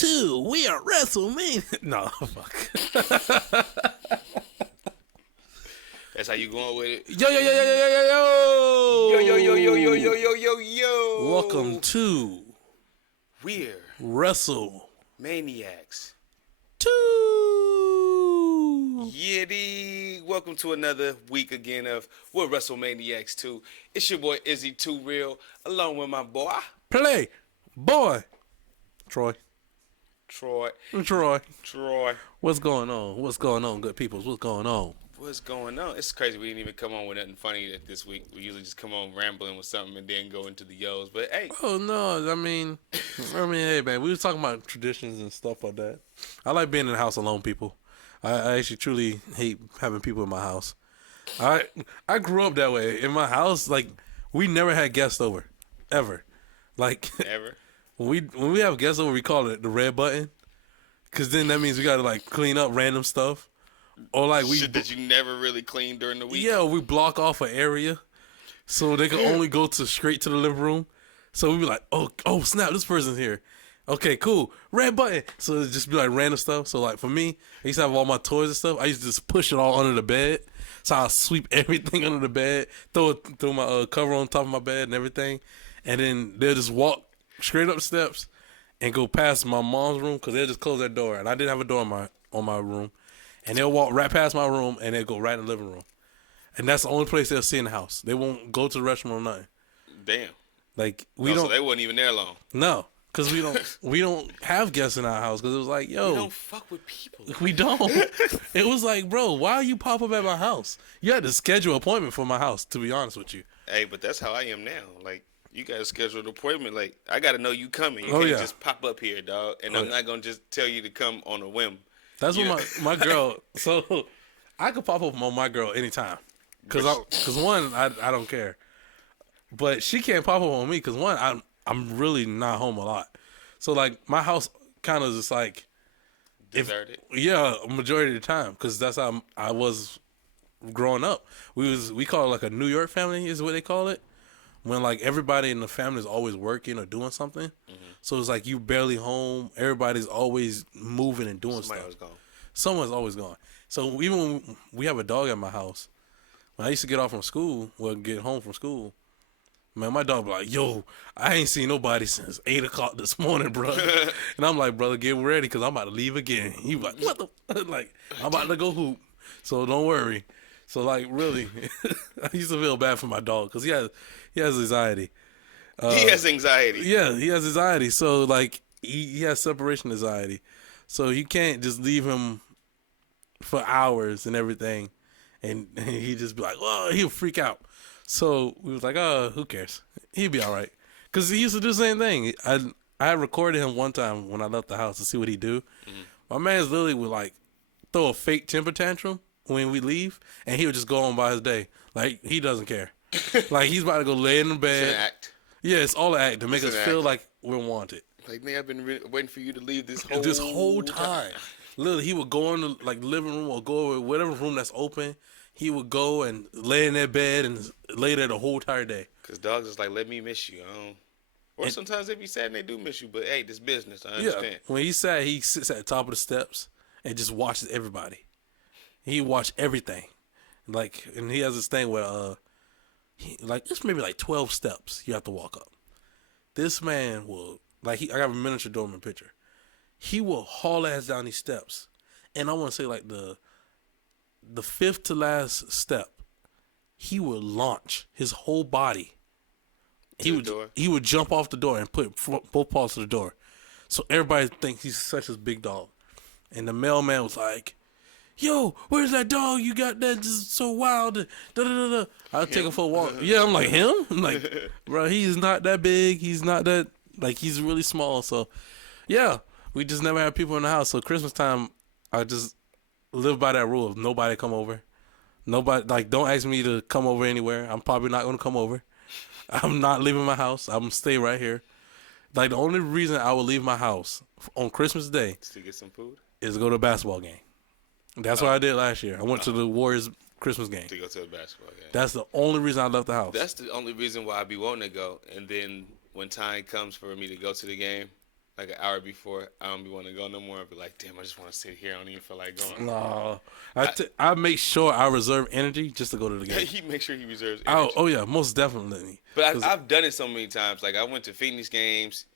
to We Are WrestleMania. No, fuck. That's how you going with it? Yo, yo, yo, yo, yo, yo, yo. Yo, yo, yo, yo, yo, yo, yo, yo, yo. Welcome to We're WrestleManiacs. 2. Yiddy. Welcome to another week again of We're Wrestlemaniacs 2. It's your boy Izzy Too Real, along with my boy Playboy. Troy. What's going on, good peoples? What's going on? What's going on? It's crazy we didn't even come on with nothing funny this week. We usually just come on rambling with something and then go into the yos. But hey. Oh no, I mean, hey man, we was talking about traditions and stuff like that. I like being in the house alone, people. I actually truly hate having people in my house. I grew up that way. In my house, like, we never had guests over. Ever. Like, ever? when we have guests over, we call it the red button. Because then that means we got to, like, clean up random stuff. Or, like, shit that you never really clean during the week? Yeah, we block off an area so they can only go straight to the living room. So we be like, oh, snap, this person's here. Okay, cool. Red button. So it'd just be like random stuff. So like for me, I used to have all my toys and stuff. I used to just push it all under the bed. So I'll sweep everything under the bed, throw my cover on top of my bed and everything. And then they'll just walk straight up the steps and go past my mom's room because they'll just close their door. And I didn't have a door on my room. And they'll walk right past my room and they'll go right in the living room. And that's the only place they'll see in the house. They won't go to the restroom or nothing. Damn. Like we don't. So they wasn't even there long. No. Because we don't have guests in our house. Because it was like, yo. We don't fuck with people. We don't. It was like, bro, why you pop up at my house? You had to schedule an appointment for my house, to be honest with you. Hey, but that's how I am now. Like, you got to schedule an appointment. Like, I got to know you coming. You can't just pop up here, dog. And I'm not going to just tell you to come on a whim. That's what my girl, so I could pop up on my girl anytime. Because one, I don't care. But she can't pop up on me because one, I'm really not home a lot. So, like, my house kind of just like... deserted? Majority of the time. Because that's how I was growing up. We call it like a New York family is what they call it. When, like, everybody in the family is always working or doing something. Mm-hmm. So, it's like you barely home. Everybody's always moving and doing stuff. Someone's always gone. So, even when we have a dog at my house, when I used to get home from school, man, my dog be like, yo, I ain't seen nobody since 8 o'clock this morning, bro. And I'm like, brother, get ready because I'm about to leave again. He be like, what the? Like, I'm about to go hoop. So don't worry. So, like, really, I used to feel bad for my dog because he has anxiety. He has anxiety. Yeah, he has anxiety. So, like, he has separation anxiety. So you can't just leave him for hours and everything. And he just be like, oh, he'll freak out. So we was like, oh, who cares? He'd be all right. Because he used to do the same thing. I recorded him one time when I left the house to see what he'd do. Mm-hmm. My man's literally would, like, throw a fake temper tantrum when we leave, and he would just go on by his day. Like, he doesn't care. Like, he's about to go lay in the bed. It's an act. Yeah, it's all an act to make us feel like we're wanted. Like, man, I've been waiting for you to leave this whole time. Literally, he would go in the, like, living room or go over whatever room that's open. He would go and lay in that bed and lay there the whole entire day. Because dogs is like, let me miss you. Or sometimes they be sad and they do miss you. But, hey, this business. I understand. Yeah. When he's sad, he sits at the top of the steps and just watches everybody. He watch everything. Like, and he has this thing where, it's maybe like 12 steps you have to walk up. This man will, like, I got a miniature Doberman picture. He will haul ass down these steps. And I want to say, like, the fifth to last step, he would launch his whole body. He would jump off the door and put both paws to the door. So everybody thinks he's such a big dog. And the mailman was like, yo, where's that dog you got that just so wild? Da-da-da-da. I'll take him for a walk. Yeah, I'm like, him? I'm like, bro, he's not that big. He's not that, like, he's really small. So, yeah, we just never have people in the house. So Christmas time, I just live by that rule of nobody come over. Nobody, like, don't ask me to come over anywhere. I'm probably not going to come over. I'm not leaving my house. I'm going to stay right here. Like, the only reason I would leave my house on Christmas Day is to get some food, is to go to a basketball game. That's what I did last year. I went to the Warriors Christmas game. To go to a basketball game. That's the only reason I left the house. That's the only reason why I be wanting to go. And then when time comes for me to go to the game, like an hour before, I don't be want to go no more. I'll be like, damn, I just want to sit here. I don't even feel like going. No, I make sure I reserve energy just to go to the game. He make sure he reserves energy. Oh yeah, most definitely. But I've done it so many times. Like I went to Phoenix games,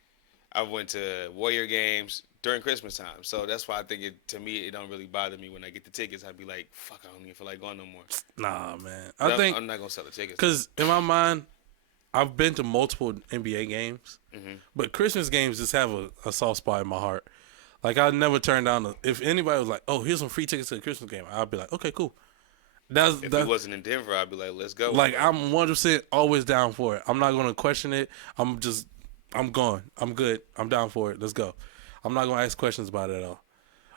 I went to Warrior games during Christmas time. So that's why I think to me it don't really bother me when I get the tickets. I'd be like, fuck, I don't even feel like going no more. Nah, man. I think I'm not gonna sell the tickets because in my mind, I've been to multiple NBA games, but Christmas games just have a soft spot in my heart. Like I never turn down if anybody was like, "Oh, here's some free tickets to the Christmas game," I'd be like, "Okay, cool." If he wasn't in Denver, I'd be like, "Let's go." Like I'm 100% always down for it. I'm not gonna question it. I'm going. I'm good. I'm down for it. Let's go. I'm not gonna ask questions about it at all.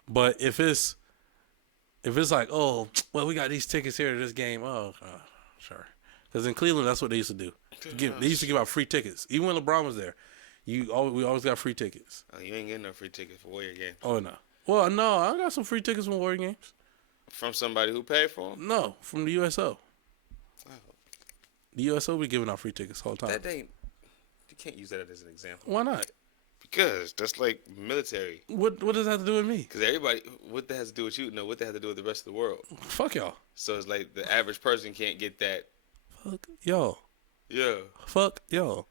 But if it's like, oh, well, we got these tickets here to this game. Oh, sure. Because in Cleveland, that's what they used to do. They used to give out free tickets. Even when LeBron was there, we always got free tickets. Oh, you ain't getting no free tickets for Warrior games. Oh no. Well, no, I got some free tickets from Warrior games. From somebody who paid for them? No, from the USO. Oh. The USO be giving out free tickets all the time. You can't use that as an example. Why not? Because that's like military. What does that have to do with me? Because everybody, what that has to do with you? No, what that has to do with the rest of the world? Fuck y'all. So it's like the average person can't get that. Fuck y'all. Yeah. Fuck y'all.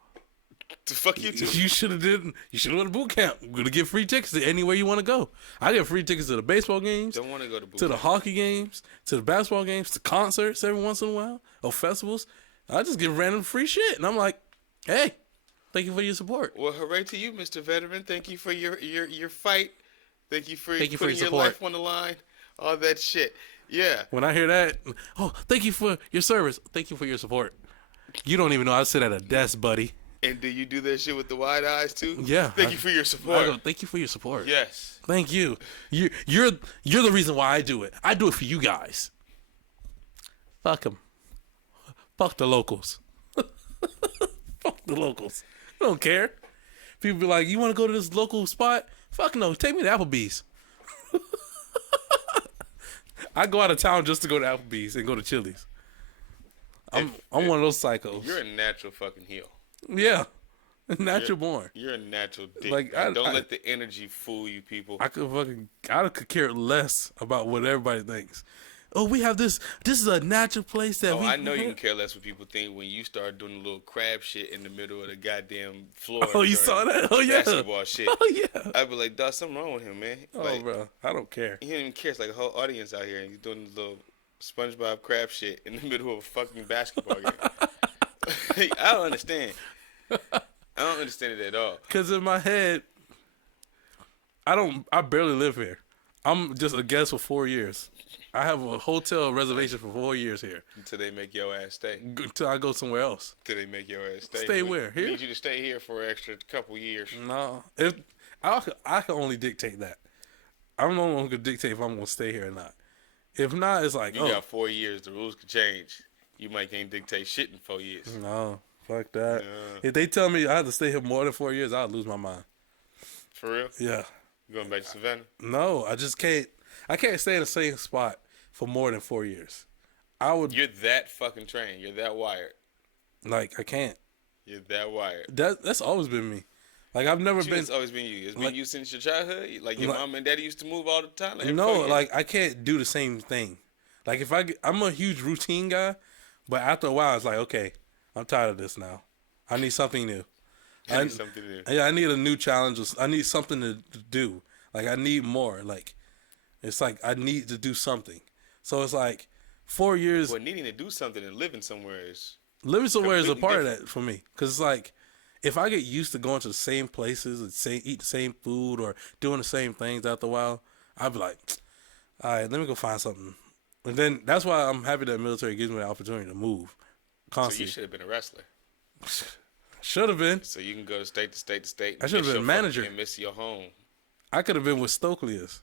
Fuck you too. You should have went to boot camp. We're gonna get free tickets to anywhere you want to go. I get free tickets to the baseball games. Don't want to go to boot to camp. the hockey games, to the basketball games, to concerts every once in a while, or festivals. I just get random free shit, and I'm like, hey, thank you for your support. Well, hooray to you, Mr. Veteran. Thank you for your fight. Thank you for putting your support. life on the line. All that shit. Yeah. When I hear that, oh, thank you for your service. Thank you for your support. You don't even know I sit at a desk, buddy. And do you do that shit with the wide eyes too? Yeah. Thank you for your support. Thank you for your support. Yes. Thank you. You're the reason why I do it. I do it for you guys. Fuck them. Fuck the locals. Fuck the locals. I don't care. People be like, you want to go to this local spot? Fuck no. Take me to Applebee's. I go out of town just to go to Applebee's and go to Chili's. I'm one of those psychos. You're a natural fucking heel. Yeah. Natural born. You're a natural dick. Like, don't let the energy fool you, people. I could care less about what everybody thinks. Oh, we have this. This is a natural place that I know you can care less what people think when you start doing a little crab shit in the middle of the goddamn floor. Oh, you saw that? Oh, yeah. Basketball shit. Oh, yeah. I'd be like, dog, something wrong with him, man. Oh, like, bro. I don't care. He don't even care. It's like a whole audience out here, and he's doing this little SpongeBob crab shit in the middle of a fucking basketball game. I don't understand. I don't understand it at all. Because in my head, I barely live here. I'm just a guest for 4 years. I have a hotel reservation for 4 years here. Until they make your ass stay. Until I go somewhere else. Until they make your ass stay. Stay where? Here? We need you to stay here for an extra couple years. No. I can only dictate that. I'm no longer going to dictate if I'm going to stay here or not. If not, it's like, you got 4 years. The rules could change. You might can't dictate shit in 4 years. No. Fuck that. Yeah. If they tell me I have to stay here more than 4 years, I'll lose my mind. For real? Yeah. You going back to Savannah? No, I just can't. I can't stay in the same spot for more than 4 years. You're that fucking trained. You're that wired. Like, I can't. You're that wired. That's always been me. Like, I've never been. It's always been you. It's been like, you since your childhood. Like your mom and daddy used to move all the time. Like no, like I can't do the same thing. Like if I'm a huge routine guy, but after a while it's like, okay, I'm tired of this now. I need something new. I need something new. Yeah, I need a new challenge. I need something to do. Like I need more. Like it's like I need to do something. So it's like 4 years. Well, needing to do something and living somewhere is a part of that for me. Because it's like if I get used to going to the same places and eat the same food or doing the same things after a while, I'd be like, all right, let me go find something. And then that's why I'm happy that the military gives me the opportunity to move constantly. So you should have been a wrestler. Should have been. So you can go to state to state to state. I should have been a manager. And miss your home. I could have been with Stokely is.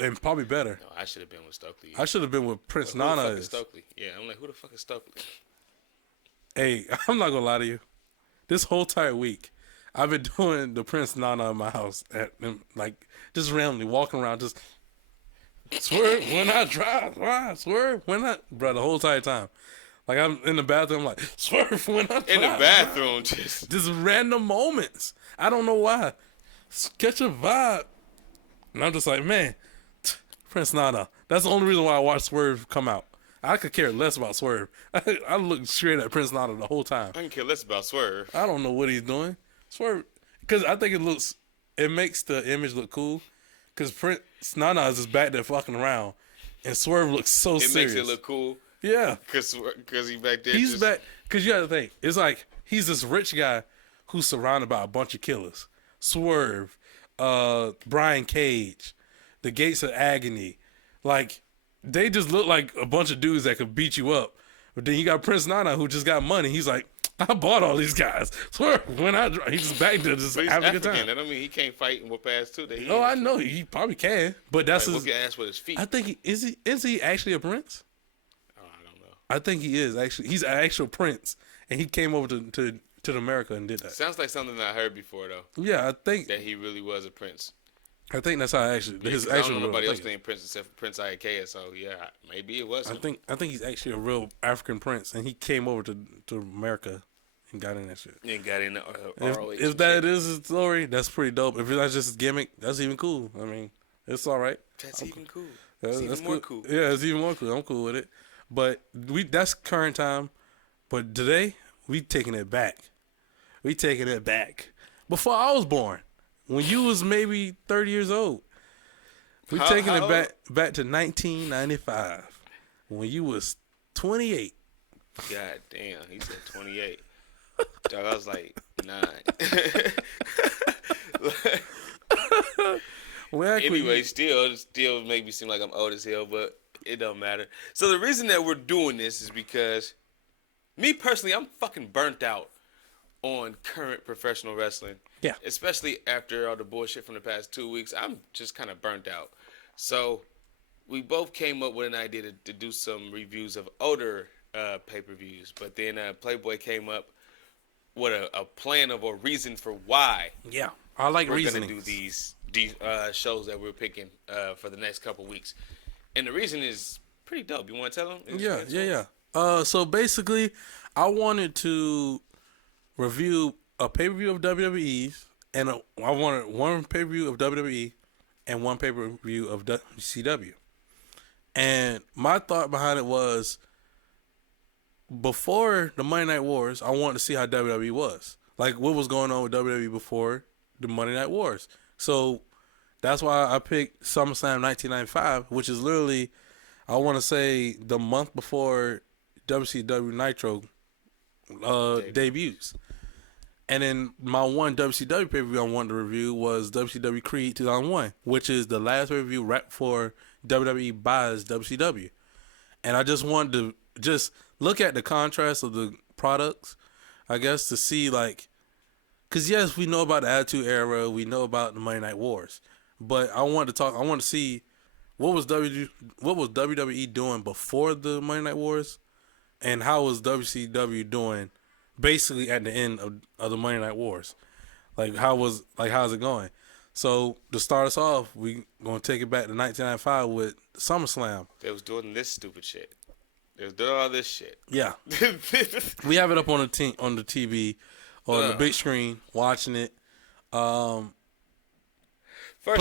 And probably better. No, I should have been with Stokely. I should have been with Prince Nana is. Stokely? Yeah, I'm like, who the fuck is Stokely? Hey, I'm not going to lie to you. This whole entire week, I've been doing the Prince Nana in my house. Like, just randomly walking around, just swerve when I drive. Swerve when I... Bro, the whole entire time. Like, I'm in the bathroom, like, swerve when I drive. In the bathroom, just random moments. I don't know why. catch a vibe. And I'm just like, man, Prince Nana. That's the only reason why I watched Swerve come out. I could care less about Swerve. I looked straight at Prince Nana the whole time. I can care less about Swerve. I don't know what he's doing. Swerve, because I think it makes the image look cool. Because Prince Nana is just back there fucking around, and Swerve looks so serious. It makes it look cool. Yeah, because he's back there. He's back because you got to think. It's like he's this rich guy who's surrounded by a bunch of killers. Swerve, Brian Cage, the Gates of Agony, like they just look like a bunch of dudes that could beat you up. But then you got Prince Nana who just got money. He's like, I bought all these guys. Swerve, he's just back there just having a good time. That don't mean he can't fight and whoop ass too. I know he probably can, but that's whoop your ass with his feet. I think is he actually a prince? Oh, I don't know. I think he is actually. He's an actual prince, and he came over to America and did that. Sounds like something I heard before though. Yeah, I think that he really was a prince. I think that's how actually his I don't know nobody else named Prince except for Prince Iakea, so yeah, maybe it was. I think he's actually a real African prince, and he came over to America and got in that shit. And got in the ROH. If that is his story, that's pretty dope. If that's just his gimmick, that's even cool. I mean, it's all right. That's even cool. That's even more cool. Yeah, it's even more cool. I'm cool with it. But that's current time. But today we taking it back. We taking it back. Before I was born. When you was maybe 30 years old. We taking it back to 1995. When you was 28. God damn, he said 28. Dog, I was like 9. Anyway, still make me seem like I'm old as hell, but it don't matter. So the reason that we're doing this is because me personally, I'm fucking burnt out on current professional wrestling. Yeah. Especially after all the bullshit from the past 2 weeks. I'm just kind of burnt out. So we both came up with an idea to do some reviews of older pay-per-views. But then Playboy came up with a plan of a reason for why. Yeah. I like we're reasoning. We're going to do these shows that we're picking for the next couple weeks. And the reason is pretty dope. You want to tell them? Yeah. So basically, I wanted to review a pay-per-view of WWE's, and I wanted one pay-per-view of WWE and one pay-per-view of WCW. And my thought behind it was, before the Monday Night Wars, I wanted to see how WWE was. Like, what was going on with WWE before the Monday Night Wars. So that's why I picked SummerSlam 1995, which is literally, I want to say, the month before WCW Nitro debuts. And then my one WCW pay-per-view I wanted to review was WCW Creed 2001, which is the last pay-per-view right before WWE buys WCW. And I just wanted to just look at the contrast of the products, I guess, to see, like, because yes, we know about the Attitude Era, we know about the Monday Night Wars, but I wanted to see what was WWE doing before the Monday Night Wars, and how was WCW doing basically at the end of the Monday Night Wars. How's it going? So to start us off, we gonna take it back to 1995 with SummerSlam. They was doing this stupid shit. They was doing all this shit. Yeah. We have it up on the TV, on the big screen, watching it. First,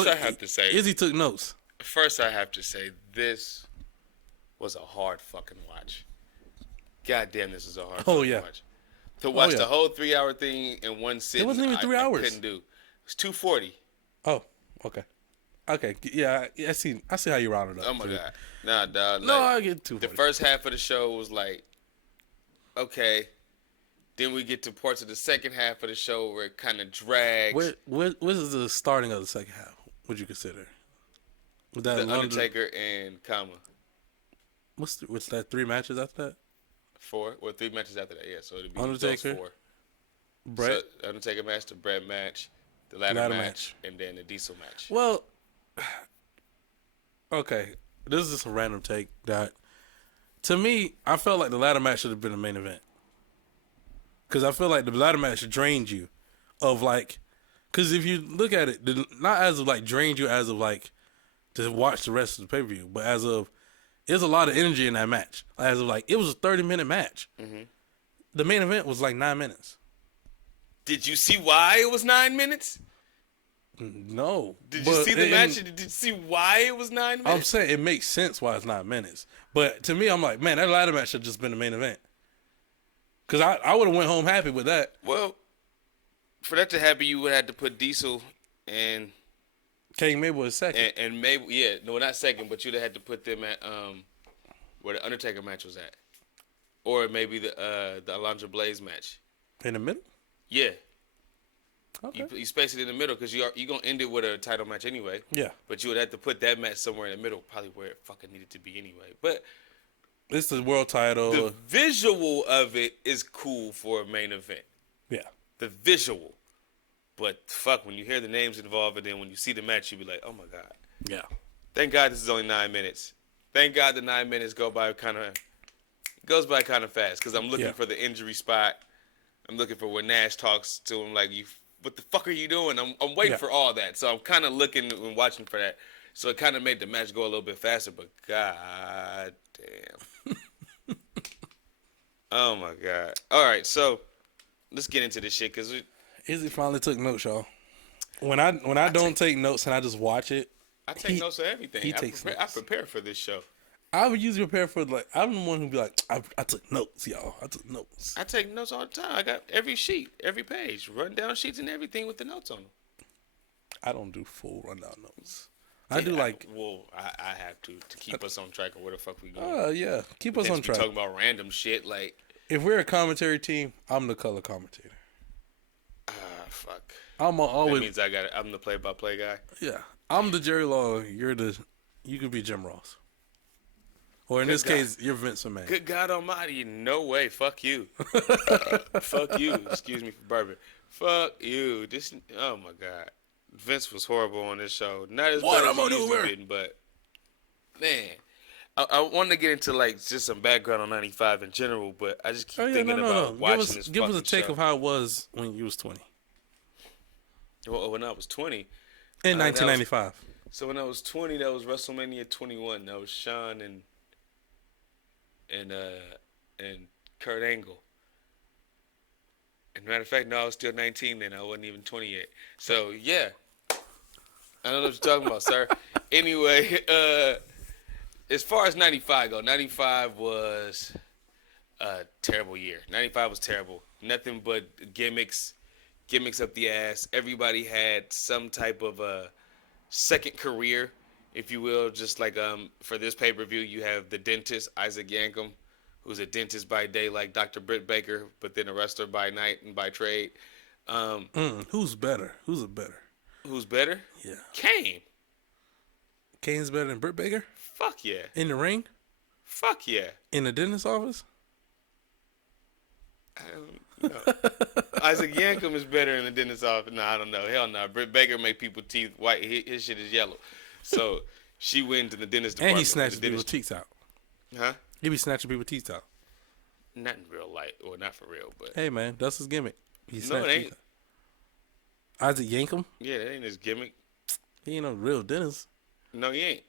I have to say, Izzy took notes. First, I have to say this was a hard fucking watch. God damn, this is a hard fucking watch. To watch the whole 3-hour thing in one sitting, it wasn't even 3 hours. I couldn't do. It was 240. Oh, okay, yeah. I see how you rounded up. Oh my god, nah, dog. No, I get 240. The first half of the show was like, okay. Then we get to parts of the second half of the show where it kind of drags. What is the starting of the second half? Would you consider? The Undertaker and Kama. What's that? 3 matches after that? 4. Well, 3 matches after that. Yeah, so it'd be Undertaker, those 4. Brett, so, Undertaker match, the Brett match, the ladder match, and then the Diesel match. Well, okay, this is just a random take. That to me, I felt like the ladder match should have been the main event. Because I feel like the ladder match drained you of like, because if you look at it, not as of like drained you as of like to watch the rest of the pay-per-view, but as of, there's a lot of energy in that match. As of like, it was a 30-minute match. Mm-hmm. The main event was like 9 minutes. Did you see why it was 9 minutes? No. Did you see the match? Did you see why it was 9 minutes? I'm saying it makes sense why it's 9 minutes. But to me, I'm like, man, that ladder match should have just been the main event. Because I would have went home happy with that. Well, for that to happen, you would have to put Diesel and King Mabel was second. And Mabel, yeah, no, not second, but you'd have had to put them at where the Undertaker match was at, or maybe the Alundra Blaze match. In the middle? Yeah. Okay. You space it in the middle because you're gonna end it with a title match anyway. Yeah. But you would have to put that match somewhere in the middle, probably where it fucking needed to be anyway. But This is world title. the visual of it is cool for a main event. Yeah. The visual. But fuck, when you hear the names involved and then when you see the match, you be like, oh my God. Yeah. Thank God this is only 9 minutes. Thank God the 9 minutes goes by kind of fast because I'm looking for the injury spot. I'm looking for when Nash talks to him like, what the fuck are you doing? I'm waiting for all that. So I'm kind of looking and watching for that. So it kind of made the match go a little bit faster, but God damn. Oh my God. All right, so let's get into this shit because Izzy finally took notes, y'all. When I don't take notes and I just watch it, I take notes of everything. I prepare for this show. I would usually prepare for I'm the one who'd be like, I took notes, y'all. I took notes. I take notes all the time. I got every sheet, every page, rundown sheets and everything with the notes on them. I don't do full rundown notes. I do like. I have to keep us on track of where the fuck we going. Yeah, keep us on track. Talking about random shit like. If we're a commentary team, I'm the color commentator. Fuck. I'm always. That means I'm the play-by-play guy. Yeah, I'm the Jerry Law. You could be Jim Ross. Or in this case, you're Vince McMahon. Good God Almighty, no way. Fuck you. Fuck you. Excuse me for bourbon. Fuck you. Oh my God. Vince was horrible on this show. Not as bad as he used to be, but man, I wanted to get into like just some background on '95 in general, but I just keep thinking about watching this fucking show. Give us a take of how it was when you was 20. Well, when I was 20. In 1995. So when I was 20, that was WrestleMania 21. That was Shawn and Kurt Angle. And matter of fact, no, I was still 19 then. I wasn't even 20 yet. So yeah, I don't know what you're talking about, sir. Anyway, as far as 95 go, 95 was a terrible year. 95 was terrible. Nothing but gimmicks up the ass. Everybody had some type of a second career, if you will. Just like for this pay-per-view, you have the dentist, Isaac Yankem, who's a dentist by day like Dr. Britt Baker, but then a wrestler by night and by trade. Who's better? Who's better? Who's better? Yeah. Kane. Kane's better than Britt Baker? Fuck yeah. In the ring? Fuck yeah. In the dentist's office? I don't know. Isaac Yankem is better in the dentist's office. No, I don't know. Hell no. Britt Baker make people's teeth white. His shit is yellow. So she went to the dentist department. And he snatches people's teeth out. Huh? He be snatching people's teeth out. Not in real life. Or not for real, but. Hey, man. That's his gimmick. No, it ain't. Isaac Yankem? Yeah, that ain't his gimmick. He ain't no real dentist. No, he ain't.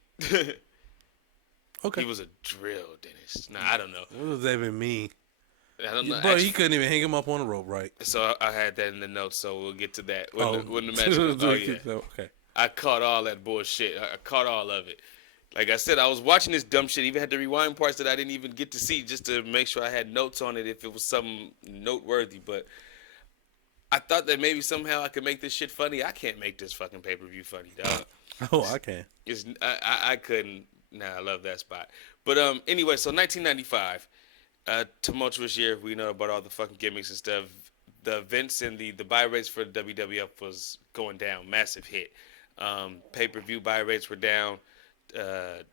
Okay. He was a drill dentist. Nah, I don't know. What does that even mean? I don't know. But he couldn't even hang him up on a rope, right? So I had that in the notes, so we'll get to that. When the match was. Okay. I caught all that bullshit. I caught all of it. Like I said, I was watching this dumb shit. Even had to rewind parts that I didn't even get to see just to make sure I had notes on it if it was something noteworthy. But I thought that maybe somehow I could make this shit funny. I can't make this fucking pay-per-view funny, dog. Oh, I can. I couldn't. Nah, I love that spot. But anyway, so 1995, tumultuous year. We know about all the fucking gimmicks and stuff. The events and the buy rates for the WWF was going down. Massive hit. Pay-per-view buy rates were down. The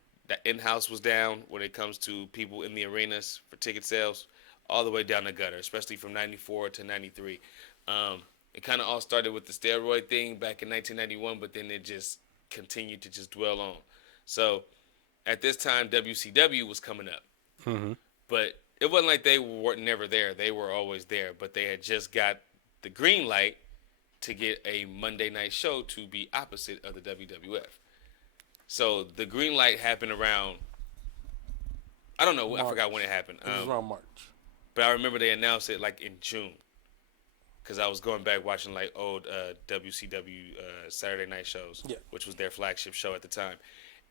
in-house was down when it comes to people in the arenas for ticket sales, all the way down the gutter, especially from 94 to 93. It kind of all started with the steroid thing back in 1991, but then it just continued to just dwell on. So at this time, WCW was coming up. Mm-hmm. But it wasn't like they were never there. They were always there, but they had just got the green light to get a Monday night show to be opposite of the WWF. So the green light happened around, I don't know, March. I forgot when it happened. It was around March. But I remember they announced it like in June. because I was going back watching like old WCW Saturday night shows, which was their flagship show at the time,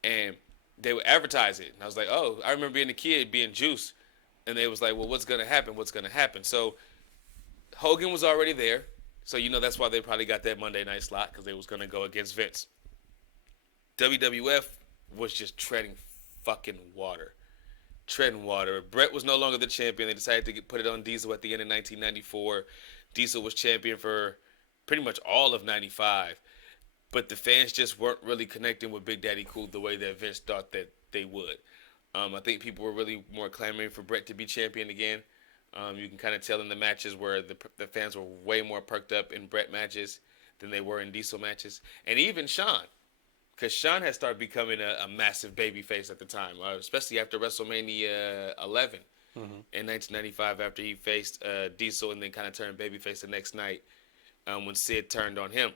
and they would advertise it, and I was like, oh, I remember being a kid being juiced, and they was like, well, what's gonna happen? What's gonna happen? So Hogan was already there, so that's why they probably got that Monday night slot because they was gonna go against Vince. WWF was just treading fucking water. Brett was no longer the champion. They decided to put it on Diesel at the end of 1994. Diesel was champion for pretty much all of 95. But the fans just weren't really connecting with Big Daddy Cool the way that Vince thought that they would. I think people were really more clamoring for Brett to be champion again. You can kind of tell in the matches where the fans were way more perked up in Brett matches than they were in Diesel matches. And even Shawn. Because Shawn had started becoming a massive babyface at the time, especially after WrestleMania 11 in 1995 after he faced Diesel and then kind of turned babyface the next night when Sid turned on him,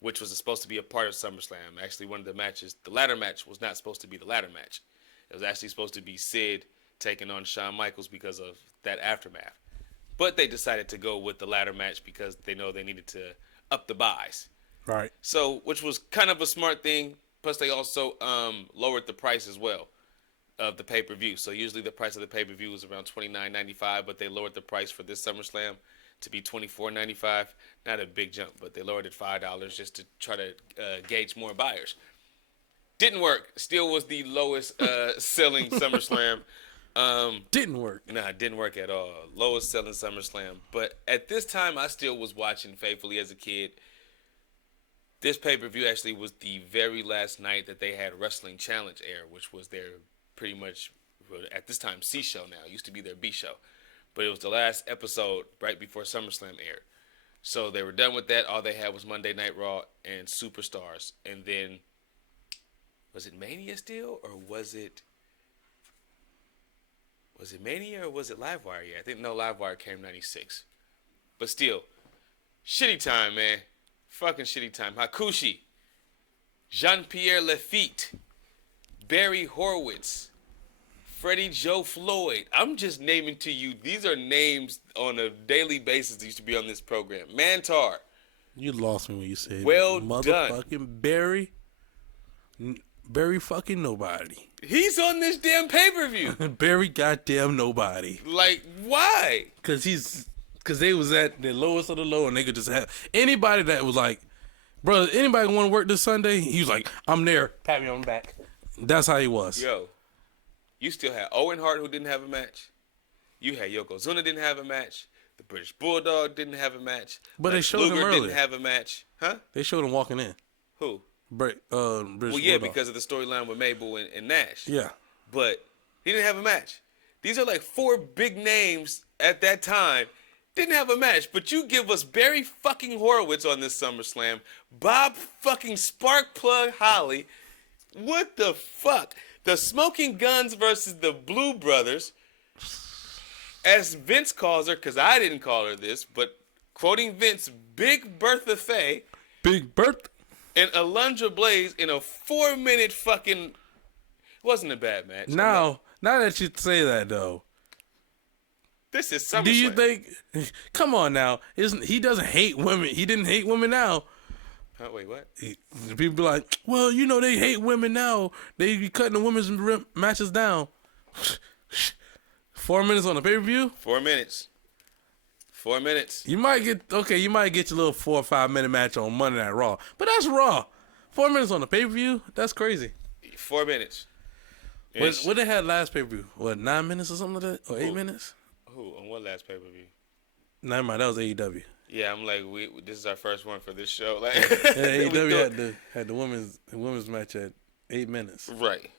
which was supposed to be a part of SummerSlam. Actually, one of the matches, the ladder match, was not supposed to be the ladder match. It was actually supposed to be Sid taking on Shawn Michaels because of that aftermath. But they decided to go with the ladder match because they know they needed to up the buys. Right. So, which was kind of a smart thing. Plus, they also lowered the price as well of the pay-per-view. So, usually the price of the pay-per-view was around $29.95, but they lowered the price for this SummerSlam to be $24.95. Not a big jump, but they lowered it $5 just to try to gauge more buyers. Didn't work. Still was the lowest selling SummerSlam. Didn't work. Nah, it didn't work at all. Lowest selling SummerSlam. But at this time, I still was watching faithfully as a kid. This pay-per-view actually was the very last night that they had Wrestling Challenge air, which was their pretty much, at this time, C show now. It used to be their B show. But it was the last episode right before SummerSlam aired. So they were done with that. All they had was Monday Night Raw and Superstars. And then, was it Mania still? Or was it Mania or was it Livewire? Yeah, I think no, Livewire came 96. But still, shitty time, man. Fucking shitty time. Hakushi, Jean-Pierre Lafitte, Barry Horowitz, Freddie Joe Floyd. I'm just naming to you. These are names on a daily basis that used to be on this program. Mantar. You lost me when you said well motherfucking done. Barry fucking nobody. He's on this damn pay-per-view. Barry goddamn nobody. Like, why? Because they was at the lowest of the low, and they could just have anybody that was like, brother, anybody want to work this Sunday? He was like, I'm there. Pat me on the back. That's how he was. Yo, you still had Owen Hart who didn't have a match. You had Yokozuna didn't have a match. The British Bulldog didn't have a match. But they showed Luger him earlier. Didn't have a match, huh? They showed him walking in. Who? British Well, yeah, Bulldog. because of the storyline with Mabel and Nash. Yeah. But he didn't have a match. These are like 4 big names at that time. Didn't have a match, but you give us Barry fucking Horowitz on this SummerSlam, Bob fucking Sparkplug Holly. What the fuck? The Smoking Guns versus the Blue Brothers, as Vince calls her, because I didn't call her this, but quoting Vince, Big Bertha Faye. Big Bertha. And Alundra Blaze in a 4-minute fucking... Wasn't a bad match. Now that you say that, though. This is SummerSlam. Do you think... Come on now. He doesn't hate women. He didn't hate women now. Huh, wait, what? People be like, well, they hate women now. They be cutting the women's matches down. 4 minutes on the pay-per-view? 4 minutes. 4 minutes. You might get your little 4 or 5 minute match on Monday Night Raw. But that's Raw. 4 minutes on the pay-per-view? That's crazy. 4 minutes. What they had last pay-per-view? What, 9 minutes or something like that? Or 8 minutes? Who? On what last pay-per-view? Never mind, that was AEW. Yeah, I'm like, this is our first one for this show. Like, yeah, AEW had the women's match at 8 minutes. Right.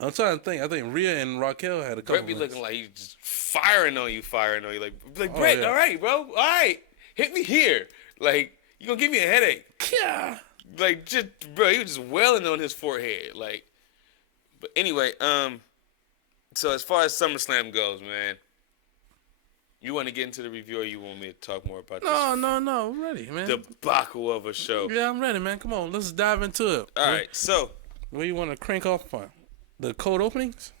I'm trying to think. I think Rhea and Raquel had a couple. Brett be looking like he's just firing on you. Like Oh, Brett, yeah. all right, bro, all right, hit me here. Like, you gonna give me a headache? Yeah. Like, just bro, he was just wailing on his forehead. Like, but anyway, so as far as SummerSlam goes, man, you want to get into the review, or you want me to talk more about this? No, I'm ready, man. Debacle of a show. Yeah, I'm ready, man. Come on, let's dive into it. All right, so where you want to crank off on? The cold openings?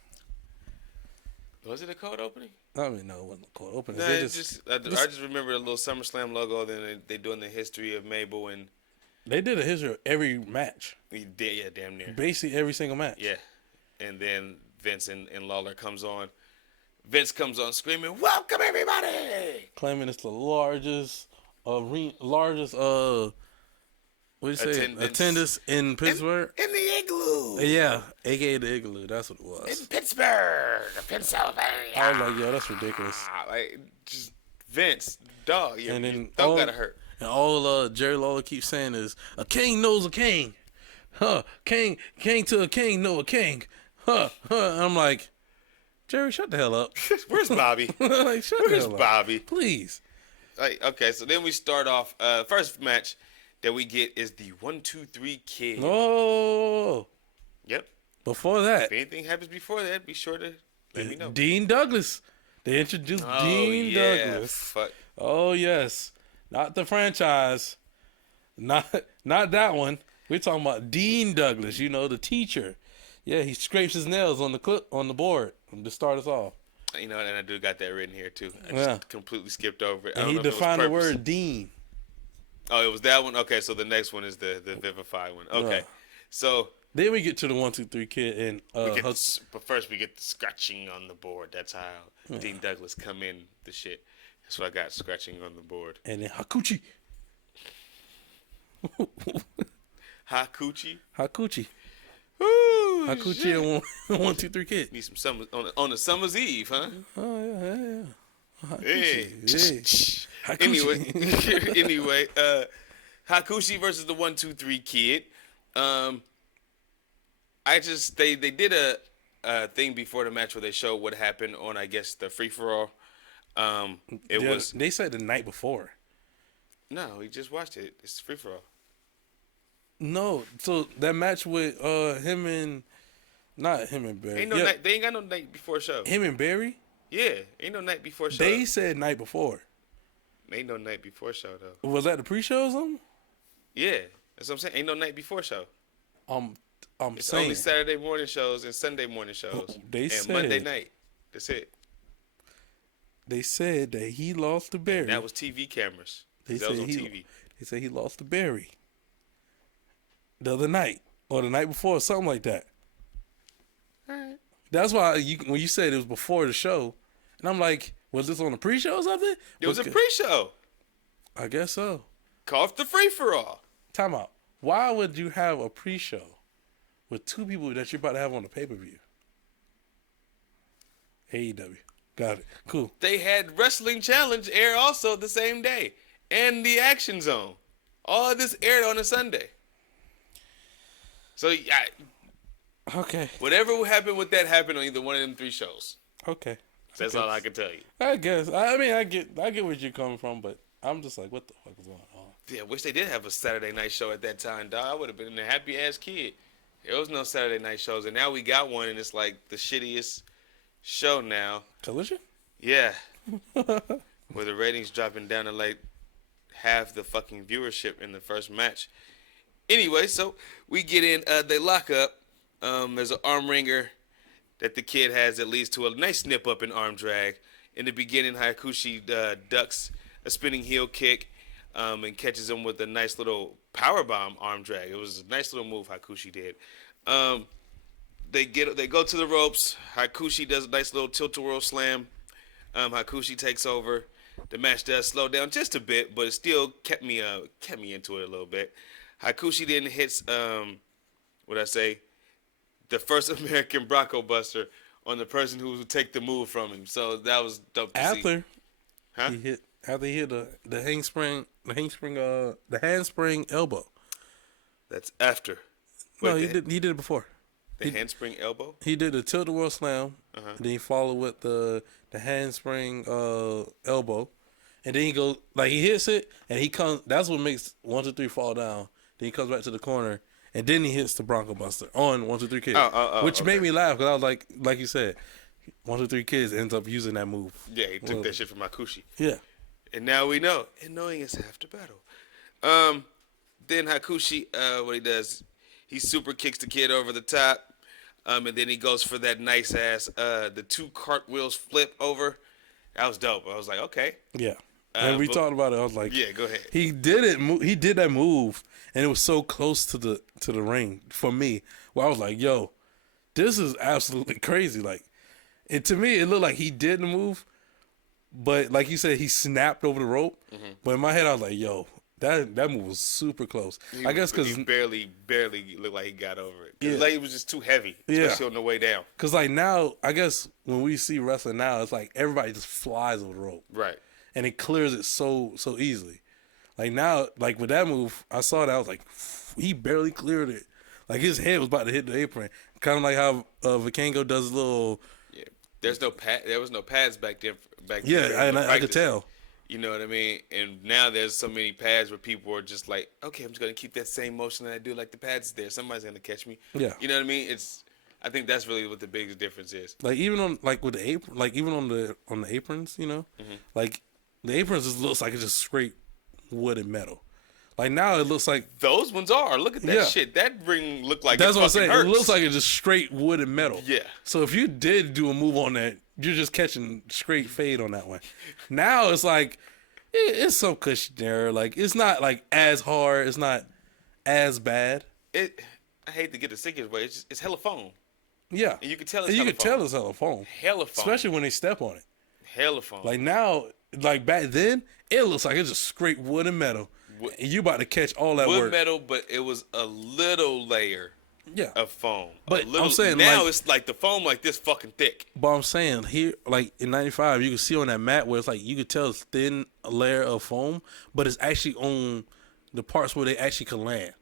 Was it a cold opening? I mean, no, it wasn't cold openers. Nah, They I just remember the little SummerSlam logo. Then they doing the history of Mabel and they did a history of every match, yeah, damn near. basically every single match. Yeah, and then Vince and Lawler comes on. Vince comes on screaming, "Welcome everybody!" Claiming it's the largest what do you say? Attendance in Pittsburgh. In the igloo. Yeah, aka the Igloo. That's what it was. In Pittsburgh, Pennsylvania. I was like, yo, that's ridiculous. Like, just Vince, dog. Your And thumb then gotta hurt. and all Jerry Lawler keeps saying is, a king knows a king. Huh. King to a king know a king. Huh. And I'm like, Jerry, shut the hell up. Where's Bobby? Like, shut the Where's hell up. Bobby? Please. Like, okay, so then we start off. First match that we get is the 1-2-3 Kid. Oh. Yep. Before that, If anything happens before that, be sure to let me know. Dean Douglas. They introduced Dean Douglas. Fuck. Oh yes, not the franchise, not that one. We're talking about Dean Douglas. You know, the teacher. Yeah, he scrapes his nails on the board to start us off. You know, and I do got that written here too. I Yeah. just completely skipped over it. I And don't he know if it was defined the purpose. word Dean. Oh, it was that one. Okay, so the next one is the Vivify one. Okay, Yeah. so Then we get to the 1-2-3 Kid and but first we get the scratching on the board. That's how Dean Douglas come in the shit. That's what I got, scratching on the board. and then Hakuchi. Hakuchi. Ooh, Hakuchi shit. And 1-2-3 Kid. Need some summer on a summer's eve, huh? Oh yeah. Hey. Hey. Anyway, Hakushi versus the 1-2-3 Kid. They did a thing before the match where they showed what happened on, I guess, the free for all. They said the night before. No, we just watched it. It's free for all. No, so that match with not him and Barry. Ain't no night. They ain't got no night before show. Him and Barry. Yeah, ain't no night before show. They said night before. Ain't no night before show though. Was that the pre-show or something? Yeah, that's what I'm saying. Ain't no night before show. I'm It's saying only Saturday morning shows and Sunday morning shows. They and said- Monday night. That's it. they said that he lost to Barry. And that was TV cameras. They That was said on TV. They said he lost to Barry the other night or the night before, something like that. Alright. That's why when you said it was before the show, and I'm like, was this on the pre-show or something? It was a pre-show. I guess so. Cough the free for all. Time out. Why would you have a pre-show with two people that you're about to have on the pay-per-view? AEW. Got it. Cool. They had Wrestling Challenge air also the same day, and the Action Zone. All of this aired on a Sunday. So Okay. whatever happened with that happened on either one of them three shows. Okay. That's all I can tell you. I guess. I mean, I get where you're coming from, but I'm just like, what the fuck is going on? Yeah, I wish they did have a Saturday night show at that time, dog. I would have been a happy ass kid. There was no Saturday night shows, and now we got one, and it's like the shittiest show now. Collision? Yeah. Where the ratings dropping down to like half the fucking viewership in the first match. Anyway, so we get in, they lock up. There's an arm wringer that the kid has that leads to a nice snip up in arm drag. In the beginning, Hakushi ducks a spinning heel kick and catches him with a nice little powerbomb arm drag. It was a nice little move Hakushi did. They go to the ropes. Hakushi does a nice little tilt-a-whirl slam. Hakushi takes over. The match does slow down just a bit, but it still kept me into it a little bit. Hakushi then hits the first American Bronco Buster on the person who would take the move from him. So that was dope to see. After he hit the handspring elbow. That's after. No, he did it before. The handspring elbow? He did a tilt-a-whirl slam. Then he followed with the handspring elbow. And then he goes, like, he hits it, and he comes. That's what makes 1, 2, 3 fall down. Then he comes back to the corner, and then he hits the Bronco Buster on 1, 2, 3 Kids. Which made me laugh, because I was like you said, 1, 2, 3 Kids ends up using that move. Yeah, he took that shit from Hakushi. Yeah. And now we know. And knowing is half the battle. Then Hakushi, what he does, he super kicks the kid over the top. And then he goes for that nice ass, the 2 cartwheels flip over. That was dope. I was like, okay. Yeah. And we talked about it. I was like, yeah, go ahead. He did it. He did that move, and it was so close to the ring for me. Where I was like, "Yo, this is absolutely crazy." Like, and to me, it looked like he did the move, but like you said, he snapped over the rope. Mm-hmm. But in my head, I was like, "Yo, that move was super close." I guess because he barely looked like he got over it. Yeah. Like it was just too heavy, especially on the way down. Because like now, I guess when we see wrestling now, it's like everybody just flies over the rope. Right. And it clears it so easily. Like now, like with that move, I saw that I was like, he barely cleared it. Like his head was about to hit the apron, kind of like how Vikingo does a little. Yeah, there was no pads back then. Yeah, and I could tell. You know what I mean? And now there's so many pads where people are just like, okay, I'm just gonna keep that same motion that I do. Like the pads is there, somebody's gonna catch me. Yeah, you know what I mean? I think that's really what the biggest difference is. Like even on like with the apron, like even on the aprons, you know, like the aprons just looks like it's just straight wood and metal. Like now it looks like those ones are. Look at that shit. That ring looked like that's it what I'm saying. Hurts. It looks like it's just straight wood and metal. Yeah. So if you did do a move on that, you're just catching straight fade on that one. Now it's like it's some cushion there. Like it's not like as hard. It's not as bad. I hate to get the sickest way. It's hella foam. Yeah. And you can tell it's hella foam. Hella foam. Especially when they step on it. Hella foam. Like now, like back then, it looks like it's just straight wood and metal. And you about to catch all that wood work. metal, but it was a little layer of foam. But I'm saying now like, it's like the foam like this fucking thick. But I'm saying here, like in '95, you can see on that mat where it's like you could tell it's thin layer of foam, but it's actually on the parts where they actually can land,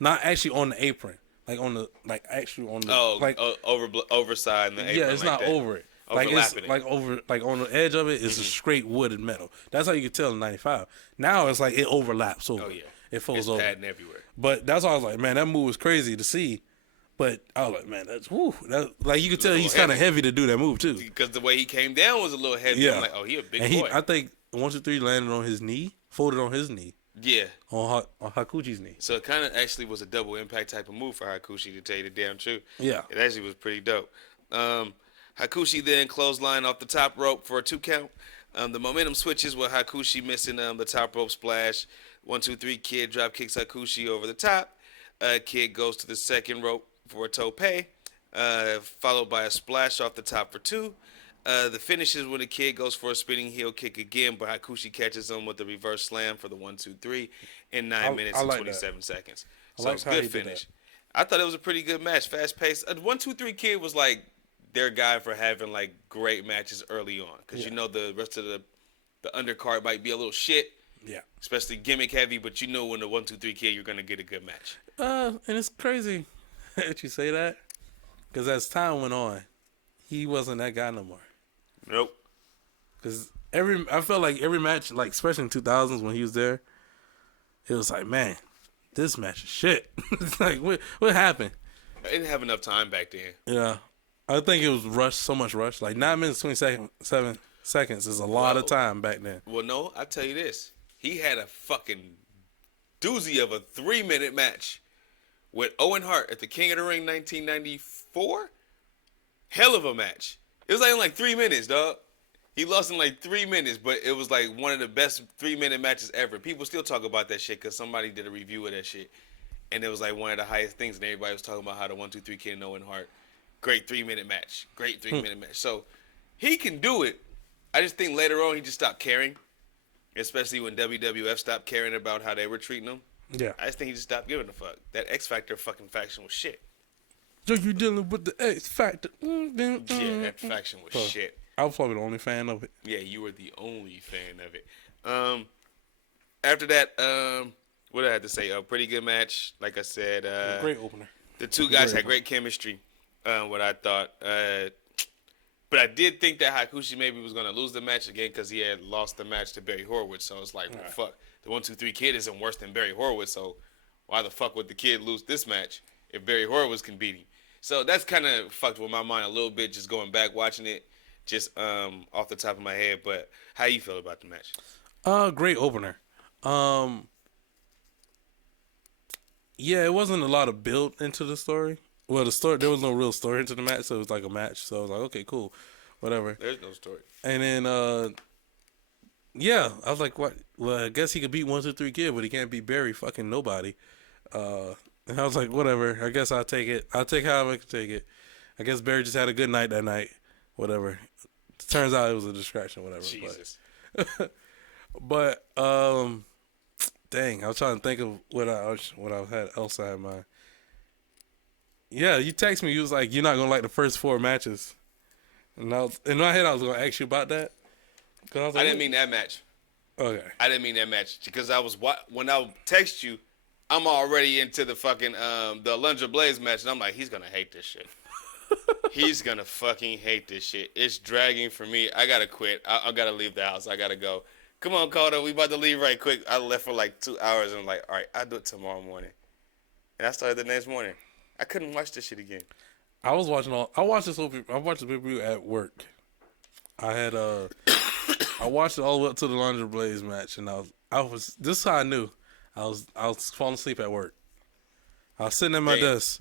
not actually on the apron. Like on the overside and the apron. Yeah, it's like not that. over it. Like it's it. like over like on the edge of it is a straight wood and metal. That's how you could tell in '95. Now it's like it overlaps over. Oh yeah, it folds it's over. padding everywhere. But that's why I was like, man, that move was crazy to see. But I was like, man, that's woo. Like you could tell he's kind of heavy to do that move too. Because the way he came down was a little heavy. Yeah. I'm like, oh, he a big and boy. I think 1, 2, 3 landed on his knee, folded on his knee. Yeah. On Hakuchi's knee. So it kind of actually was a double impact type of move for Hakushi, to tell you the damn truth. Yeah. It actually was pretty dope. Hakushi then clothesline off the top rope for a 2 count. The momentum switches with Hakushi missing the top rope splash. 1, 2, 3 Kid drop kicks Hakushi over the top. Kid goes to the second rope for a tope, followed by a splash off the top for 2. The finish is when the Kid goes for a spinning heel kick again, but Hakushi catches him with a reverse slam for the 1, 2, 3 in 9 minutes and 27 seconds. So it's a good finish. I thought it was a pretty good match, fast paced. 1, 2, 3 Kid was like their guy for having like great matches early on, because you know the rest of the undercard might be a little shit. Yeah. Especially gimmick heavy, but you know when the 1, 2, 3 Kid, you're gonna get a good match. And it's crazy that you say that, because as time went on, he wasn't that guy no more. Nope. Because I felt like every match, like especially in 2000s when he was there, it was like, man, this match is shit. It's like, what happened? I didn't have enough time back then. Yeah, I think it was rushed, so much rush. Like 9 minutes 27 seconds is a lot of time back then. Well, no, I tell you this, he had a fucking doozy of a 3-minute match with Owen Hart at the King of the Ring 1994. Hell of a match. It was like 3 minutes, dog. He lost in like 3 minutes, but it was like one of the best 3-minute matches ever. People still talk about that shit because somebody did a review of that shit. And it was like one of the highest things, and everybody was talking about how the 1, 2, 3 Kid and Owen Hart, great 3-minute match. Great 3-minute match. So he can do it. I just think later on he just stopped caring, especially when WWF stopped caring about how they were treating him. Yeah. I just think he just stopped giving a fuck. That X Factor fucking faction was shit. So you dealing with the X Factor. Yeah, that faction was shit. I was probably the only fan of it. Yeah, you were the only fan of it. After that, what did I have to say? A pretty good match. Like I said, Great opener. The two guys had great chemistry. What I thought, but I did think that Hakushi maybe was going to lose the match again because he had lost the match to Barry Horowitz. So it's like, well, fuck, the 1, 2, 3 Kid isn't worse than Barry Horowitz. So why the fuck would the Kid lose this match if Barry Horowitz can beat him? So that's kind of fucked with my mind a little bit, just going back watching it, just off the top of my head. But how you feel about the match? Great opener. Yeah, it wasn't a lot of build into the story. Well, there was no real story into the match, so it was like a match. So I was like, okay, cool. whatever. There's no story. And then, yeah, I was like, what? Well, I guess he could beat 1, 2, 3 Kid, but he can't beat Barry fucking nobody. And I was like, whatever. I guess I'll take it. I'll take however I can take it. I guess Barry just had a good night that night. Whatever. Turns out it was a distraction. Whatever. Jesus. But dang, I was trying to think of what I had else I had in mind. Yeah, you text me. You was like, you're not gonna like the first 4 matches, and I was, in my head I was gonna ask you about that. Cause I was like, I didn't mean that match. Okay. I didn't mean that match because when I text you, I'm already into the fucking the Alundra Blaze match, and I'm like, he's gonna hate this shit. He's gonna fucking hate this shit. It's dragging for me. I gotta quit. I gotta leave the house. I gotta go. Come on, Calder. We about to leave right quick. I left for like 2 hours, and I'm like, all right, I'll do it tomorrow morning. And I started the next morning. I couldn't watch this shit again. I watched this whole. I watched the pay-per-view at work. I had I watched it all the way up to the Alundra Blaze match, and I was. This is how I knew. I was falling asleep at work. I was sitting at my desk,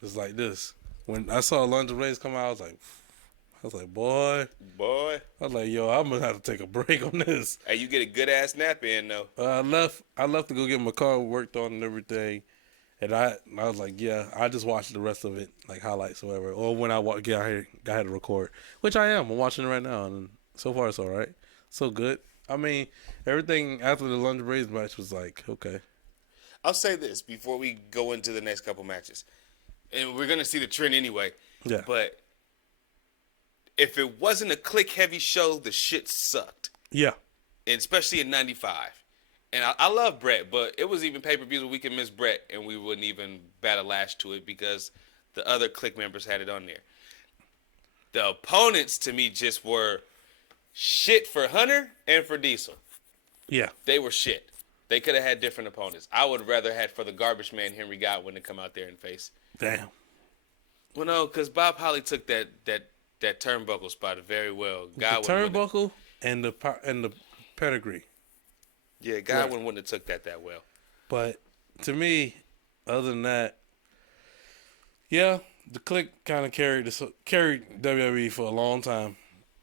just like this. When I saw Alundra Blaze come out, I was like, boy. I was like, yo, I'm gonna have to take a break on this. Hey, you get a good ass nap in though. I left to go get my car worked on and everything, and I was like, yeah, I just watched the rest of it, like highlights or whatever. Or when I got here, I had to record, which I am. I'm watching it right now, and so far it's all right, so good. I mean, everything after the Alundra Blaze match was like, okay. I'll say this before we go into the next couple matches. And we're going to see the trend anyway. Yeah. But if it wasn't a click-heavy show, the shit sucked. Yeah. And especially in 95. And I love Brett, but it was even pay-per-views where we could miss Brett and we wouldn't even bat a lash to it because the other click members had it on there. The opponents, to me, just were shit for Hunter and for Diesel. Yeah. They were shit. They could have had different opponents. I would have rather had for the garbage man Henry Godwin to come out there and face. Damn. Well, no, because Bob Holly took that turnbuckle spot very well. The turnbuckle and the pedigree. Yeah, Godwin wouldn't have took that well. But to me, other than that, yeah, the Click kind of carried WWE for a long time.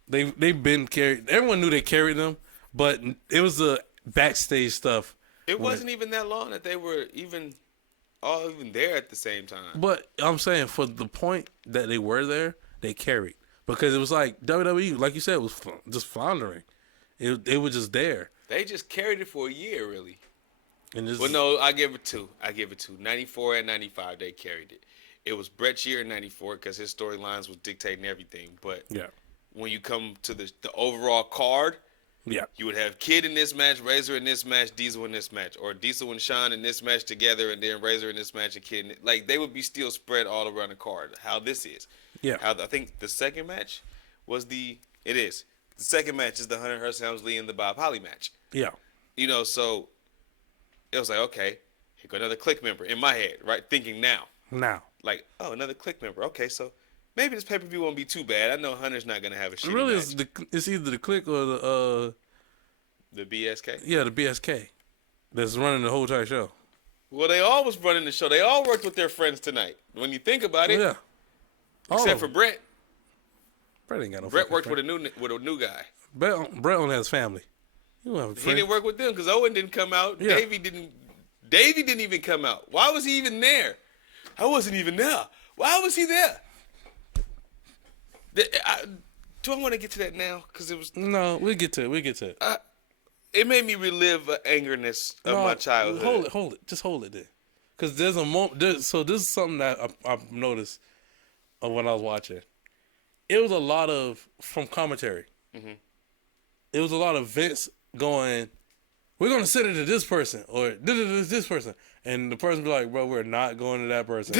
They've been carried. Everyone knew they carried them, but it was the backstage stuff. It wasn't even that long that they were even there at the same time. But I'm saying for the point that they were there, they carried because it was like WWE, like you said, was just floundering. It was just there. They just carried it for a year, really. And well, no, I give it two. 94 and 95, they carried it. It was Brett's year in 94 because his storylines was dictating everything. But yeah, when you come to the overall card, yeah, you would have Kid in this match, Razor in this match, Diesel in this match, or Diesel and Shawn in this match together, and then Razor in this match and Kid. Like they would be still spread all around the card. How this is, yeah. I think the second match was the second match is the Hunter Hearst Helmsley and the Bob Holly match. Yeah, so it was like, okay, here go another Click member in my head, right? Thinking now, like, oh, another Click member. Okay, so maybe this pay-per-view won't be too bad. I know Hunter's not gonna have a shitty really match. it's either the Click or the BSK. Yeah, the BSK that's running the whole entire show. Well, they all was running the show. They all worked with their friends tonight. When you think about it, yeah, except for Brett. Brett ain't got no. Brett worked with a new guy. Brett only has family. He didn't work with them because Owen didn't come out. Yeah. Davey didn't even come out. Why was he even there? I wasn't even there. Why was he there? Do I want to get to that now? Because it was. No, we'll get to it. It made me relive the angerness of my childhood. Hold it. Just hold it there. Because there's a moment. So this is something that I've noticed when I was watching. It was a lot of, from commentary, it was a lot of Vince going, we're going to send it to this person or this person. And the person be like, bro, we're not going to that person.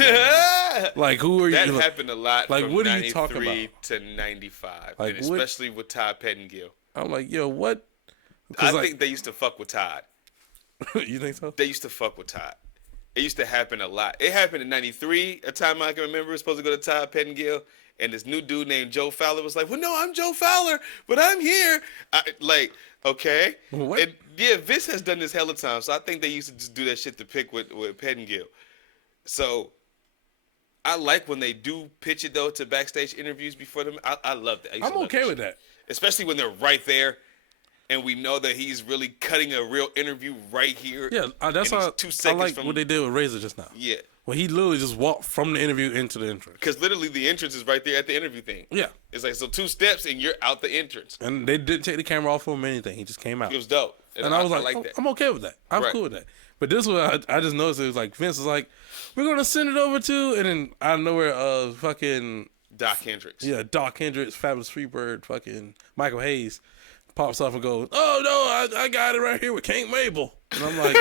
Like, who are you? That happened a lot like, from what are you talking about? 93 to 95. Like, and especially with Todd Pettengill. I'm like, yo, what? I think they used to fuck with Todd. You think so? They used to fuck with Todd. It used to happen a lot. It happened in 93, a time I can remember. It was supposed to go to Todd Pettengill. And this new dude named Joe Fowler was like, well, no, I'm Joe Fowler, but I'm here. Okay. What? And yeah, Vince has done this hella time. So I think they used to just do that shit to pick with Pettengill. So I like when they do pitch it though to backstage interviews before them. I love that. I'm okay with that. Especially when they're right there, and we know that he's really cutting a real interview right here. Yeah, that's how 2 seconds I like from what they did with Razor just now. Yeah, Well, he literally just walked from the interview into the entrance. because literally the entrance is right there at the interview thing. Yeah, It's like so 2 steps and you're out the entrance. and they didn't take the camera off him or anything. He just came out. It was dope, And I was like, like that. I'm okay with that. I'm Right. cool with that. But this one, I just noticed it was like Vince was like, we're gonna send it over to, and then out of nowhere, fucking Doc Hendricks. yeah, Doc Hendricks, Fabulous Freebird, fucking Michael Hayes pops up and goes, oh no, I got it right here with King Mabel, and I'm like,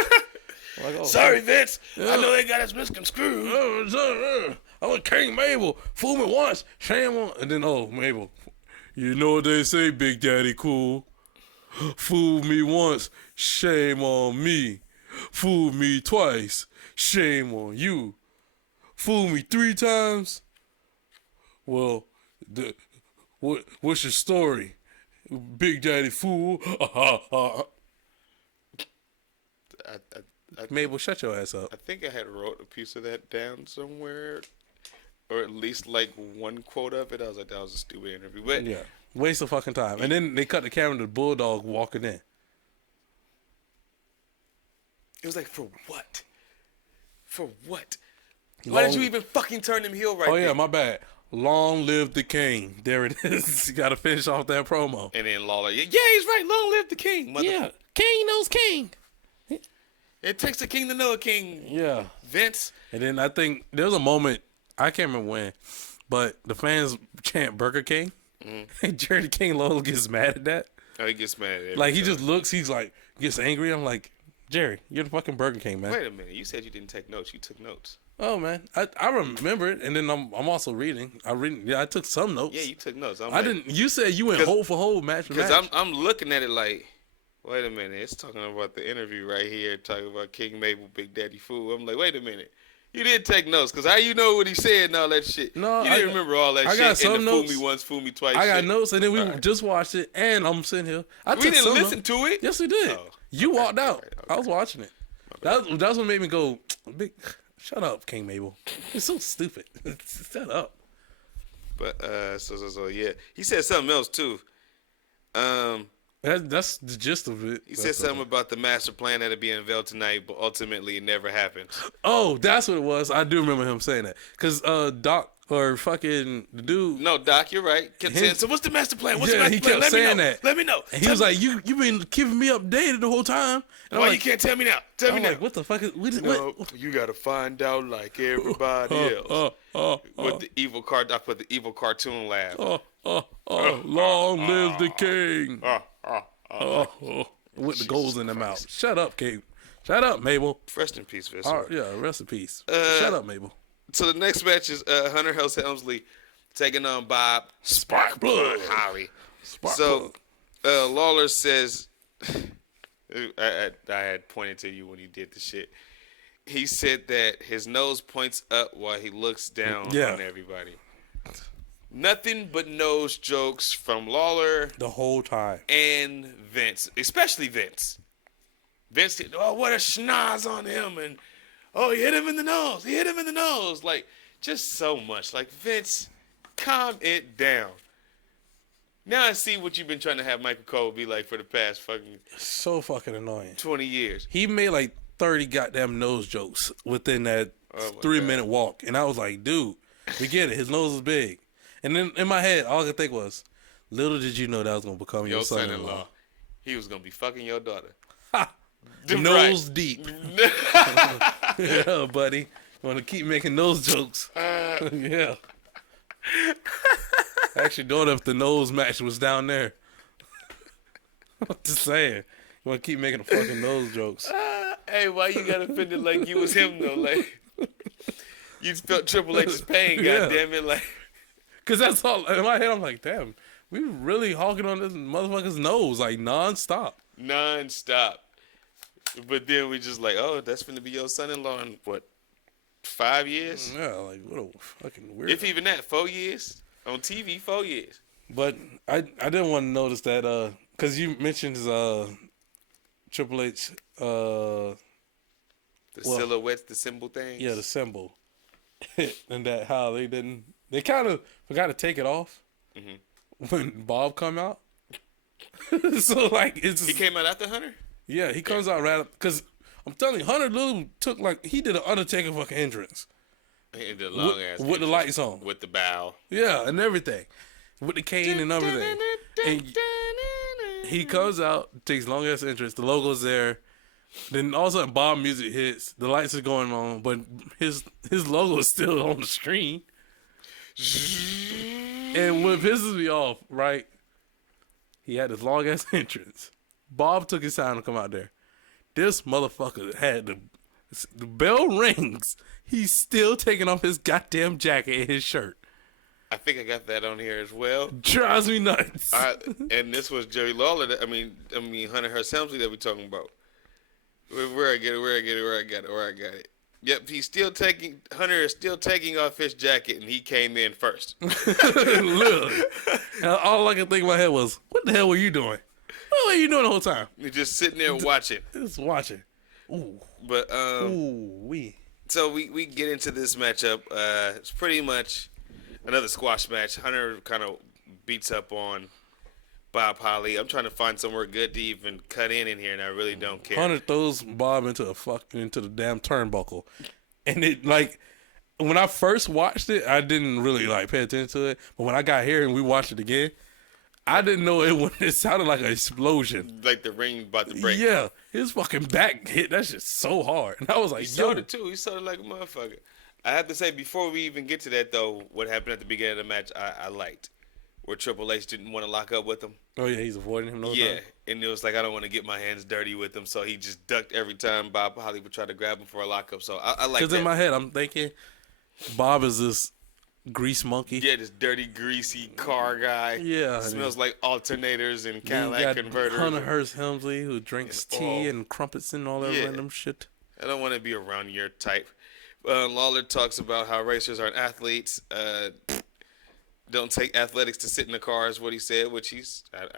oh, Sorry, Vince. Yeah. I know they got us misconstrued. I want King Mabel. Fool me once, shame on, and then Mabel. You know what they say, Big Daddy Cool. Fool me once, shame on me. Fool me twice, shame on you. Fool me 3 times. Well, what's your story, Big Daddy Fool? Mabel, shut your ass up. I think I had wrote a piece of that down somewhere, or at least like one quote of it. I was like, that was a stupid interview. But Yeah, waste of fucking time. And then they cut the camera to Bulldog walking in. it was like, for what? For what? Why did Long- you even fucking turn him heel right Oh there? yeah, my bad. Long live the king. There it is. You got to finish off that promo. And then Lawler, yeah, he's right. Long live the king. Yeah, king knows king. It takes a king to know a king. Yeah. Vince. And then I think there was a moment, I can't remember when, but the fans chant Burger King. And Jerry the King Lawler gets mad at that. Oh, he gets mad at it. Like he just looks, he's like, gets angry. I'm like, Jerry, you're the fucking Burger King, man. Wait a minute. You said you didn't take notes. You took notes. Oh man, I remember it, and then I'm also reading. I took some notes. Yeah, you took notes. I didn't. You said you went hold for hold, match for match. Because I'm looking at it like, wait a minute. It's talking about the interview right here, talking about King Mabel, Big Daddy Fool. I'm like, wait a minute. You did take notes, because how you know what he said and all that shit? No, you didn't remember all that I shit. got some and the notes. fool me once, fool me twice. I got shit. notes, and then we just watched it, and I'm sitting here. We took didn't some listen notes. to it. Yes, we did. Oh, You okay, walked out. okay. I was watching it. That's what made me go, big. Shut up, King Mabel. You're so stupid. Shut up. But so yeah, he said something else too. That's the gist of it. He said something about the master plan that'll be unveiled tonight, but ultimately it never happened. Oh, that's what it was. I do remember him saying that. Because Doc, or fucking the dude. No, Doc, you're right. Kept saying, so what's the master plan? What's the master he plan? kept Let saying me know. that. Let me know. And he was like, you been keeping me updated the whole time. And Why I'm you like, can't tell me now? Tell me I'm now. like, what the fuck is No, you gotta find out like everybody else. With the evil card, I put the evil cartoon laugh. Long live the king. With the goals in their mouth. Shut up, King. Shut up, Mabel. Rest in peace, Vince. All right, yeah, rest in peace. Shut up, Mabel. So the next match is Hunter Hearst Helmsley taking on Bob Sparkplug Holly. So Lawler says, I had pointed to you when you did the shit. He said that his nose points up while he looks down on everybody. Nothing but nose jokes from Lawler The whole time. and Vince, especially Vince. Vince said, oh, what a schnoz on him, and oh, he hit him in the nose. He hit him in the nose. Like, just so much. Like, Vince, calm it down. Now I see what you've been trying to have Michael Cole be like for the past fucking So fucking annoying. 20 years. He made like 30 goddamn nose jokes within that 3-minute walk. And I was like, dude, we get it. His nose is big. And then in my head, all I could think was, little did you know that was going to become your son-in-law. He was going to be fucking your daughter. Nose deep. Yeah, buddy. You want to keep making those jokes. Yeah. I actually don't know if the nose match was down there. I'm just saying. You want to keep making the fucking nose jokes. Hey, why you got offended like you was him, though? Like, you felt Triple H's pain, goddamn it. Like, because that's all. In my head, I'm like, damn, we really hawking on this motherfucker's nose, like, nonstop. Non-stop. But then we just like, oh, that's going to be your son-in-law in, what, 5 years? Yeah, like, what a fucking weird. If even that, 4 years? On TV, 4 years. But I didn't want to notice that, because you mentioned Triple H, The silhouettes, the symbol things. yeah, the symbol. and that how they kind of forgot to take it off when Bob come out. So like it's He came out after Hunter. yeah, he comes out right because I'm telling you, Hunter literally took like he did an Undertaker fucking entrance. He did a long ass with the lights on, with the bow. yeah, and everything, with the cane and everything. And he comes out, takes long ass entrance. The logo's there. Then all of a sudden, Bob music hits. The lights are going on, but his logo is still on the screen. And what pisses me off, right? He had this long ass entrance. Bob took his time to come out there. This motherfucker had the bell rings. He's still taking off his goddamn jacket and his shirt. I think I got that on here as well. Drives me nuts. And this was Jerry Lawler. I mean Hunter Hearst Helmsley that we talking about. Where I got it. Yep, Hunter is still taking off his jacket, and he came in first. Literally. And all I could think in my head was, what the hell were you doing? What were you doing the whole time? You're just sitting there watching. Just watching. Ooh. But, Ooh-wee. So we get into this matchup. It's pretty much another squash match. Hunter kind of beats up on Bob Holly. I'm trying to find somewhere good to even cut in here, and I really don't care. Hunter throws Bob into the damn turnbuckle, and it like when I first watched it, I didn't really like pay attention to it. But when I got here and we watched it again, I didn't know it sounded like an explosion, like the ring about to break. Yeah, his fucking back hit that shit so hard, and I was like, he sold it too. He sold it like a motherfucker. I have to say before we even get to that though, what happened at the beginning of the match, I liked. Where Triple H didn't want to lock up with him. Oh, yeah, he's avoiding him. Yeah, and it was like, I don't want to get my hands dirty with him, so he just ducked every time Bob Holly would try to grab him for a lockup. So I like that. Because in my head, I'm thinking Bob is this grease monkey. Yeah, this dirty, greasy car guy. Yeah. Smells like alternators and Cadillac converters. Hunter Hearst Helmsley, who drinks tea and crumpets and all that random shit. I don't want to be around your type. Lawler talks about how racers aren't athletes. Don't take athletics to sit in the car is what he said, which he's, I'm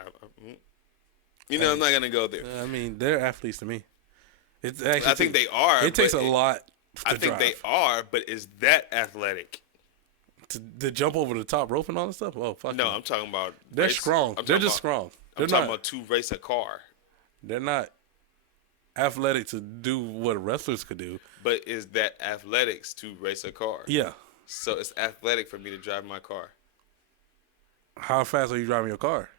not going to go there. I mean, they're athletes to me. It's actually, I think they are. It takes a lot I think they are, but is that athletic? To jump over the top rope and all that stuff? Oh, fuck no, me. I'm talking about. They're strong. They're just strong. I'm talking about to race a car. They're not athletic to do what wrestlers could do. But is that athletics to race a car? Yeah. So it's athletic for me to drive my car. How fast are you driving your car?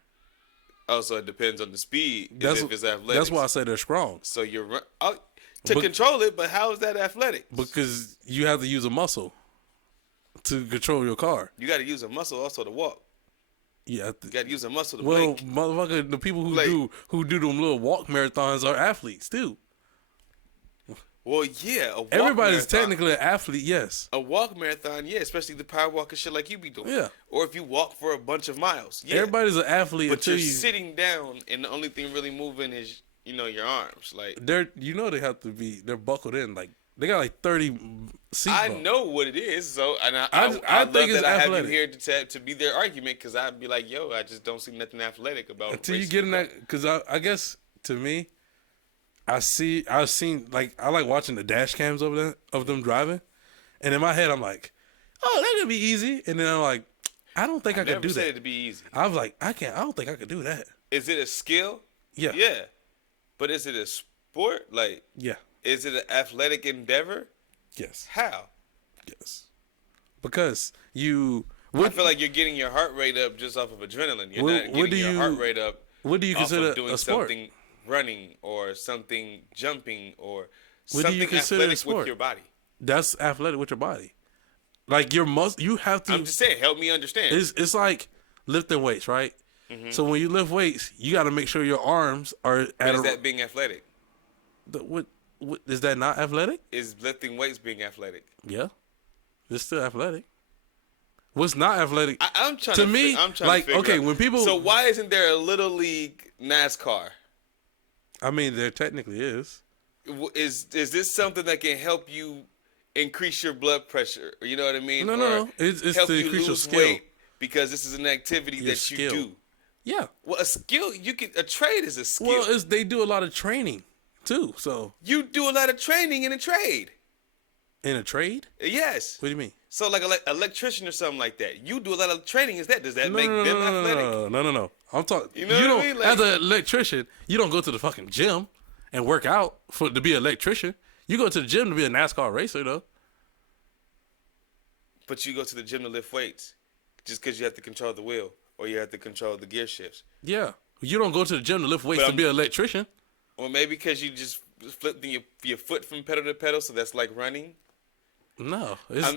Oh, so it depends on the speed. If it's athletic. That's why I say they're strong. So you're control it, but how is that athletic? Because you have to use a muscle to control your car. You got to use a muscle also to walk. Yeah, you got to use a muscle to blink. Well, motherfucker, the people who do them little walk marathons are athletes too. Well, yeah, everybody's technically an athlete, yes. A walk marathon, yeah, especially the power walk and shit like you be doing. Yeah. Or if you walk for a bunch of miles, yeah. Everybody's an athlete, but you're sitting down, and the only thing really moving is your arms. Like they're buckled in, like they got like 30 seat I belts. know what it is, so and I think it's that I athletic. have you here to be their argument because I'd be like, yo, I just don't see nothing athletic about it. Until you get in that, because I guess to me. I've seen like I like watching the dash cams of them driving, and in my head I'm like, oh, that could be easy, and then I'm like, I don't think I could do that. Never said it to be easy. I was like, I don't think I could do that. Is it a skill? Yeah. Yeah, but is it a sport? Like, yeah. Is it an athletic endeavor? Yes. How? Yes. Because I feel like you're getting your heart rate up just off of adrenaline. You're not getting your heart rate up. What do you consider doing a sport? Something running or something jumping or what something athletic with your body. That's athletic with your body. Like you have to. I'm just saying, help me understand. It's like lifting weights, right? Mm-hmm. So when you lift weights, you got to make sure your arms are. Is that being athletic? What is that not athletic? Is lifting weights being athletic? Yeah, it's still athletic. What's not athletic? I'm trying to me. Like okay, when people. So why isn't there a little league NASCAR? I mean, there technically is. Is this something that can help you increase your blood pressure? You know what I mean? No. It's to increase your skill. Because this is an activity that you do. Yeah. Well, a skill, a trade is a skill. Well, they do a lot of training too. So you do a lot of training in a trade. In a trade? Yes. What do you mean? So like electrician or something like that. You do a lot of training. Does that make them No, athletic? no. I'm talking. You know what I mean? Like, as an electrician, you don't go to the fucking gym and work out to be an electrician. You go to the gym to be a NASCAR racer, though. But you go to the gym to lift weights just because you have to control the wheel or you have to control the gear shifts. Yeah. You don't go to the gym to lift weights to be an electrician. Or maybe because you just flip your foot from pedal to pedal, so that's like running. No, it's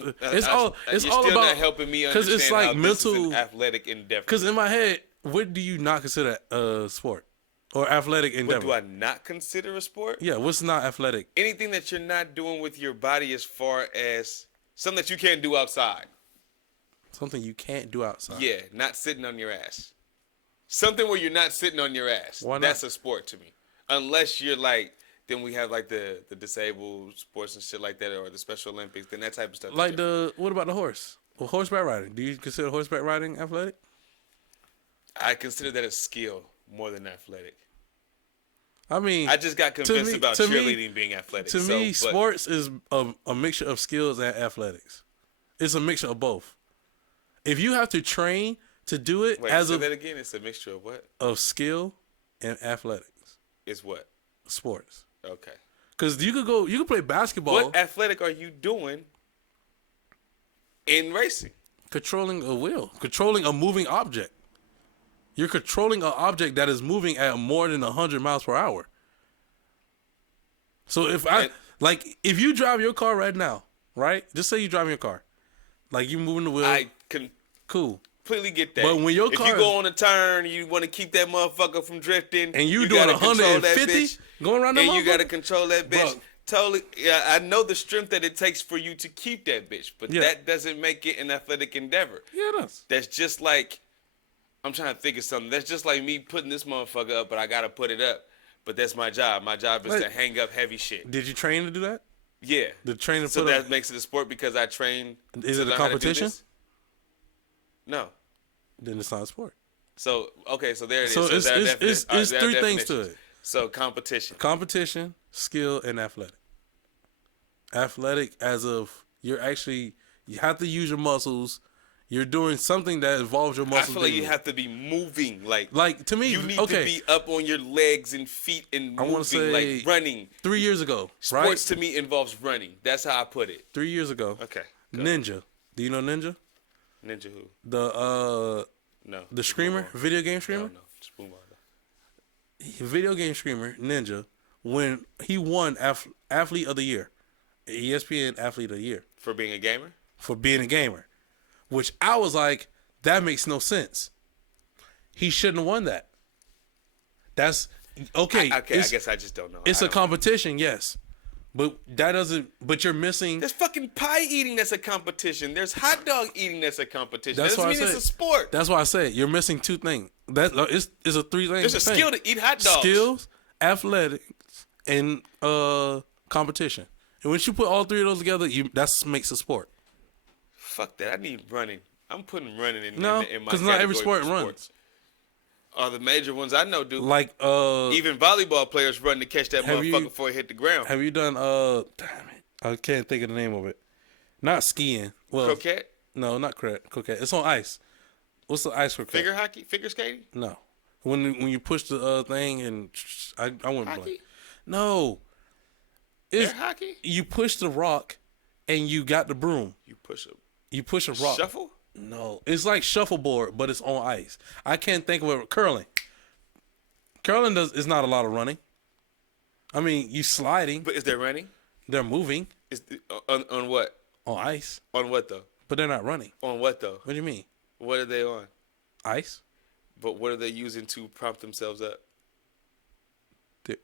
you're all still about not helping me understand it's like how mental this is an athletic endeavor. Because in my head, what do you not consider a sport or athletic endeavor? What do I not consider a sport? Yeah, what's not athletic? Anything that you're not doing with your body as far as something that you can't do outside. Something you can't do outside. Yeah, not sitting on your ass. Something where you're not sitting on your ass. Why not? That's a sport to me. Unless you're like, then we have like the disabled sports and shit like that, or the Special Olympics, then that type of stuff. Like what about the horse? Well, horseback riding. Do you consider horseback riding athletic? I consider that a skill more than athletic. I mean, I just got convinced about cheerleading being athletic. To me, sports is a mixture of skills and athletics. It's a mixture of both. If you have to train to do it, say that again. It's a mixture of what? Of skill and athletics. It's what? Sports. Okay. Because you could play basketball. What athletic are you doing in racing? Controlling a wheel, controlling a moving object. You're controlling an object that is moving at more than 100 miles per hour. So if you drive your car right now, right? Just say you drive your car, like you moving the wheel. I can completely get that. But when your if car, you go on a turn, you want to keep that motherfucker from drifting, and you doing 150 going around, and you got to control that bitch. Bro. Totally, yeah. I know the strength that it takes for you to keep that bitch, but that doesn't make it an athletic endeavor. Yeah, it does. That's just like, I'm trying to think of something. That's just like me putting this motherfucker up, but I gotta put it up. But that's my job. My job is to hang up heavy shit. Did you train to do that? Yeah. The trainer. So that makes it a sport because I train. Is it a competition? No. Then it's not a sport. So okay, so there it is. So it's three things to it. So competition, skill, and athletic. Athletic, as of you have to use your muscles. You're doing something that involves your muscles. I feel like you have to be moving, like to me. You need to be up on your legs and feet and moving, I want to say like running. 3 years ago, sports to me involves running. That's how I put it. 3 years ago. Okay. Ninja. Do you know Ninja? Ninja who? No. The streamer, video game streamer. No. Just move on. Video game streamer Ninja, when he won Athlete of the Year, ESPN Athlete of the Year for being a gamer. For being a gamer. Which I was like, that makes no sense. He shouldn't have won that. That's okay. I guess I just don't know. It's a competition, yes. But that doesn't. But you're missing. There's fucking pie eating that's a competition. There's hot dog eating that's a competition. That doesn't mean it's a sport. That's why I said you're missing two things. That it's a three things. There's a skill to eat hot dogs. Skills, athletics, and competition. And once you put all three of those together, that makes a sport. Fuck that. I need running. I'm putting running in my because not every sport runs. The major ones I know do. Like even volleyball players run to catch that motherfucker before it hit the ground. Have you done damn it. I can't think of the name of it. Not skiing. Well, croquet? No, not croquet. It's on ice. What's the ice croquet? Figure hockey? Figure skating? No. When you push the thing and I wouldn't play. No. It's air hockey? You push the rock and you got the broom. You push a rock. Shuffle? No. It's like shuffleboard, but it's on ice. I can't think of it. Curling. Curling is not a lot of running. I mean, you sliding. But is there running? They're moving. On what? On ice. On what, though? But they're not running. On what, though? What do you mean? What are they on? Ice. But what are they using to prompt themselves up?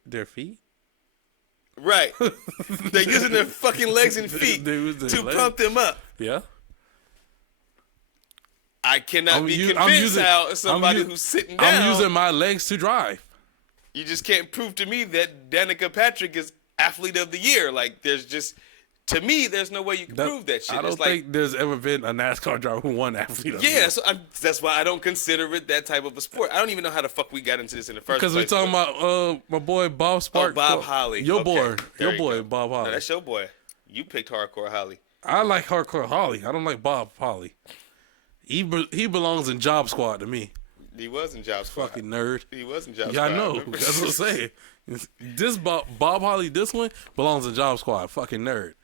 Their feet? Right. They're using their fucking legs and feet to prompt them up. Yeah. I cannot be convinced how somebody who's sitting down. I'm using my legs to drive. You just can't prove to me that Danica Patrick is Athlete of the Year. Like, there's just, to me, there's no way you can prove that shit. I don't think there's ever been a NASCAR driver who won Athlete of the Year. Yeah, so that's why I don't consider it that type of a sport. I don't even know how the fuck we got into this in the first place. Because we're talking about my boy Bob Sparks. Oh, Bob Holly. Your boy, Bob Holly. No, that's your boy. You picked Hardcore Holly. I like Hardcore Holly. I don't like Bob Holly. He belongs in Job Squad to me. He was in Job Squad. Fucking nerd. He was in Job Yeah, Squad. I know. Remember? That's what I'm saying. This Bob Holly, this one belongs in Job Squad. Fucking nerd.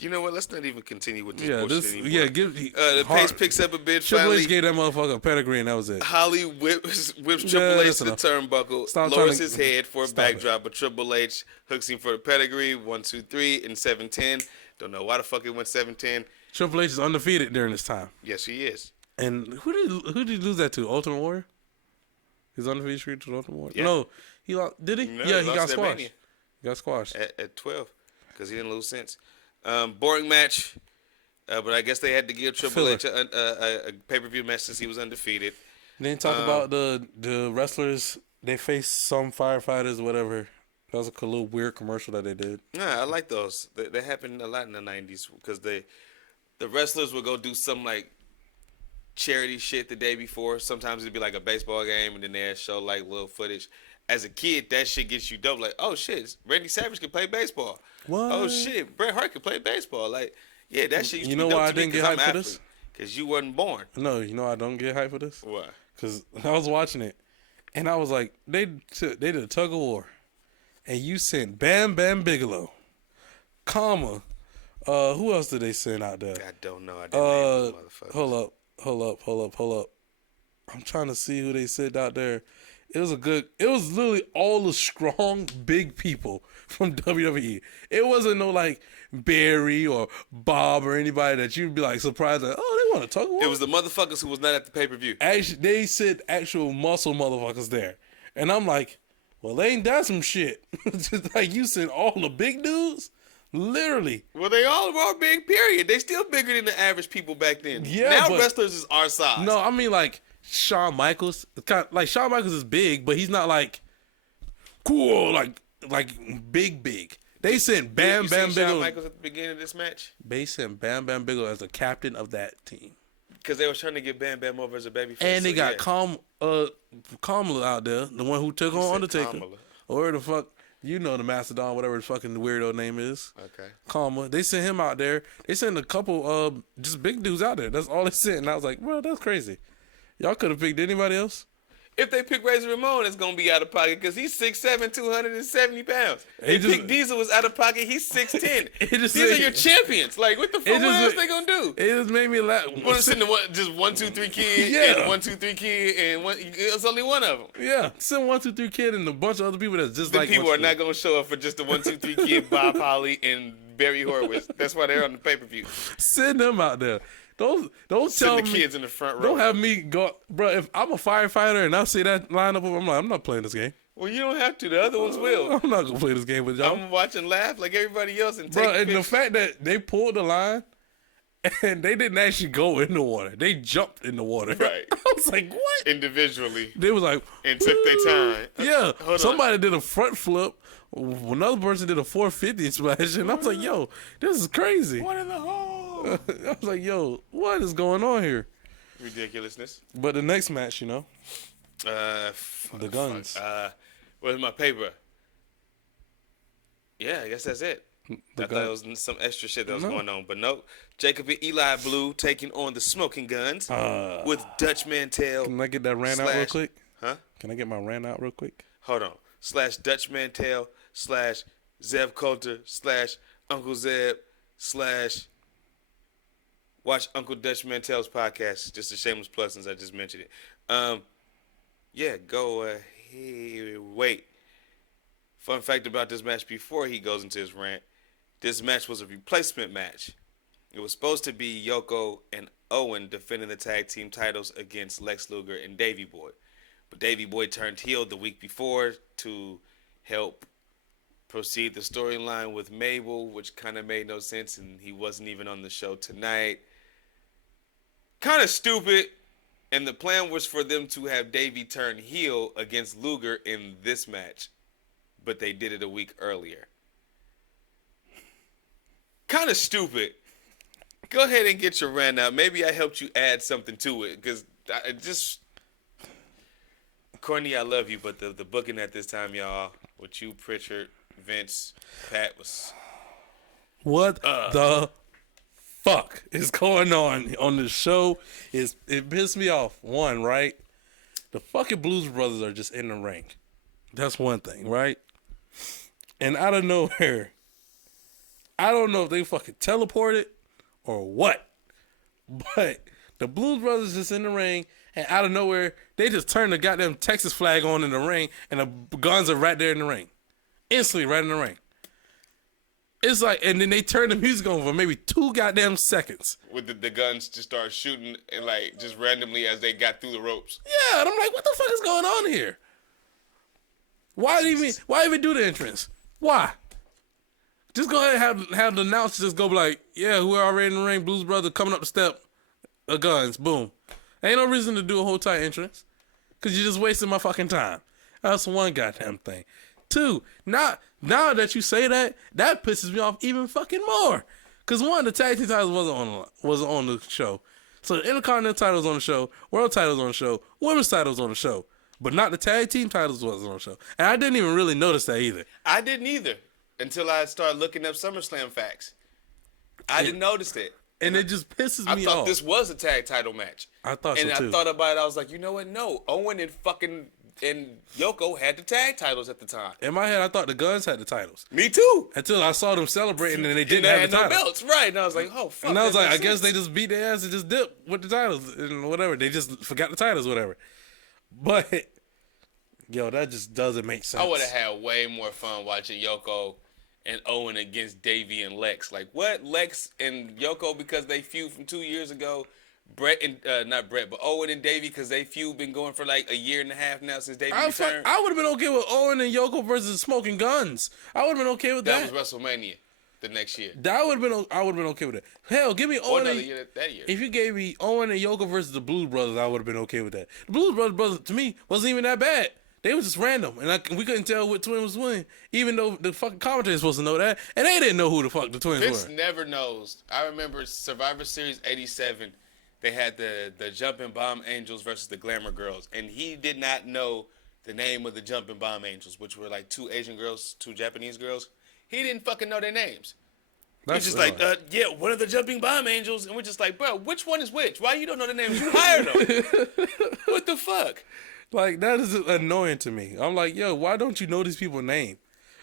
You know what? Let's not even continue with this Yeah, bullshit this. anymore. Yeah, the pace picks up a bit. Triple Finally, H gave that motherfucker a pedigree, and that was it. Holly whips Triple H that's to the enough. turnbuckle, Stop lowers trying his to- head for a Stop it. backdrop, but Triple H hooks him for the pedigree. 1, 2, 3, and 7-10. Don't know why the fuck it went 7-10. Triple H is undefeated during this time. Yes, he is. And who did he lose that to? Ultimate Warrior? He's undefeated streak to Ultimate Warrior? Yeah. No, he lost. Did he? No, Yeah, he he lost got at squashed. Mania. He got squashed. At 12, because he didn't lose since. Boring match, but I guess they had to give Triple Filler. H a pay-per-view match since he was undefeated. Then talk about the wrestlers. They faced some firefighters or whatever. That was a little weird commercial that they did. Nah, I like those. They happened a lot in the 90s because the wrestlers would go do some like charity shit the day before. Sometimes it'd be like a baseball game, and then they'd show like little footage. As a kid, that shit gets you dope. Like, oh shit, Randy Savage can play baseball. What? Oh shit, Bret Hart can play baseball. Like, yeah, that shit used You to know be dope why I to me didn't get 'cause I'm hyped for an this? athlete. Because you wasn't born. No, you know I don't get hyped for this? Why? Because I was watching it, and I was like, they did a tug of war, and you sent Bam Bam Bigelow, comma, who else did they send out there? I don't know. I didn't name the motherfuckers. Hold up. I'm trying to see who they sent out there. It was literally all the strong, big people from WWE. It wasn't no like Barry or Bob or anybody that you'd be like surprised that, oh, they want to talk about. It was the motherfuckers who was not at the pay-per-view. Actually, they said actual muscle motherfuckers there. And I'm like, well, ain't that some shit? Just like you said, all the big dudes? Literally. Well, they all were big, period. They still bigger than the average people back then. Yeah, now but- wrestlers is our size. No, I mean like Shawn Michaels. Kind of, like Shawn Michaels is big, but he's not like cool, like big. They sent Bam you Bam seen Shawn Bigelow. Michaels at the beginning of this match? They sent Bam Bam Bigelow as the captain of that team. Because they were trying to get Bam Bam over as a babyface. And they so, got yeah. Kamala out there, the one who took You on said Undertaker. Kamala. Or the fuck, you know the Mastodon, whatever the fucking weirdo name is. Okay. Kama. They sent him out there. They sent a couple just big dudes out there. That's all they sent. And I was like, bro, that's crazy. Y'all could have picked anybody else. If they pick Razor Ramon, it's going to be out of pocket because he's 6'7", 270 pounds. It If just- Pick Diesel was out of pocket, he's 6'10". It just- These are your champions. Like, what the fuck just- else they going to do? It just made me laugh. Want to send the just 1, 2, 3 kid, Yeah. and 1, 2, 3 kid, and one. It's only one of them. Yeah, send 1, 2, 3 kid and a bunch of other people that's just The like people 1, are 2, not going to show up for just the 1, 2, 3 kid, Bob Holly, and Barry Horowitz. That's why they're on the pay-per-view. Send them out there. Don't tell Send the me. kids in the front row. Don't have me go, bro. If I'm a firefighter and I see that lineup, I'm like, I'm not playing this game. Well, you don't have to. The other ones will. I'm not gonna play this game with y'all, I'm watching laugh like everybody else and take bro. And the pictures. fact that they pulled the line and they didn't actually go in the water, they jumped in the water. Right. I was like, what? individually They was like, and took their time. yeah. Hold on. Somebody did a front flip. Another person did a 450 smash, and I was like, yo, this is crazy. What in the hole? I was like, yo, what is going on here? Ridiculousness. But the next match, you know, The guns. Where's my paper? Yeah, I guess that's it. I thought it was some extra shit that was going on, but nope. Jacob and Eli Blue taking on the Smoking Guns with Dutch Mantel. can I get that ran out real quick? Huh? Can I get my ran out real quick? Hold on. / Dutch Mantel / Zeb Coulter / Uncle Zeb / watch Uncle Dutch Mantel's podcast. Just a shameless plug since I just mentioned it. Yeah, go ahead. Wait. Fun fact about this match before he goes into his rant. This match was a replacement match. It was supposed to be Yoko and Owen defending the tag team titles against Lex Luger and Davey Boy. But Davey Boy turned heel the week before to help proceed the storyline with Mabel, which kind of made no sense, and he wasn't even on the show tonight. Kind of stupid, and the plan was for them to have Davey turn heel against Luger in this match, but they did it a week earlier. Kind of stupid. Go ahead and get your rant out. Maybe I helped you add something to it, because I just... Courtney, I love you, but the booking at this time, y'all, with you, Pritchard, Vince, Pat, was What the fuck is going on the show? It pissed me off. One, right? The fucking Blues Brothers are just in the ring. That's one thing, right? And out of nowhere, I don't know if they fucking teleported or what, but the Blues Brothers just in the ring, and out of nowhere, they just turn the goddamn Texas flag on in the ring, and the guns are right there in the ring. Instantly right in the ring. It's like, and then they turn the music on for maybe 2 goddamn seconds. With the guns just start shooting and like just randomly as they got through the ropes. Yeah, and I'm like, what the fuck is going on here? Why even do the entrance? Why? Just go ahead and have the announcer just go like, yeah, who are already in the ring, Blues Brothers coming up the step, guns, boom. Ain't no reason to do a whole tight entrance, cause you're just wasting my fucking time. That's one goddamn thing. 2, now that you say that pisses me off even fucking more. Cause one, the tag team titles wasn't on the show. So the Intercontinental titles on the show, World titles on the show, Women's titles on the show. But not the tag team titles wasn't on the show. And I didn't even really notice that either. I didn't either until I started looking up SummerSlam facts. I didn't notice it. And it just pisses me off. I thought this was a tag title match. I thought so too. And I thought about it. I was like, you know what? No. Owen and Yoko had the tag titles at the time. In my head, I thought the Guns had the titles. Me too. Until I saw them celebrating and they didn't have the titles. No belts, right? And I was like, oh fuck. And I was like, I guess they just beat their ass and just dipped with the titles and whatever. They just forgot the titles, whatever. But yo, that just doesn't make sense. I would have had way more fun watching Yoko and Owen against Davey and Lex. Like what? Lex and Yoko because they feud from 2 years ago. Brett and not Brett, but Owen and Davey because they feud been going for like a year and a half now since Davey returned. I would have been okay with Owen and Yoko versus Smoking Guns. I would have been okay with that. That was WrestleMania the next year. I would have been okay with that. Hell, give me Owen. That year. If you gave me Owen and Yoko versus the Blues Brothers, I would have been okay with that. The Blues Brothers to me wasn't even that bad. They was just random, and we couldn't tell what twin was winning, even though the fucking commentator was supposed to know that, and they didn't know who the fuck the twins Vince were. Never knows. I remember Survivor Series '87. They had the Jumping Bomb Angels versus the Glamour Girls, and he did not know the name of the Jumping Bomb Angels, which were like 2 Asian girls, 2 Japanese girls. He didn't fucking know their names. He's just like, yeah, one of the Jumping Bomb Angels, and we're just like, bro, which one is which? Why you don't know the names? You hired them. What the fuck? Like, that is annoying to me. I'm like, yo, why don't you know these people's name?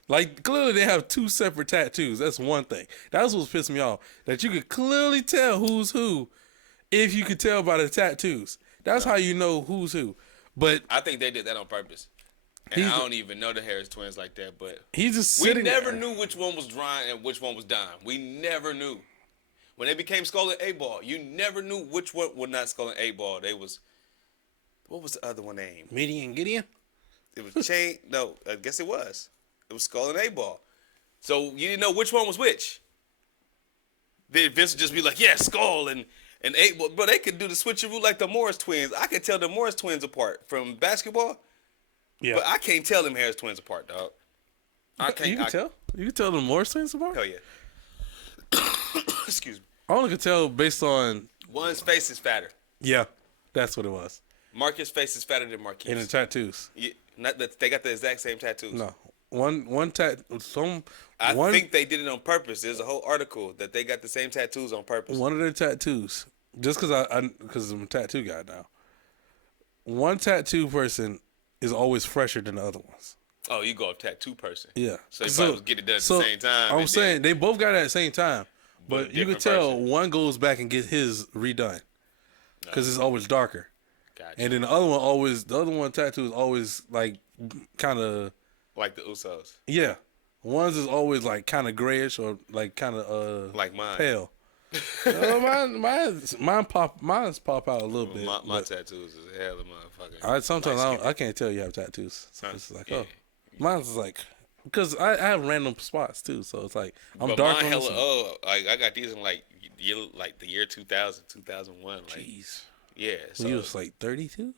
Like, clearly they have 2 separate tattoos. That's one thing. That's what's pissed me off. That you could clearly tell who's who if you could tell by the tattoos. That's how you know who's who. But I think they did that on purpose. And I don't even know the Harris twins like that, but he's just sitting we never there. knew which one was Ryan and which one was Don. We never knew. When they became Skull and 8-Ball, you never knew which one was not Skull and 8-Ball. They was, what was the other one named? Midian Gideon? It was Chain. No, I guess it was. It was Skull and 8-Ball. So you didn't know which one was which. Then Vince would just be like, yeah, Skull and 8-Ball. But they could do the switcheroo like the Morris twins. I could tell the Morris twins apart from basketball. Yeah. But I can't tell them Harris twins apart, dog. I can't. You can tell? You can tell the Morris twins apart? Hell yeah. Excuse me. I only could tell based on... One's face is fatter. Yeah, that's what it was. Marcus' face is fatter than Marquise. And the tattoos. Yeah, not that they got the exact same tattoos. No. One tattoo... I think they did it on purpose. There's a whole article that they got the same tattoos on purpose. One of their tattoos, just because I'm a tattoo guy now, one tattoo person is always fresher than the other ones. Oh, you go up tattoo person. Yeah. So you probably get it done at the same time. I'm saying they both got it at the same time, but you can tell one goes back and gets his redone because it's always darker. Gotcha. And then the other one tattoo is always like kind of like the Usos. Yeah. One's is always like kind of grayish or like kind of like mine. Pale. Mine's pop out a little bit. My tattoos is a hell of a motherfucker. Sometimes I can't tell you have tattoos. So it's like, yeah. Mine's like, because I have random spots too. So it's like I'm but dark. Mine like I got these in like the year 2000, 2001. Like, jeez. Yeah. So you was like 32.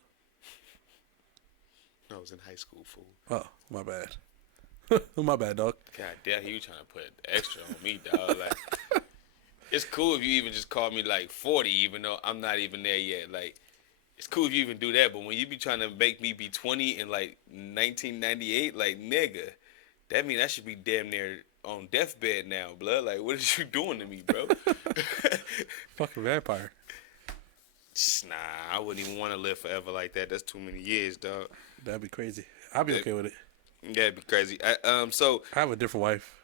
I was in high school, fool. Oh, my bad. My bad, dog. God damn, you trying to put extra on me, dog. Like, it's cool if you even just call me like 40, even though I'm not even there yet. Like, it's cool if you even do that, but when you be trying to make me be 20 in like 1998, like, nigga, that mean I should be damn near on deathbed now, blood. Like, what is you doing to me, bro? Fucking vampire. Nah, I wouldn't even want to live forever like that. That's too many years, dog. That'd be crazy. I'd be okay with it. That'd be crazy. So I have a different wife.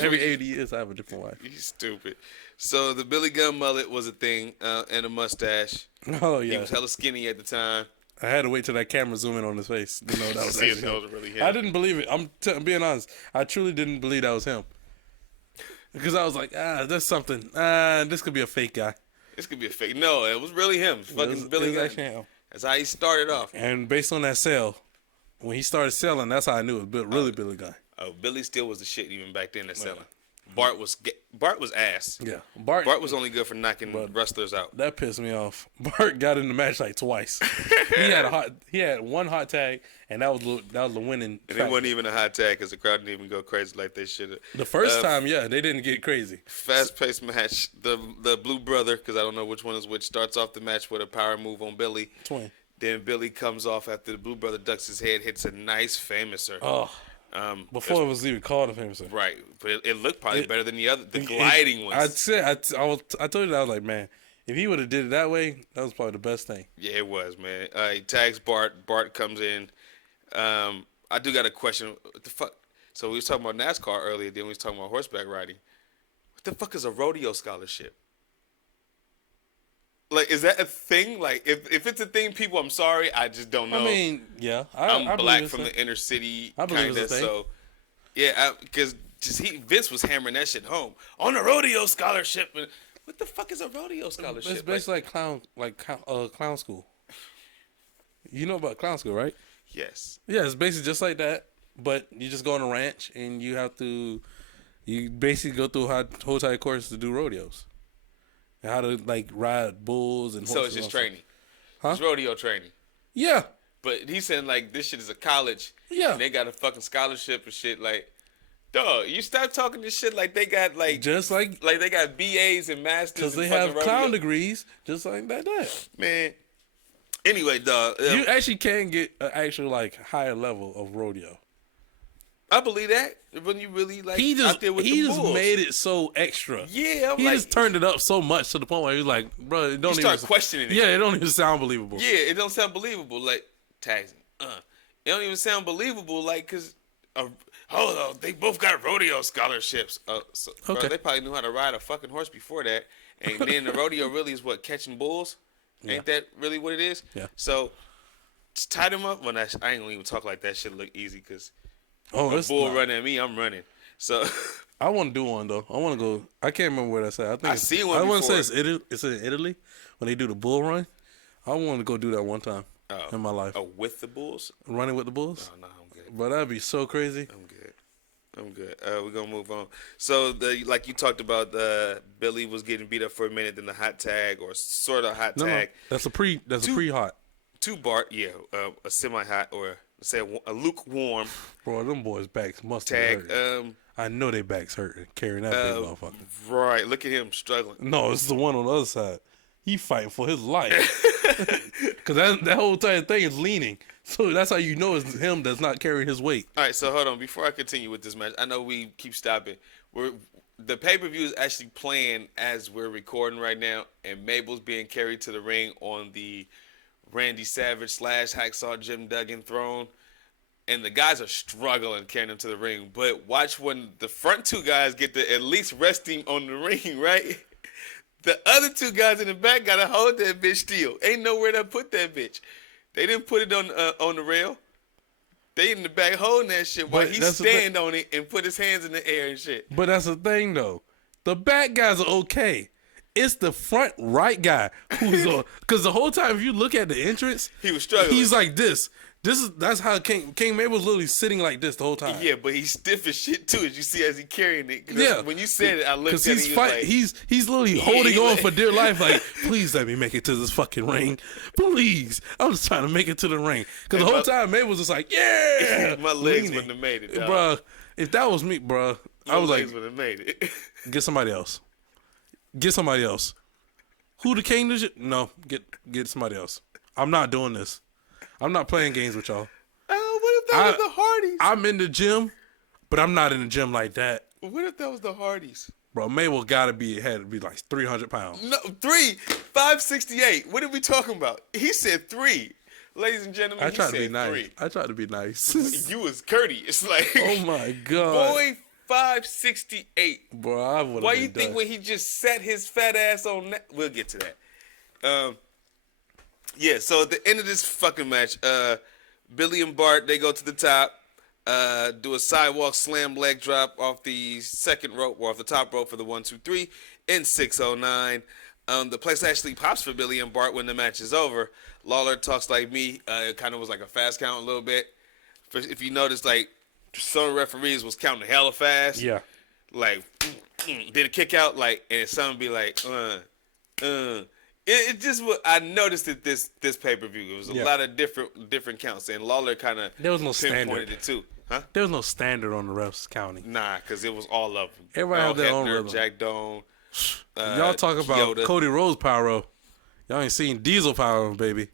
Every 80 years, I have a different wife. You stupid. So the Billy Gunn mullet was a thing, and a mustache. Oh yeah. He was hella skinny at the time. I had to wait till that camera zoom in on his face to know that was actually that him. was really him. I didn't believe it. I'm being honest. I truly didn't believe that was him. Because I was like, there's something. This could be a fake guy. This could be a fake. No, it was really him. Fucking Billy Gunn. Him. That's how he started off. And based on that sale, when he started selling, that's how I knew it was really Billy Gunn. Oh, Billy still was the shit even back then at selling. Bart was ass. Yeah, Bart was only good for knocking wrestlers out. That pissed me off. Bart got in the match like twice. He had one hot tag, and that was the winning. And it wasn't even a hot tag because the crowd didn't even go crazy like they should have. The first time, yeah, they didn't get crazy. Fast paced match. The Blue Brother, because I don't know which one is which, starts off the match with a power move on Billy. Twin. Then Billy comes off after the Blue Brother ducks his head, hits a nice famouser. Oh. Before it was even called a famous. Right, but it looked probably better than the gliding ones. I told you that, I was like, man, if he would have did it that way, that was probably the best thing. Yeah, it was, man. He tags Bart. Bart comes in. I do got a question. What the fuck? So we was talking about NASCAR earlier. Then we was talking about horseback riding. What the fuck is a rodeo scholarship? Like, is that a thing? Like, if it's a thing, people, I'm sorry, I just don't know. I mean, yeah, I'm black from the inner city, kind of. So, yeah, because Vince was hammering that shit home on a rodeo scholarship. What the fuck is a rodeo scholarship? It's basically clown school. You know about clown school, right? Yes. Yeah, it's basically just like that, but you just go on a ranch and you basically go through a whole entire course to do rodeos. How to ride bulls and horses. So it's just training. Huh? It's rodeo training. Yeah. But he's saying this shit is a college. Yeah. And they got a fucking scholarship and shit. Like, dog, you stop talking this shit like they got just like they got BAs and masters. Because they have clown degrees, just like that. Man. Anyway, dog. You actually can get an actual higher level of rodeo. I believe that when you really out there with the bulls. He just made it so extra. Yeah, he just turned it up so much to the point where he's like, bro, it don't you start questioning it. Yeah, it don't even sound believable. Yeah, it don't sound believable. Like taxing, it don't even sound believable. Because they both got rodeo scholarships. So, okay. Bro, they probably knew how to ride a fucking horse before that, and then the rodeo really is what, catching bulls. Ain't that really what it is? Yeah. So just tie them up. Well, I ain't gonna even talk like that. Shit look easy because. A bull running at me, I'm running. So I want to do one though. I want to go. I can't remember where that's at. I think I see one. I want to say it's in Italy when they do the bull run. I want to go do that one time in my life. Oh, with the bulls? Running with the bulls? Oh, no, I'm good. But that'd be so crazy. I'm good. We're gonna move on. So like you talked about, Billy was getting beat up for a minute, then the hot tag or sort of hot tag. No, that's a pre-hot. To Bart, a semi-hot or say a lukewarm. Bro, them boys' backs must tag. Hurt. I know they backs hurting carrying that big motherfucker. Right, look at him struggling. No, it's the one on the other side. He fighting for his life because that whole entire thing is leaning. So that's how you know it's him that's not carrying his weight. All right, so hold on. Before I continue with this match, I know we keep stopping. The pay-per-view is actually playing as we're recording right now, and Mabel's being carried to the ring on the Randy Savage / Hacksaw Jim Duggan throne, and the guys are struggling carrying him to the ring. But watch when the front two guys get to at least rest him on the ring, right? The other two guys in the back gotta hold that bitch still. Ain't nowhere to put that bitch. They didn't put it on the rail. They in the back holding that shit while he stand on it and put his hands in the air and shit. But that's the thing though. The back guys are okay. It's the front right guy who's on. Because the whole time, if you look at the entrance, he was struggling. He's like this. That's how King Mabel was literally sitting like this the whole time. Yeah, but he's stiff as shit too, as you see as he carrying it. Yeah. When you said it, I looked at it. He's literally holding on for dear life. Like, please let me make it to this fucking ring. Please, I'm just trying to make it to the ring. Because the whole time Mabel was just like, yeah. My legs wouldn't have made it, dog. Bro. If that was me, bro, I was like, would have made it. Get somebody else. Get somebody else. Who the king is? No, get somebody else. I'm not doing this. I'm not playing games with y'all. What if that was the Hardys? I'm in the gym but I'm not in the gym like that. What if that was the Hardys? Bro, Mabel had to be like 300 pounds. No, 568. What are we talking about? He said 3. Ladies and gentlemen, I he tried said to be nice. 3. I tried to be nice. You was courteous. Like, Oh my God. boy, 568. Bro, I would have Why been you think done. when he just sat his fat ass on that? We'll get to that. Yeah, so at the end of this fucking match, Billy and Bart, they go to the top, do a sidewalk slam leg drop off the second rope, or off the top rope for the 1, 2, 3 in 609. The place actually pops for Billy and Bart when the match is over. Lawler talks like me. It kind of was like a fast count a little bit. If you notice, like, some referees was counting hella fast. Yeah. Like, did a kick out, like, and some be like, It just, I noticed it this pay-per-view. It was a lot of different counts, and Lawler kind of There was no pinpointed standard. it too. Huh? There was no standard on the refs counting. Nah, because it was all of them. Everybody had their own Hebner, rhythm. Jack Doan. Y'all talk about Yoda. Cody Rhodes pyro. Y'all ain't seen Diesel pyro, baby.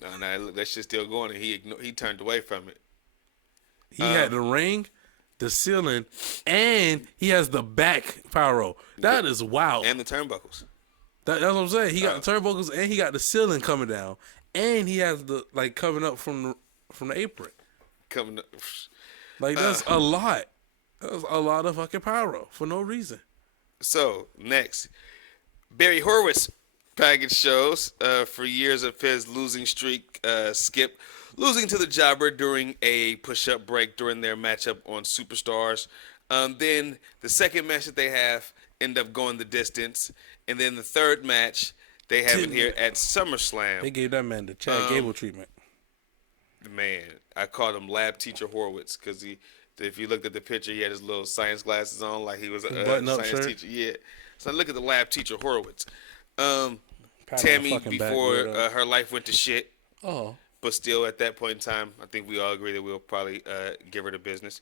No, look, that shit's still going, and he turned away from it. He had the ring, the ceiling, and he has the back pyro. That is wild. And the turnbuckles. That's what I'm saying. He got the turnbuckles and he got the ceiling coming down, and he has the coming up from the apron. Coming up. Like that's a lot. That's a lot of fucking pyro for no reason. So, next. Barry Horowitz package shows for years of his losing streak. Skip losing to the Jobber during a push-up break during their matchup on Superstars. Then the second match that they have end up going the distance. And then the third match they have in here at SummerSlam. They gave that man the Chad Gable treatment. Man, I called him Lab Teacher Horowitz because if you looked at the picture, he had his little science glasses on like he was a Button-up science shirt. teacher. Yeah. So look at the Lab Teacher Horowitz. Pat on Tammy, the fucking back, before weirdo. her life went to shit, Oh. but still at that point in time, I think we all agree that we'll probably give her the business.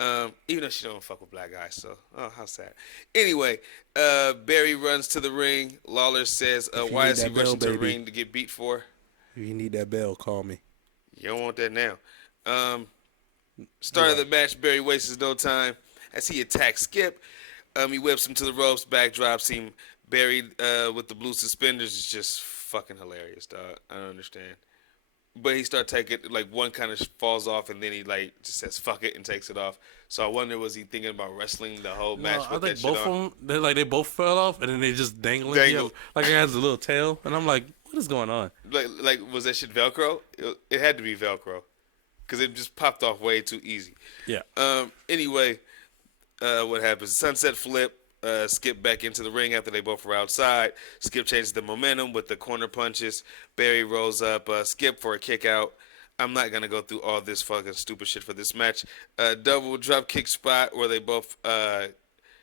Even though she don't fuck with black guys, so how sad. Anyway, Barry runs to the ring. Lawler says, you "Why need is he that bell, rushing to the baby. ring to get beat for?" If you need that bell, call me. You don't want that now. Start of the match, Barry wastes no time as he attacks Skip. He whips him to the ropes, backdrops him. Barry with the blue suspenders is just fucking hilarious, dog. I don't understand. But he started taking, like, one kind of falls off, and then he, like, just says, fuck it, and takes it off. So I wonder, was he thinking about wrestling the whole match I with that think shit both on? of them, they both fell off, and then they just dangling. Dangle. Like it has a little tail, and I'm like, what is going on? Like, was that shit Velcro? It had to be Velcro. Because it just popped off way too easy. Yeah. Anyway, what happens? Sunset flip. Skip back into the ring after they both were outside. Skip changes the momentum with the corner punches. Barry rolls up Skip for a kick out. I'm not going to go through all this fucking stupid shit for this match. Double drop kick spot where they both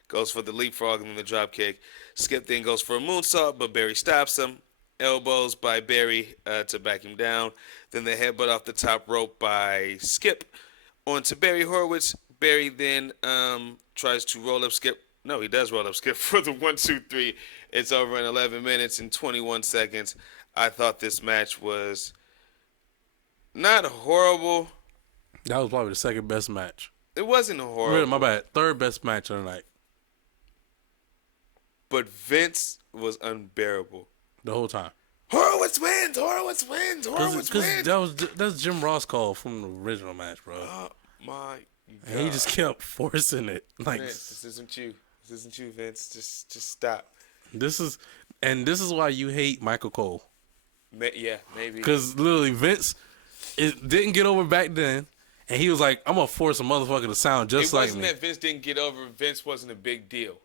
goes for the leapfrog and then the drop kick. Skip then goes for a moonsault, but Barry stops him. Elbows by Barry to back him down. Then the headbutt off the top rope by Skip onto Barry Horowitz. Barry then tries to roll up Skip. No, he does roll up Skip for the 1, 2, 3. It's over in 11 minutes and 21 seconds. I thought this match was not horrible. That was probably the second best match. It wasn't horrible. Really, my bad. Third best match of the night. But Vince was unbearable. The whole time. Horowitz wins! Horowitz wins! Horowitz wins! That's Jim Ross call from the original match, bro. Oh, my God. And he just kept forcing it. Like, Vince, this isn't you. This isn't you, Vince. Just stop. this is why you hate Michael Cole. Yeah, maybe. Because literally Vince didn't get over back then, and he was like, I'm gonna force a motherfucker to sound just It like wasn't me. that Vince didn't get over. Vince wasn't a big deal.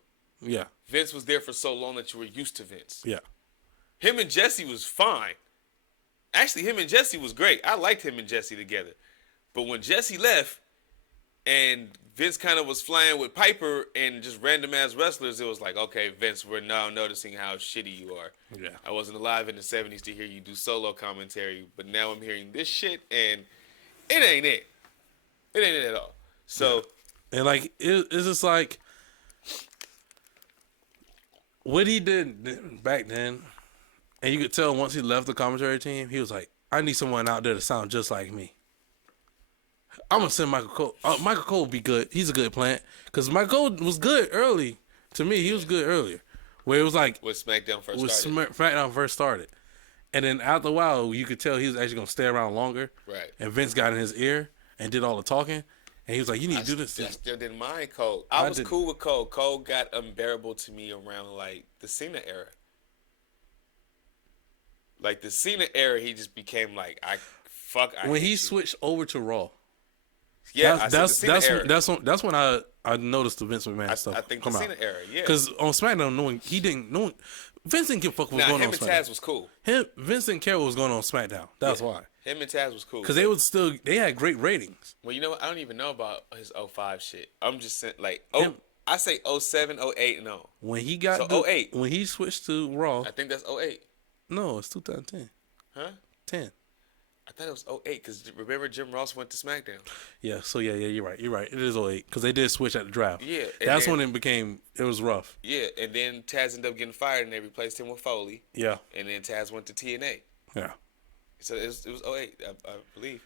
Yeah, Vince was there for so long that you were used to Vince. yeah. Him and Jesse was fine. Actually, him and Jesse was great. I liked him and Jesse together. But when Jesse left and Vince kind of was flying with Piper and just random ass wrestlers, it was like, okay, Vince, we're now noticing how shitty you are. Yeah. I wasn't alive in the 70s to hear you do solo commentary, but now I'm hearing this shit and it ain't it. It ain't it at all. So, And like it's just like what he did back then, and you could tell once he left the commentary team, he was like, I need someone out there to sound just like me. I'm gonna send Michael Cole. Michael Cole would be good. He's a good plant because Michael Cole was good early. To me, he was good earlier. Where it was like when SmackDown first when started. SmackDown first started, and then after a while, you could tell he was actually gonna stay around longer. Right. And Vince got in his ear and did all the talking, and he was like, "You need to do this." I still didn't mind Cole. I was cool with Cole. Cole got unbearable to me around like the Cena era. Like the Cena era, he just became like when he switched over to Raw. Yeah, that's when I noticed the Vince McMahon stuff. I think the Cena era, yeah. Because on SmackDown, Vince didn't give a fuck what was going on. Him and Taz was cool. Vince didn't care what was going on SmackDown. That's why. Him and Taz was cool. Because they had great ratings. Well, you know what? I don't even know about his 05 shit. I'm just saying, like, I say 07, 08, and 0. When he got 08. When he switched to Raw. I think that's 08. No, it's 2010. Huh? 10. I thought it was 08 because remember Jim Ross went to SmackDown. Yeah, so yeah, you're right. It is 08 because they did switch at the draft. Yeah. That's when it was rough. Yeah, and then Taz ended up getting fired and they replaced him with Foley. Yeah. And then Taz went to TNA. Yeah. So it was 08, I believe.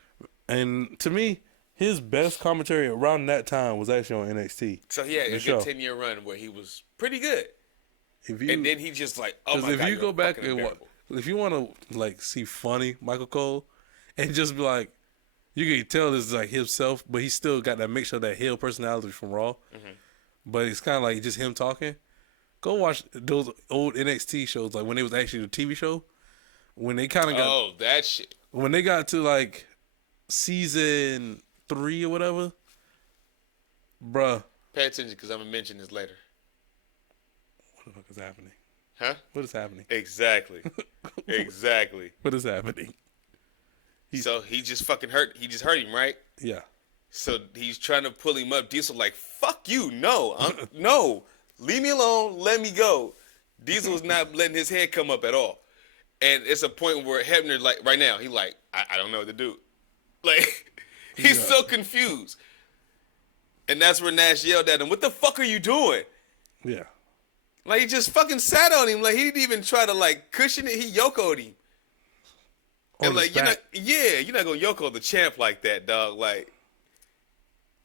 And to me, his best commentary around that time was actually on NXT. So he had a good 10-year run where he was pretty good. And then he just like, oh my God, if you go back and if you want to like see funny Michael Cole, and just be like, you can tell this is like himself, but he still got that mixture of that heel personality from Raw. Mm-hmm. But it's kind of like just him talking. Go watch those old NXT shows, like when it was actually the TV show. When they kind of got that shit. When they got to like season 3 or whatever, bruh. Pay attention because I'm gonna mention this later. What the fuck is happening? Huh? What is happening? Exactly. Exactly. What is happening? So he just fucking hurt. He just hurt him, right? Yeah. So he's trying to pull him up. Diesel like, fuck you, no, no, leave me alone, let me go. Diesel was not letting his head come up at all, and it's a point where Hebner like right now he like I don't know what to do, like he's so confused, and that's where Nash yelled at him, "What the fuck are you doing?" Yeah. Like he just fucking sat on him. Like he didn't even try to like cushion it. He yokoed him. And like you're not gonna Yoko the champ like that, dog. Like,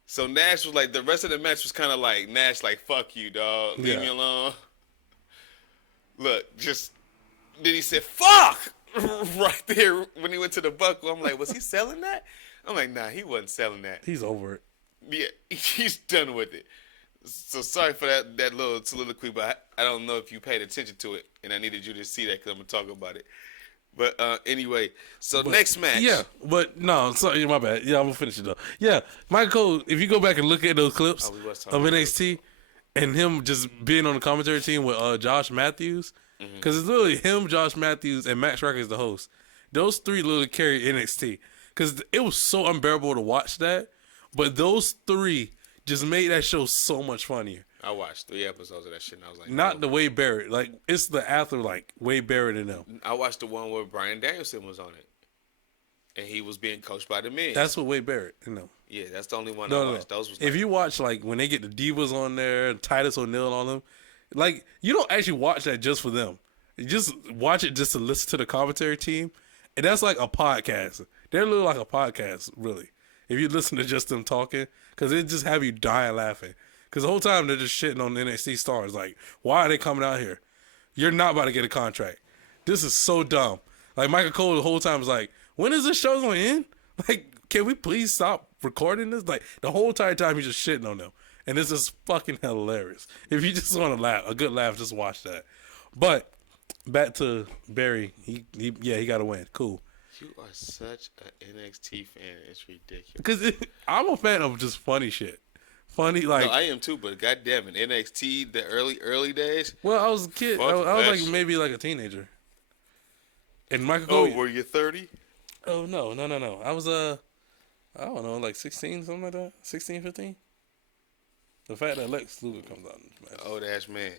so Nash was like the rest of the match was kind of like Nash like fuck you, dog. Leave me alone. Look, just then he said fuck right there when he went to the buckle. I'm like, was he selling that? I'm like, nah, he wasn't selling that. He's over it. Yeah, he's done with it. So sorry for that little soliloquy, but I don't know if you paid attention to it, and I needed you to see that because I'm gonna talk about it. But anyway, next match. Yeah, but no, sorry, my bad. Yeah, I'm gonna finish it though. Yeah, Michael Cole, if you go back and look at those clips of NXT and him just being on the commentary team with Josh Matthews, because it's literally him, Josh Matthews, and Max Riker is the host. Those three literally carry NXT because it was so unbearable to watch that, but those three just made that show so much funnier. I watched 3 episodes of that shit and I was like, not the Wade Barrett. Like, it's the athlete like Wade Barrett and them. I watched the one where Bryan Danielson was on it. And he was being coached by the Miz. That's what Wade Barrett, you know. Yeah, that's the only one I watched. Those was if you watch, like, when they get the Divas on there, Titus O'Neil on them, like, you don't actually watch that just for them. You just watch it just to listen to the commentary team. And that's like a podcast. They're literally like a podcast, really. If you listen to just them talking, because it just have you dying laughing. Because the whole time they're just shitting on the NXT stars. Like, why are they coming out here? You're not about to get a contract. This is so dumb. Like, Michael Cole the whole time was like, when is this show going to end? Like, can we please stop recording this? Like, the whole entire time he's just shitting on them. And this is fucking hilarious. If you just want to laugh, a good laugh, just watch that. But, back to Barry. He got to win. Cool. You are such an NXT fan. It's ridiculous. Because I'm a fan of just funny shit. Funny, like... No, I am too, but goddamn it. NXT, the early days... Well, I was a kid. I was like maybe like a teenager. And Michael Cole... Oh, were you 30? Oh, no. I was, I don't know, like 16, something like that. 16, 15. The fact that Lex Luger comes out. Old ass man.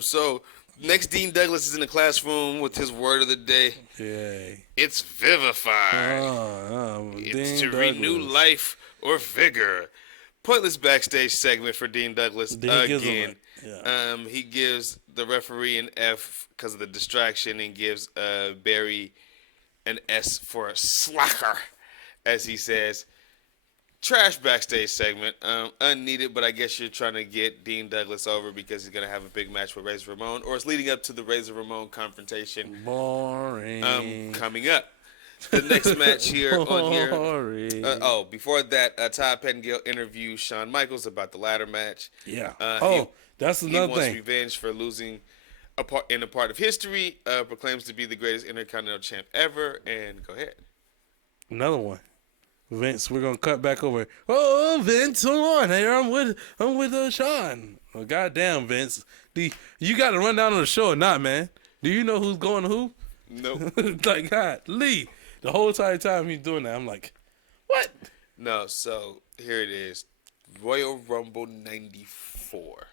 So, next Dean Douglas is in the classroom with his word of the day. Yay. It's vivify. It's to renew life or vigor. Pointless backstage segment for Dean Douglas again. He gives the referee an F because of the distraction and gives Barry an S for a slacker, as he says. Trash backstage segment. Unneeded, but I guess you're trying to get Dean Douglas over because he's going to have a big match with Razor Ramon, or it's leading up to the Razor Ramon confrontation Boring. coming up. The next match here on here. Boring. Before that, Todd Pettengill interviews Shawn Michaels about the ladder match. Yeah. That's He another wants thing. revenge for losing in a part of history. Proclaims to be the greatest Intercontinental champ ever. And go ahead. Another one. Vince, we're gonna cut back over. Oh, Vince, hold on. Here, I'm with Sean. Oh, goddamn, Vince. You got to run down on the show or not, man? Do you know who's going to who? Nope. Like, God, Lee. The whole entire time he's doing that, I'm like, what? No, so here it is. Royal Rumble 94.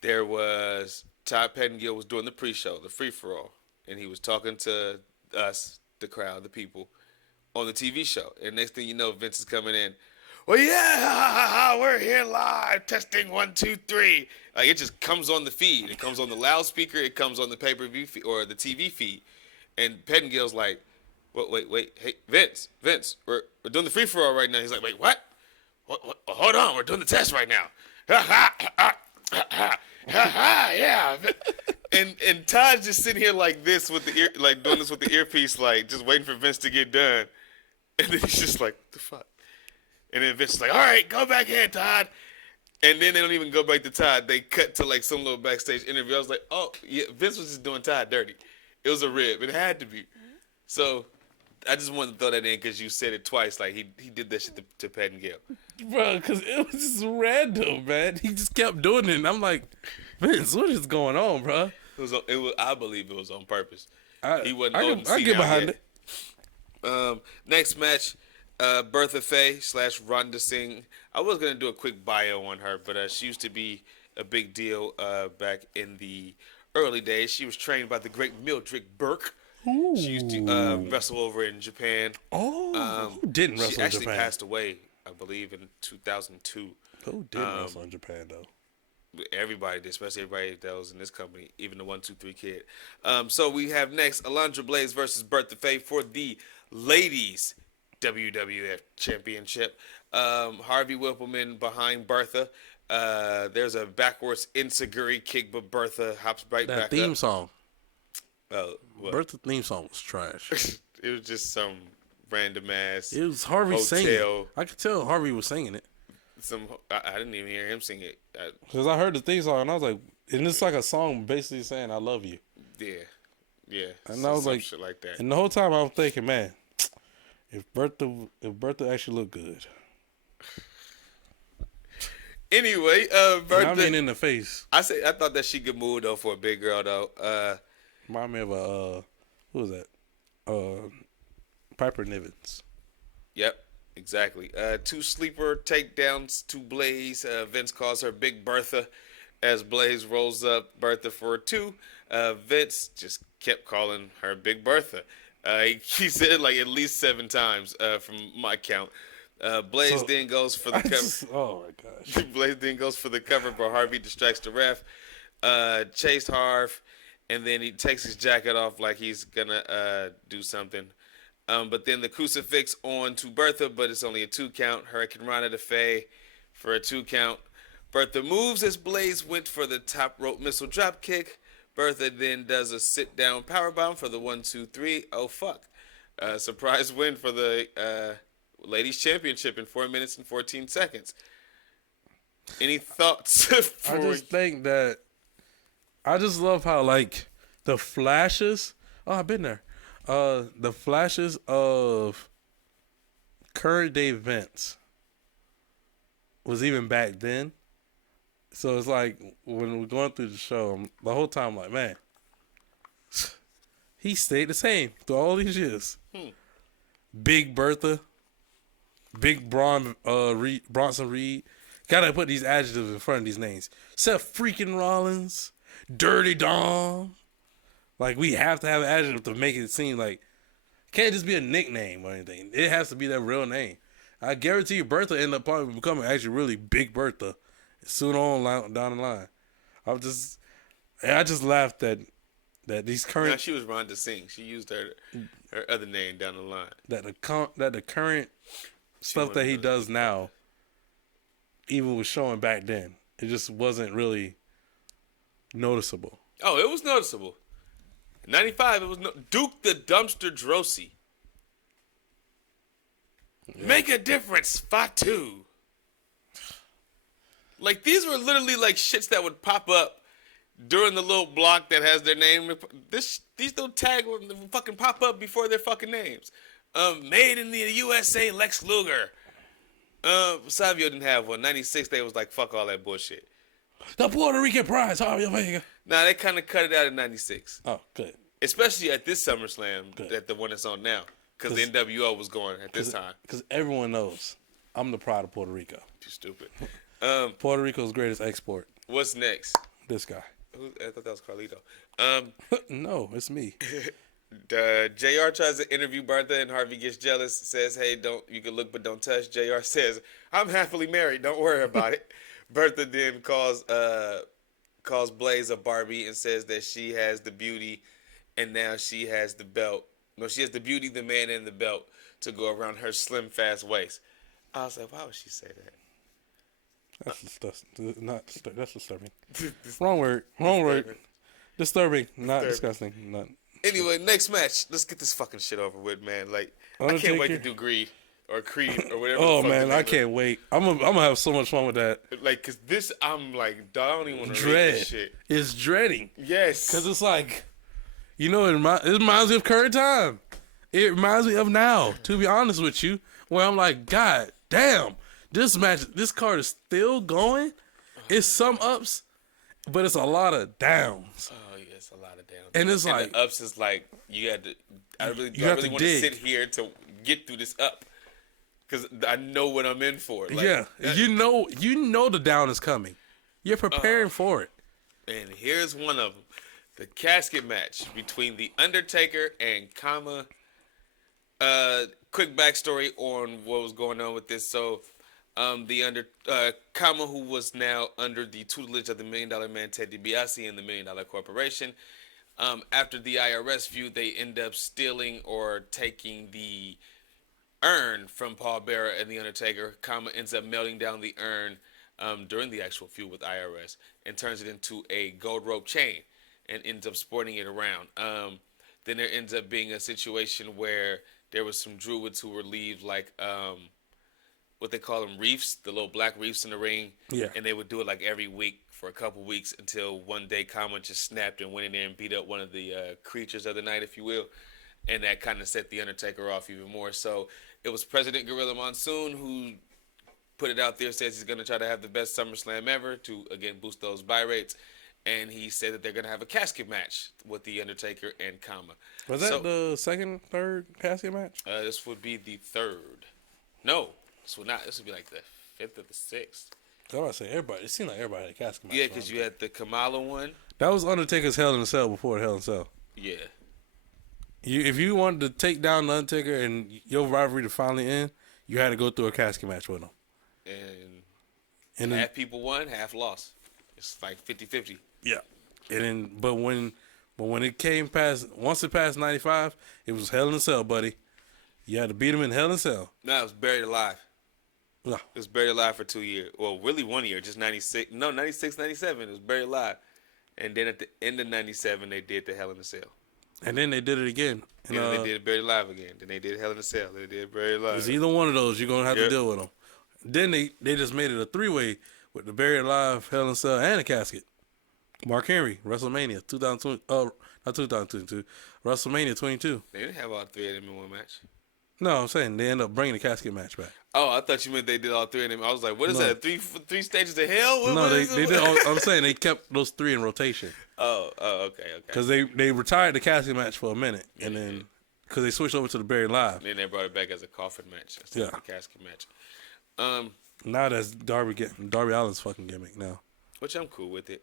There was Todd Pettengill was doing the pre-show, the free-for-all, and he was talking to us, the crowd, the people, on the TV show. And next thing you know, Vince is coming in. Well, yeah, we're here live, testing 1, 2, 3. Like, it just comes on the feed. It comes on the loudspeaker. It comes on the pay-per-view feed, or the TV feed. And Pettengill's like, wait, hey, Vince, we're doing the free-for-all right now. He's like, wait, what? Hold on, we're doing the test right now. Yeah. And Todd's just sitting here like this with the ear, like doing this with the earpiece, like just waiting for Vince to get done. And then he's just like, the fuck? And then Vince is like, all right, go back in, Todd. And then they don't even go back to Todd. They cut to like some little backstage interview. I was like, oh, yeah, Vince was just doing Todd dirty. It was a rib. It had to be. So I just wanted to throw that in because you said it twice. Like, he did that shit to Pettengill. Bro, because it was just random, man. He just kept doing it. And I'm like, Vince, what is going on, bro? I believe it was on purpose. He wasn't I get behind it. Next match, Bertha Faye / Rhonda Singh. I was going to do a quick bio on her, but she used to be a big deal back in the early days. She was trained by the great Mildred Burke. Ooh. She used to wrestle over in Japan. Oh, who didn't wrestle in Japan? She actually passed away, I believe, in 2002. Who didn't wrestle in Japan, though? Everybody did, especially everybody that was in this company, even the 1, 2, 3 kid. So we have next Alundra Blaze versus Bertha Faye for the ladies WWF Championship. Harvey Whippleman behind Bertha. There's a backwards enziguri kick, but Bertha hops right back up. That theme song. Bertha's theme song was trash. It was just some random ass. It was Harvey singing. I could tell Harvey was singing it. I didn't even hear him sing it. Because I heard the theme song and I was like, and it's like a song basically saying I love you. Yeah. And I was like, shit like that. And the whole time I was thinking, man, if Bertha actually looked good. Anyway, Bertha. I mean in the face. I thought that she could move though for a big girl though. Remind me of who was that? Piper Nivens. Yep, exactly. 2 sleeper takedowns to Blaze. Vince calls her Big Bertha as Blaze rolls up Bertha for a 2. Vince just kept calling her Big Bertha. He said it like at least 7 times from my count. Blaze then goes for the cover. Oh my gosh. Blaze then goes for the cover, but Harvey distracts the ref. Chased Harv, and then he takes his jacket off like he's gonna do something. But then the crucifix on to Bertha, but it's only a 2 count. Hurricane Rana to Faye for a 2 count. Bertha moves as Blaze went for the top rope missile drop kick. Bertha then does a sit down powerbomb for the 1, 2, 3. Oh fuck! Surprise win for the ladies championship in 4 minutes and 14 seconds. Any thoughts? I just think that I just love how like the flashes. Oh, I've been there. The flashes of current day events was even back then. So it's like when we're going through the show, the whole time I'm like, man, he stayed the same through all these years. Big Bertha, Big Bronson Reed. Gotta put these adjectives in front of these names. Seth freaking Rollins, Dirty Dom. Like, we have to have an adjective to make it seem like, can't just be a nickname or anything. It has to be that real name. I guarantee you Bertha ended up probably becoming actually really Big Bertha soon on down the line. I just laughed that these current... No, she was Rhonda Singh. She used her other name down the line. That the current stuff that he does now, even was showing back then. It just wasn't really noticeable. Oh, it was noticeable. 95, it was Duke the Dumpster Drosy. Yeah. Make a difference, Fatu. Like, these were literally like shits that would pop up during the little block that has their name. These little tags would fucking pop up before their fucking names. Made in the USA, Lex Luger. Savio didn't have one. 96, they was like, fuck all that bullshit. The Puerto Rican Pride, Savio Vega. Nah, they kind of cut it out in 96. Oh, good. Especially at this SummerSlam, at the one that's on now. Because the NWO was going at this time. Because everyone knows I'm the pride of Puerto Rico. Too stupid. Puerto Rico's greatest export. What's next? This guy. I thought that was Carlito. No, it's me. JR tries to interview Bertha and Harvey gets jealous, says, hey, you can look but don't touch. JR says, I'm happily married, don't worry about it. Bertha then calls Blaze a Barbie and says that she has the beauty and now she has the belt. No, she has the beauty, the man, and the belt to go around her slim, fast waist. I was like, why would she say that? That's disturbing. Wrong word. Disturbing, not disgusting. Not. Anyway, next match. Let's get this fucking shit over with, man. Like, I can't wait to do Creed or whatever. Oh man, I can't wait. I'm gonna have so much fun with that. Like, cause this, I'm like, I don't even want to read this shit. It's dreading. Yes, cause it's like, it reminds me of current time. It reminds me of now. To be honest with you, where I'm like, God damn. This card is still going. It's some ups, but it's a lot of downs. Oh yeah, it's a lot of downs. And it's like the ups is like I really want to sit here to get through this up because I know what I'm in for. Like, yeah, you know the down is coming. You're preparing for it. And here's one of them: the casket match between the Undertaker and Kama. Quick backstory on what was going on with this. So. Kama, who was now under the tutelage of the $1 Million Man Ted DiBiase and the $1 Million Corporation, after the IRS feud, they end up stealing or taking the urn from Paul Bearer and the Undertaker. Kama ends up melting down the urn during the actual feud with IRS and turns it into a gold rope chain and ends up sporting it around. Then there ends up being a situation where there was some druids who were leave like what they call them reefs, the little black reefs in the ring. Yeah. And they would do it like every week for a couple weeks until one day Kama just snapped and went in there and beat up one of the creatures of the night, if you will. And that kind of set the Undertaker off even more. So it was President Gorilla Monsoon who put it out there, says he's going to try to have the best SummerSlam ever to, again, boost those buy rates. And he said that they're going to have a casket match with the Undertaker and Kama. Was that the second, third casket match? This would be the third. No. This would be like the fifth or the sixth. I was about to say everybody. It seemed like everybody had a casket match. Yeah, because you had the Kamala one. That was Undertaker's Hell in a Cell before the Hell in a Cell. Yeah. If you wanted to take down the Undertaker and your rivalry to finally end, you had to go through a casket match with him. And half people won, half lost. It's like 50-50. Yeah. And then, but when it came past, once it passed 95, it was Hell in a Cell, buddy. You had to beat him in Hell in a Cell. No, it was Buried Alive. No. It was Buried Alive for 2 years. Well, really 1 year, just 96. No, 96, 97. It was Buried Alive. And then at the end of 97, they did the Hell in a Cell. And then they did it again. And then they did Buried Alive again. Then they did Hell in a Cell. They did Buried Alive. It's either one of those. You're going to have to deal with them. Then they just made it a three-way with the Buried Alive, Hell in a Cell, and a casket. Mark Henry, WrestleMania 2020. Not 2022. WrestleMania 22. They didn't have all three of them in one match. No, I'm saying they end up bringing the casket match back. Oh, I thought you meant they did all three of them. I was like, what is that? Three stages of hell? No, they did. I'm saying they kept those three in rotation. Oh, okay. Because they retired the casket match for a minute, and then because they switched over to the Buried Alive. And then they brought it back as a coffin match instead of the casket match. Now that's Darby Allin's fucking gimmick now. Which I'm cool with it.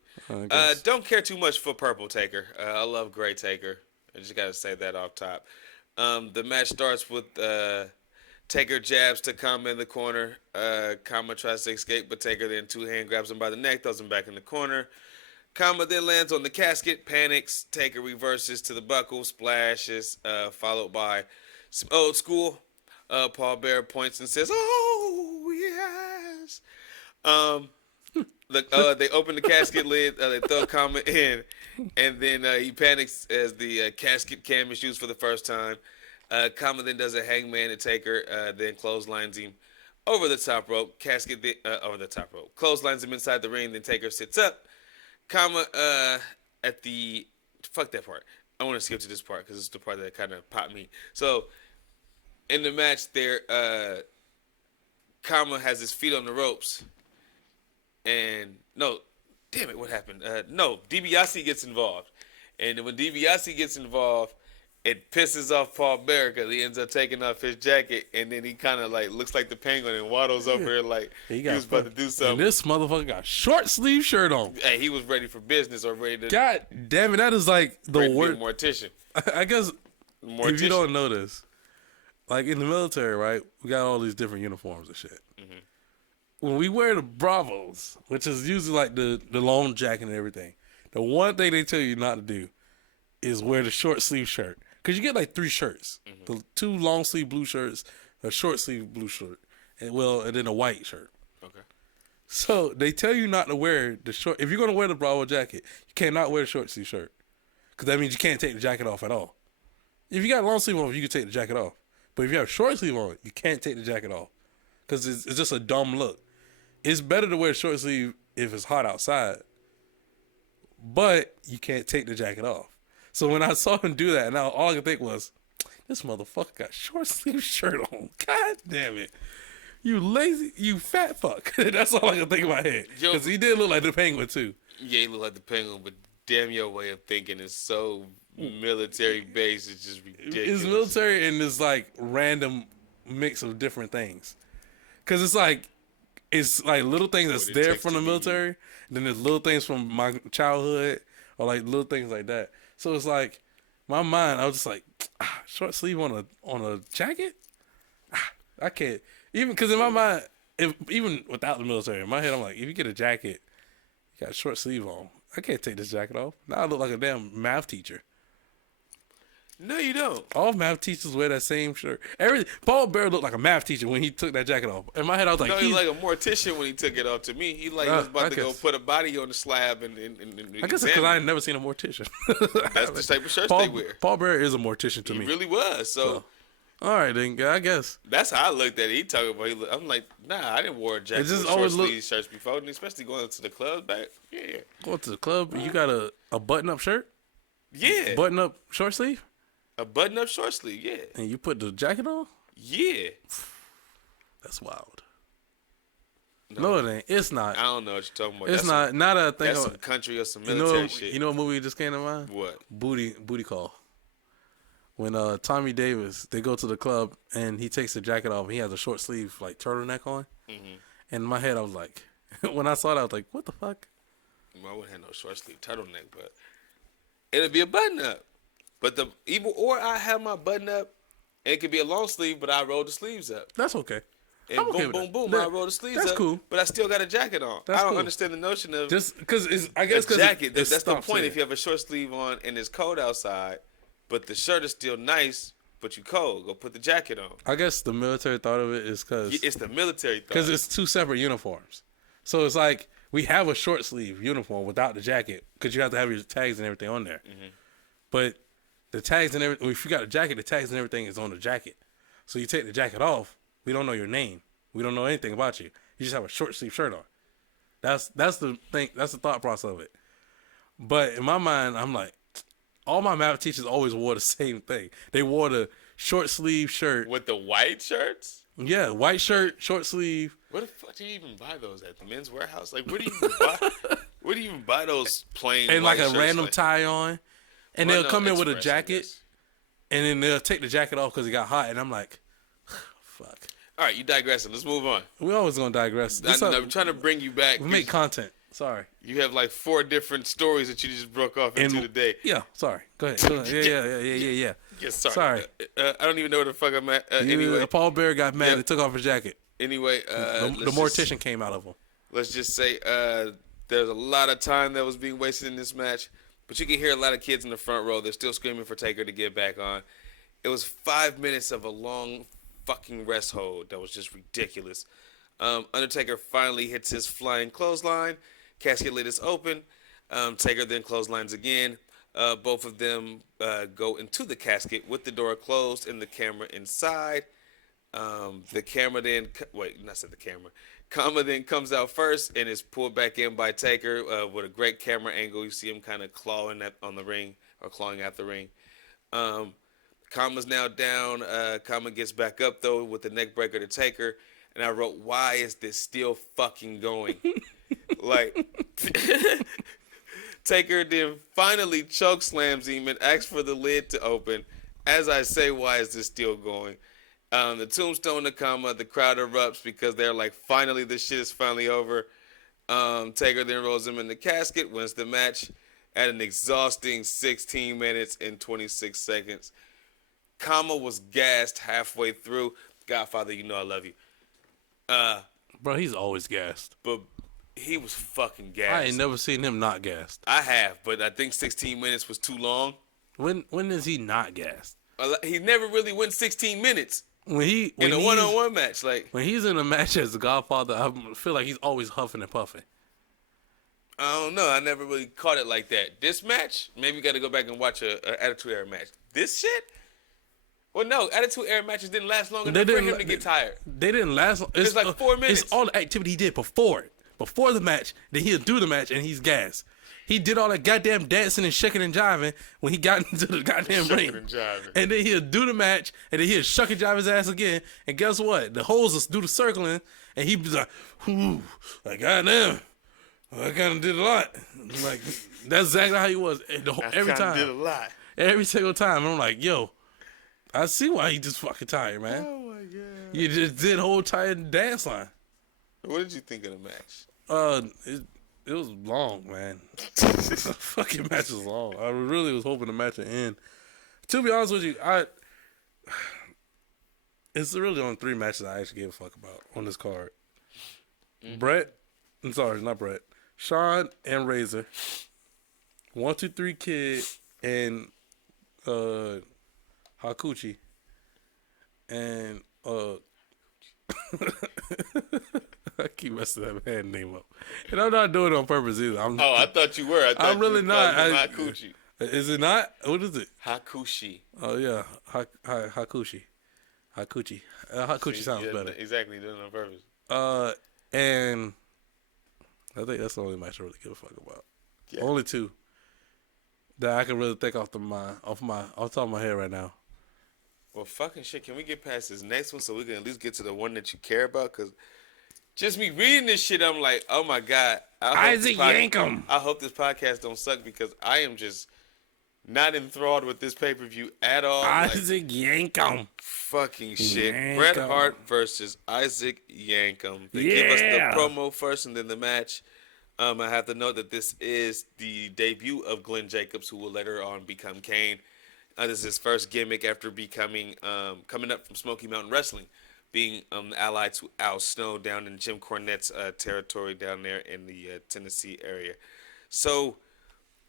Don't care too much for Purple Taker. I love Gray Taker. I just gotta say that off top. The match starts with Taker jabs to Kama in the corner. Kama tries to escape, but Taker then two-hand grabs him by the neck, throws him back in the corner. Kama then lands on the casket, panics. Taker reverses to the buckle, splashes, followed by some old school Paul Bearer points and says, "Oh yes." They open the casket lid. They throw Kama in, and then he panics as the casket cam is used for the first time. Kama then does a hangman to Taker, then clotheslines him over the top rope. Over the top rope. Clotheslines him inside the ring. Then Taker sits up. Kama at the fuck that part. I want to skip to this part because it's the part that kind of popped me. So in the match, there, Kama has his feet on the ropes. And no, damn it, what happened? No, DiBiase gets involved. And when DiBiase gets involved, it pisses off Paul Bearer because he ends up taking off his jacket, and then he kind of like looks like the Penguin and waddles over here like he was about to do something. And this motherfucker got short sleeve shirt on. Hey, he was ready for business or ready to. God damn it, that is like the word. Mortician. I guess Mortician. If you don't know this, like in the military, right? We got all these different uniforms and shit. Mm-hmm. When we wear the Bravos, which is usually like the long jacket and everything, the one thing they tell you not to do is wear the short sleeve shirt. Because you get like 3 shirts. Mm-hmm. The 2 long sleeve blue shirts, a short sleeve blue shirt, and then a white shirt. Okay. So they tell you not to wear the short. If you're going to wear the Bravo jacket, you cannot wear the short sleeve shirt. Because that means you can't take the jacket off at all. If you got a long sleeve on, you can take the jacket off. But if you have a short sleeve on, you can't take the jacket off. Because it's just a dumb look. It's better to wear a short sleeve if it's hot outside. But you can't take the jacket off. So when I saw him do that, now all I could think was, this motherfucker got short sleeve shirt on. God damn it. You lazy, you fat fuck. That's all I could think in my head. Because he did look like the Penguin too. Yeah, he looked like the Penguin, but damn, your way of thinking is so military based. It's just ridiculous. It's military and it's like random mix of different things. Because it's like little things that's there from the military. Then there's little things from my childhood or like little things like that. So it's like, my mind, I was just like, short sleeve on a jacket? I can't. Even, because in my mind, even without the military, in my head, I'm like, if you get a jacket, you got a short sleeve on, I can't take this jacket off. Now I look like a damn math teacher. No, you don't. All math teachers wear that same shirt. Paul Bearer looked like a math teacher when he took that jacket off. In my head, I was like, no, he's like a mortician when he took it off. To me, he was about to go put a body on the slab and I guess it's because I had never seen a mortician. That's the type of shirts they wear. Paul Bearer is a mortician to me. He really was. So, all right, then I guess that's how I looked at it. He talking about. I'm like, nah, I didn't wear a jacket with short sleeve shirts before, and especially going to the club back. Yeah, going to the club, you got a button up shirt. Yeah, button up short sleeve. A button-up short sleeve, yeah. And you put the jacket on? Yeah. That's wild. No, it ain't. It's not. I don't know what you're talking about. It's not. Not a thing. That's some country or some military shit. You know what movie just came to mind? What? Booty Call. When Tommy Davis, they go to the club and he takes the jacket off and he has a short sleeve like turtleneck on. Mm-hmm. And in my head, I was like, when I saw that, I was like, what the fuck? Well, I wouldn't have no short sleeve turtleneck, but it'll be a button-up. But or I have my button up, and it could be a long sleeve, but I roll the sleeves up. That's okay. And boom, I roll the sleeves up. That's cool. But I still got a jacket on. I don't understand the notion of just because I guess because jacket. That's the point. If you have a short sleeve on and it's cold outside, but the shirt is still nice, but you cold, go put the jacket on. I guess the military thought of it is because it's the military thought. Because it's 2 separate uniforms, so it's like we have a short sleeve uniform without the jacket because you have to have your tags and everything on there, but the tags and everything, if you got a jacket, the tags and everything is on the jacket. So you take the jacket off, we don't know your name. We don't know anything about you. You just have a short sleeve shirt on. That's the thing. That's the thought process of it. But in my mind, I'm like, all my math teachers always wore the same thing. They wore the short sleeve shirt. With the white shirts? Yeah, white shirt, short sleeve. Where the fuck do you even buy those at? The Men's Warehouse? Like, where do you even buy? Where do you even buy those plain and white like a shirts random tie on? And they'll come in with a jacket, yes. and then they'll take the jacket off because it got hot. And I'm like, fuck. All right, you digressing. Let's move on. We always going to digress. I'm trying to bring you back. We make content. Sorry. You have like 4 different stories that you just broke off into today. Yeah, sorry. Go ahead. Yeah. Yeah, sorry. I don't even know where the fuck I'm at. Anyway. Paul Bearer got mad and took off his jacket. Anyway. The mortician came out of him. Let's just say there's a lot of time that was being wasted in this match. But you can hear a lot of kids in the front row. They're still screaming for Taker to get back on. It was 5 minutes of a long fucking rest hold that was just ridiculous. Undertaker finally hits his flying clothesline. Casket lid is open. Taker then clotheslines again. Both of them go into the casket with the door closed and the camera inside. The camera then Kama then comes out first and is pulled back in by Taker with a great camera angle. You see him kind of clawing at the ring. Kama's now down. Kama gets back up though with the neck breaker to Taker. And I wrote, why is this still fucking going? Like, Taker then finally choke slams him and asks for the lid to open. As I say, why is this still going? The tombstone to Kama, the crowd erupts because they're like, finally, this shit is finally over. Taker then rolls him in the casket, wins the match at an exhausting 16 minutes and 26 seconds. Kama was gassed halfway through. Godfather, you know I love you. Bro, he's always gassed. But he was fucking gassed. I ain't never seen him not gassed. I have, but I think 16 minutes was too long. When is he not gassed? He never really went 16 minutes. In a one-on-one match, like when he's in a match as the Godfather, I feel like he's always huffing and puffing. I don't know. I never really caught it like that. This match, maybe we got to go back and watch a Attitude Era match. This shit. Well, no, Attitude Era matches didn't last long enough for him to get tired. They didn't last. It's like 4 minutes. It's all the activity he did before the match. Then he'll do the match and he's gassed. He did all that goddamn dancing and shaking and jiving when he got into the goddamn ring. And then he'll do the match, and then he'll shuck and jive his ass again. And guess what? The hoes will do the circling, and he be like, "Whoo, like goddamn, I kind of did a lot." Like that's exactly how he was every time. Did a lot. Every single time. And I'm like, yo, I see why he just fucking tired, man. Oh my god. You just did whole tired dance line. What did you think of the match? It was long, man. The fucking match was long. I really was hoping the match would end. To be honest with you, it's really only 3 matches I actually gave a fuck about on this card. Mm-hmm. Sean and Razor. 1, 2, 3 Kid and Hakuchi. And I keep messing that man name up. And I'm not doing it on purpose either. I thought you were. I'm really not. Hakuchi. Is it not? What is it? Hakushi. Oh, yeah. Hakuchi. Hakuchi sounds better. Exactly. Doing it on purpose. And I think that's the only match I really give a fuck about. Yeah. Only 2 that I can really think off the top of my head right now. Well, fucking shit. Can we get past this next one so we can at least get to the one that you care about? Because just me reading this shit, I'm like, oh my god. Isaac Yankem. I hope this podcast don't suck because I am just not enthralled with this pay-per-view at all. Isaac Yankem. Fucking shit. Bret Hart versus Isaac Yankem. They give us the promo first and then the match. I have to note that this is the debut of Glenn Jacobs, who will later on become Kane. This is his first gimmick after coming up from Smoky Mountain Wrestling, being allied to Al Snow down in Jim Cornette's territory down there in the Tennessee area. So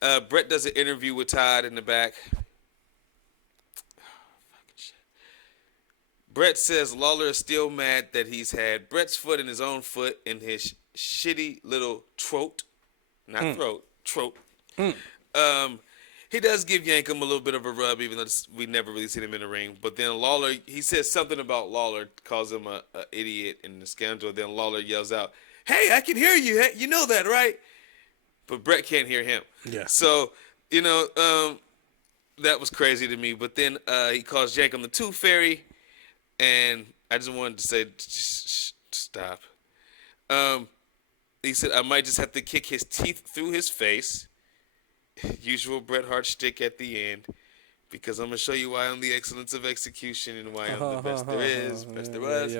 Bret does an interview with Todd in the back. Fucking shit. Bret says Lawler is still mad that he's had Bret's foot in his own foot in his shitty little throat. Not throat. Throat. He does give Yankem a little bit of a rub, even though we never really seen him in the ring. But then Lawler, he says something about Lawler, calls him a idiot and a scoundrel. Then Lawler yells out, "Hey, I can hear you. You know that, right?" But Bret can't hear him. Yeah. So, that was crazy to me. But then he calls Yankem the Tooth Fairy, and I just wanted to say, stop. He said, I might just have to kick his teeth through his face. Usual Bret Hart shtick at the end, because I'm going to show you why I'm the excellence of execution and why I'm the best there is, best there was,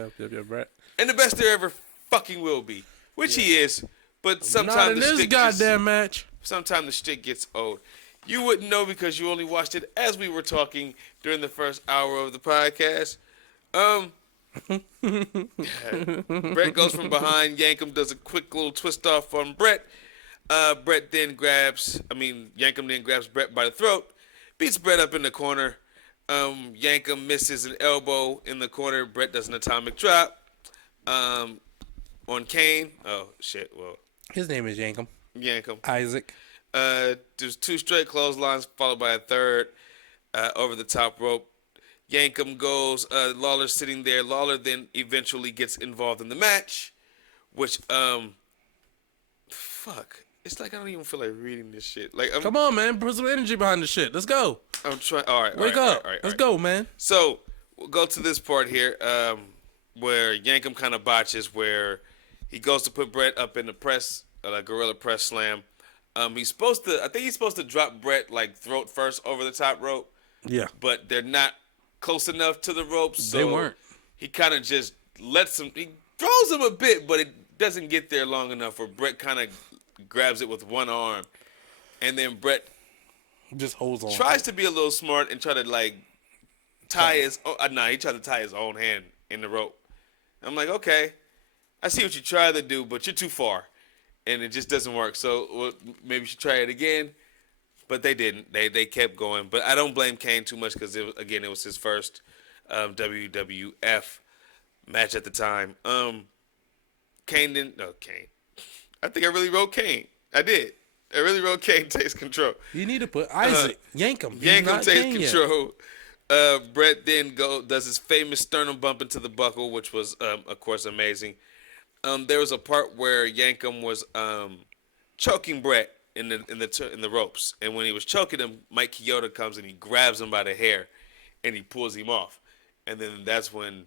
Bret. and the best there ever fucking will be, which he is, but sometimes not in this goddamn match. Sometimes the shtick gets old. You wouldn't know because you only watched it as we were talking during the first hour of the podcast. Bret goes from behind. Yankem does a quick little twist off on Bret. Yankem then grabs Bret by the throat, beats Bret up in the corner. Yankum misses an elbow in the corner. Brett does an atomic drop. On Kane. Oh shit. Well, His name is Yankum. Yankum. Isaac. There's 2 straight clotheslines followed by a third over the top rope. Yankum goes. Lawler's sitting there. Lawler then eventually gets involved in the match, which fuck. It's like I don't even feel like reading this shit. Like, Come on, man. Put some energy behind the shit. Let's go. I'm trying. All right. Wake up. Let's go, man. So we'll go to this part here, where Yankum kind of botches, where he goes to put Brett up in the press, like gorilla press slam. He's supposed to. I think he's supposed to drop Brett like throat first over the top rope. Yeah. But they're not close enough to the ropes. So They weren't. He kind of just lets him. He throws him a bit, but it doesn't get there long enough. Where Brett kind of grabs it with one arm, and then Brett Just holds on. tries to be a little smart and try to like tie his. He tried to tie his own hand in the rope. I'm like, okay, I see what you tried to do, but you're too far, and it just doesn't work. So maybe you should try it again. But they didn't. They kept going. But I don't blame Kane too much because it was his first WWF match at the time. Kane didn't. No, Kane. I think I really wrote Kane. I did. I really wrote Kane takes control. You need to put Isaac. Yankum. Yankum takes control. Brett then does his famous sternum bump into the buckle, which was, of course, amazing. There was a part where Yankum was choking Brett in the ropes, and when he was choking him, Mike Chioda comes and he grabs him by the hair, and he pulls him off, and then that's when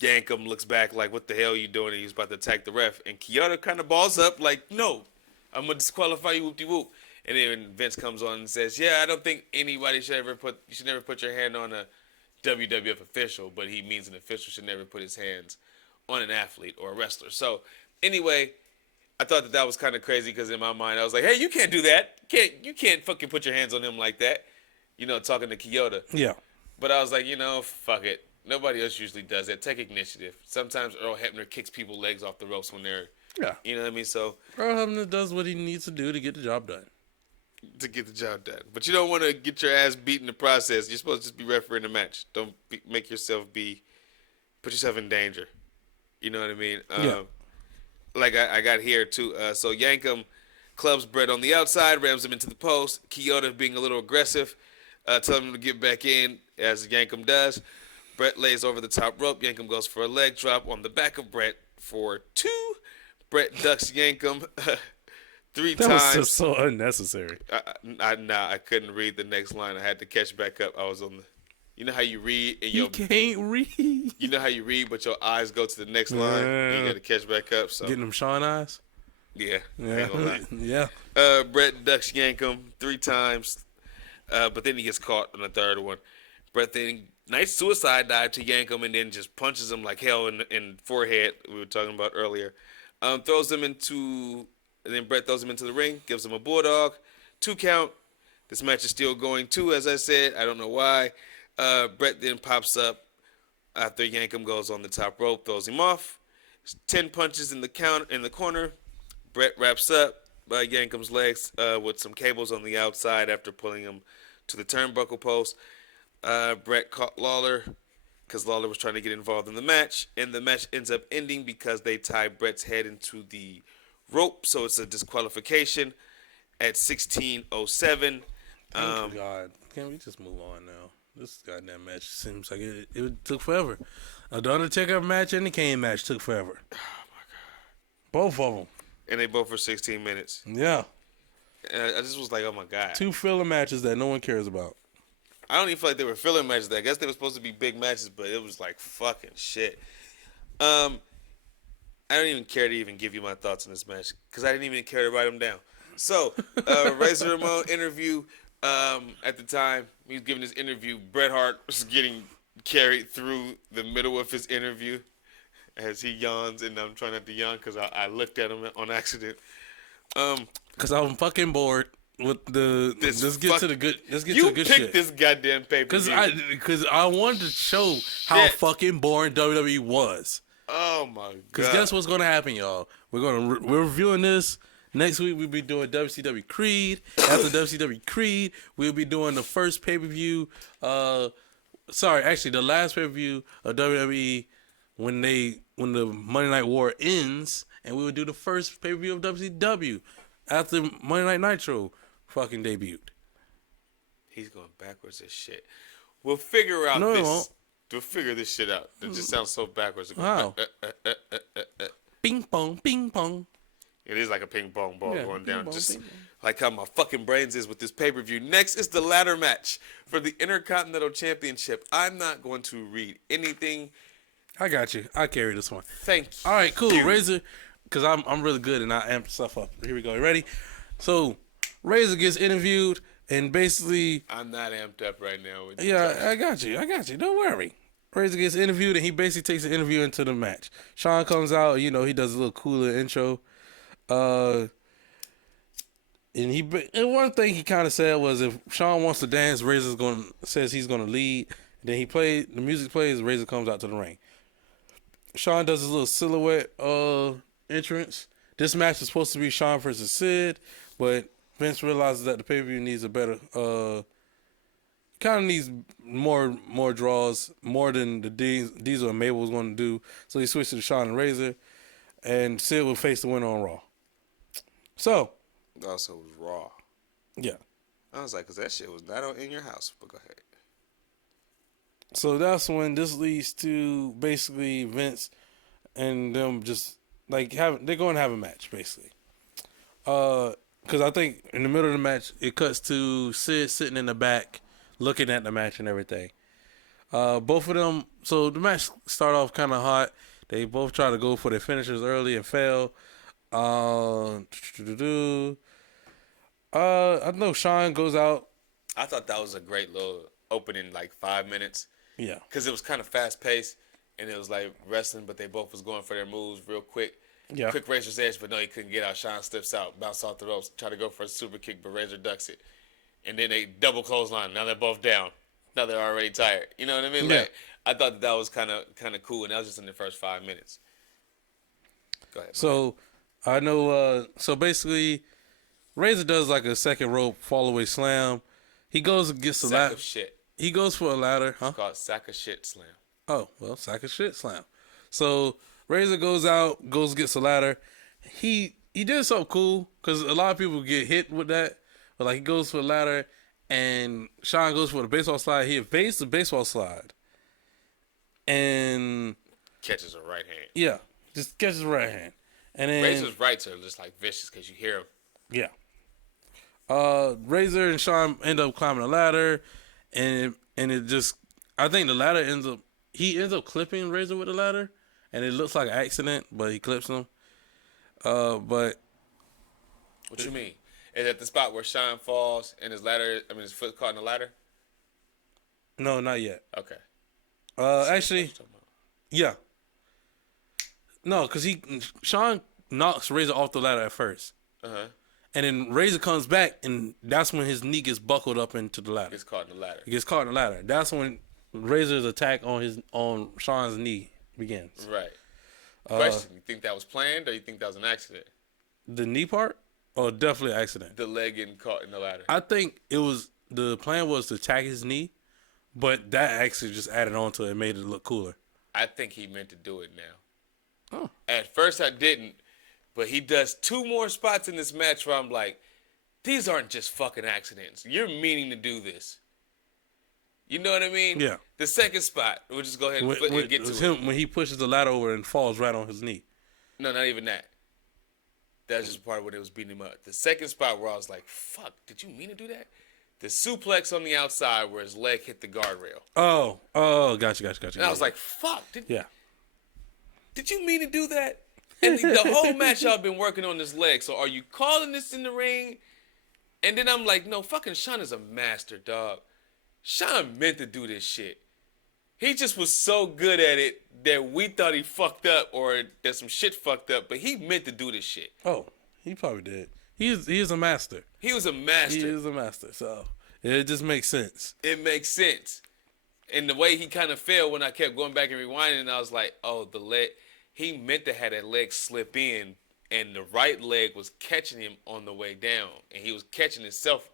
Yankum looks back like, "What the hell are you doing?" And he's about to attack the ref, and Chioda kind of balls up like, "No, I'm gonna disqualify you, whoop-de-whoop." And then Vince comes on and says, "Yeah, I don't think anybody you should never put your hand on a WWF official, but he means an official should never put his hands on an athlete or a wrestler." So anyway, I thought that was kind of crazy because in my mind I was like, "Hey, you can't do that. You can't fucking put your hands on him like that." Talking to Chioda. Yeah. But I was like, fuck it. Nobody else usually does that. Take initiative. Sometimes Earl Hebner kicks people's legs off the ropes when they're, you know what I mean? So Earl Hebner does what he needs to do to get the job done. But you don't want to get your ass beat in the process. You're supposed to just be refereeing the match. Don't make yourself put yourself in danger. You know what I mean? Like I got here too. So Yankum clubs Brett on the outside, rams him into the post. Chioda being a little aggressive, telling him to get back in, as Yankum does. Brett lays over the top rope. Yankum goes for a leg drop on the back of Brett for 2. Brett ducks Yankum 3 times. That was just so unnecessary. I couldn't read the next line. I had to catch back up. I was on the. You know how you read and you can't read. You know how you read, but your eyes go to the next line. And you got to catch back up. So getting them Sean eyes. Yeah. Yeah. Brett ducks Yankum 3 times, but then he gets caught on the third one. Brett then nice suicide dive to Yankum and then just punches him like hell in the forehead. We were talking about earlier. And then Brett throws him into the ring, gives him a bulldog, 2 count. This match is still going too, as I said. I don't know why. Brett then pops up after Yankum goes on the top rope, throws him off. 10 punches in the corner. Brett wraps up by Yankum's legs with some cables on the outside after pulling him to the turnbuckle post. Brett caught Lawler because Lawler was trying to get involved in the match, and the match ends up ending because they tie Brett's head into the rope, so it's a disqualification at 16:07. God, can't we just move on now? This goddamn match seems like it took forever. The Undertaker match and the Kane match took forever. Oh my god, both of them, and they both were 16 minutes. Yeah, I just was like, oh my god, 2 filler matches that no one cares about. I don't even feel like they were filler matches. I guess they were supposed to be big matches, but it was like fucking shit. I don't even care to even give you my thoughts on this match because I didn't even care to write them down. So, Razor Ramon interview at the time. He was giving his interview. Bret Hart was getting carried through the middle of his interview as he yawns, and I'm trying not to yawn because I looked at him on accident. Because I'm fucking bored. Let's get to the good shit. You picked this goddamn paper because I wanted to show how fucking boring WWE was. Oh my god! Because guess what's gonna happen, y'all? We're reviewing this, Next week we'll be doing WCW Creed. After WCW Creed, we'll be doing the first pay-per-view. Actually, the last pay-per-view of WWE when the Monday Night War ends, and we will do the first pay-per-view of WCW after Monday Night Nitro fucking debuted. He's going backwards as shit. We'll figure out No, it this. won't. We'll figure this shit out. It just sounds so backwards. Wow. Ping pong, ping pong. It is like a ping pong ball going down. Ping-pong, Just ping-pong. like how my fucking brains is with this pay-per-view. Next is the ladder match for the Intercontinental Championship. I'm not going to read anything. I got you. I carry this one. Thank you. All right, cool. Razor, because I'm really good and I amp stuff up. Here we go. You ready? So, Razor gets interviewed and basically... I'm not amped up right now. With you. Yeah, I got you. Don't worry. Razor gets interviewed and he basically takes the interview into the match. Sean comes out, he does a little cooler intro. And one thing he kind of said was if Sean wants to dance, says he's gonna lead. Then the music plays, Razor comes out to the ring. Sean does his little silhouette entrance. This match is supposed to be Sean versus Sid, but Vince realizes that the pay-per-view needs a better kind of needs more draws, more than the Diesel and Mabel was going to do. So he switched to Sean and Razor, and Sid will face the winner on Raw. So, Also, it was Raw. yeah. I was like, because that shit was not in your house. But go ahead. So that's when this leads to basically Vince and them just like they're going to have a match basically. Because I think in the middle of the match it cuts to Sid sitting in the back looking at the match and everything. Both of them. So the match started off kind of hot. They both try to go for their finishers early and fail. I know Sean goes out. I thought that was a great little opening, like 5 minutes. Yeah. Because it was kind of fast paced, and it was like wrestling, but they both was going for their moves real quick. Yeah. Quick Razor's edge, but no, he couldn't get out. Sean slips out, bounce off the ropes, try to go for a super kick, but Razor ducks it. And then they double clothesline. Now they're both down. Now they're already tired. You know what I mean? Yeah. Like, I thought that was kind of cool, and that was just in the first 5 minutes. Go ahead. So I know. So basically, Razor does like a second rope fall away slam. He goes and gets the Sack ladder. of shit. He goes for a ladder, huh? It's called sack of shit slam. Oh, well, sack of shit slam. So Razor goes out, gets a ladder. He did something cool because a lot of people get hit with that. But like he goes for a ladder, and Sean goes for the baseball slide. He evades the baseball slide, and Catches a right hand. yeah, just catches the right hand, and then Razor's rights are just like vicious because you hear him. yeah. Razor and Sean end up climbing a ladder, and it just I think the ladder ends up clipping Razor with the ladder, and it looks like an accident, but he clips him. But What you mean? Is that the spot where Sean falls and his foot caught in the ladder? no, not yet. Okay. Actually, yeah. No, because Sean knocks Razor off the ladder at first. Uh-huh. And then Razor comes back, and that's when his knee gets buckled up into the ladder. Gets caught in the ladder. He gets caught in the ladder. That's when Razor's attack on Sean's knee begins. Right. Question, you think that was planned or you think that was an accident? The knee part? Oh, definitely an accident. The leg getting caught in the ladder. I think the plan was to attack his knee, but that actually just added on to it and made it look cooler. I think he meant to do it now. Oh. At first I didn't, but he does 2 more spots in this match where I'm like, these aren't just fucking accidents. You're meaning to do this. You know what I mean? Yeah. The second spot, we'll just go ahead and get to it. Him when he pushes the ladder over and falls right on his knee. No, not even that. That's just part of when it was beating him up. The second spot where I was like, fuck, did you mean to do that? The suplex on the outside where his leg hit the guardrail. Oh, gotcha. And I was like, fuck, did you mean to do that? And the whole match y'all been working on this leg. So are you calling this in the ring? And then I'm like, no, fucking Sean is a master, dog. Sean meant to do this shit. He just was so good at it that we thought he fucked up or that some shit fucked up, but he meant to do this shit. Oh, he probably did. He is a master. He was a master. He is a master, so it just makes sense. It makes sense. And the way he kind of fell when I kept going back and rewinding, I was like, oh, the leg. He meant to have that leg slip in and the right leg was catching him on the way down, and he was catching himself.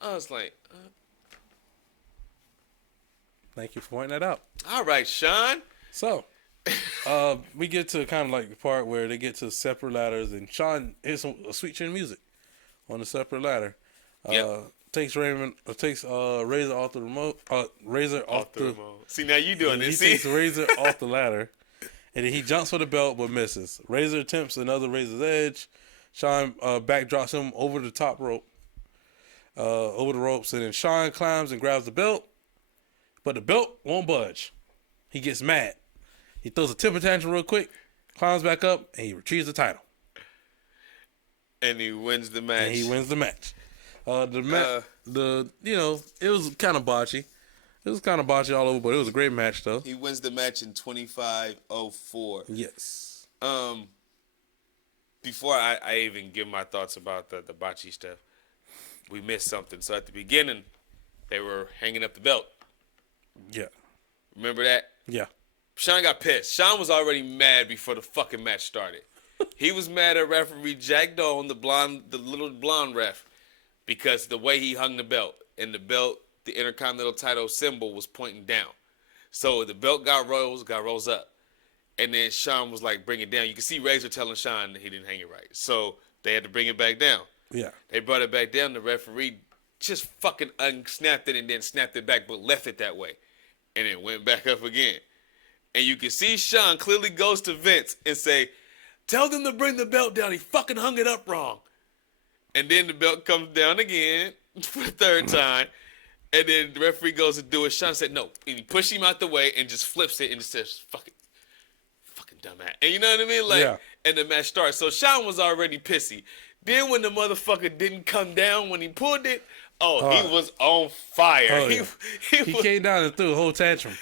I was like, Thank you for pointing that out. all right, Sean. So, we get to kind of like the part where they get to separate ladders, and Sean hits a sweet chin music on the separate ladder. Takes Razor off the remote. Razor off the remote. See, now you doing this. He takes Razor off the ladder, and then he jumps for the belt but misses. Razor attempts another Razor's Edge. Sean backdrops him over the top rope, over the ropes, and then Sean climbs and grabs the belt, but the belt won't budge. He gets mad. He throws a temper tantrum real quick, climbs back up, and he retrieves the title. And he wins the match. It was kind of botchy. It was kind of botchy all over, but it was a great match, though. He wins the match in 25:04. Yes. Before I even give my thoughts about the botchy stuff, we missed something. So at the beginning, they were hanging up the belt. Yeah. Remember that? Yeah. Sean got pissed. Sean was already mad before the fucking match started. He was mad at referee Jack Dolan, the little blonde ref, because the way he hung the belt, and the belt, the Intercontinental title symbol was pointing down. So the belt got rose up. And then Sean was like, bring it down. You can see Razor telling Sean that he didn't hang it right. So they had to bring it back down. Yeah. They brought it back down. The referee just fucking unsnapped it and then snapped it back, but left it that way. And it went back up again. And you can see Sean clearly goes to Vince and say, tell them to bring the belt down. He fucking hung it up wrong. And then the belt comes down again for the third time. And then the referee goes to do it. Sean said no. And he pushed him out the way and just flips it and just says, fucking dumbass. And you know what I mean? Like, yeah. And the match starts. So Sean was already pissy. Then when the motherfucker didn't come down when he pulled it, he was on fire. Oh, yeah. He came down and threw a whole tantrum.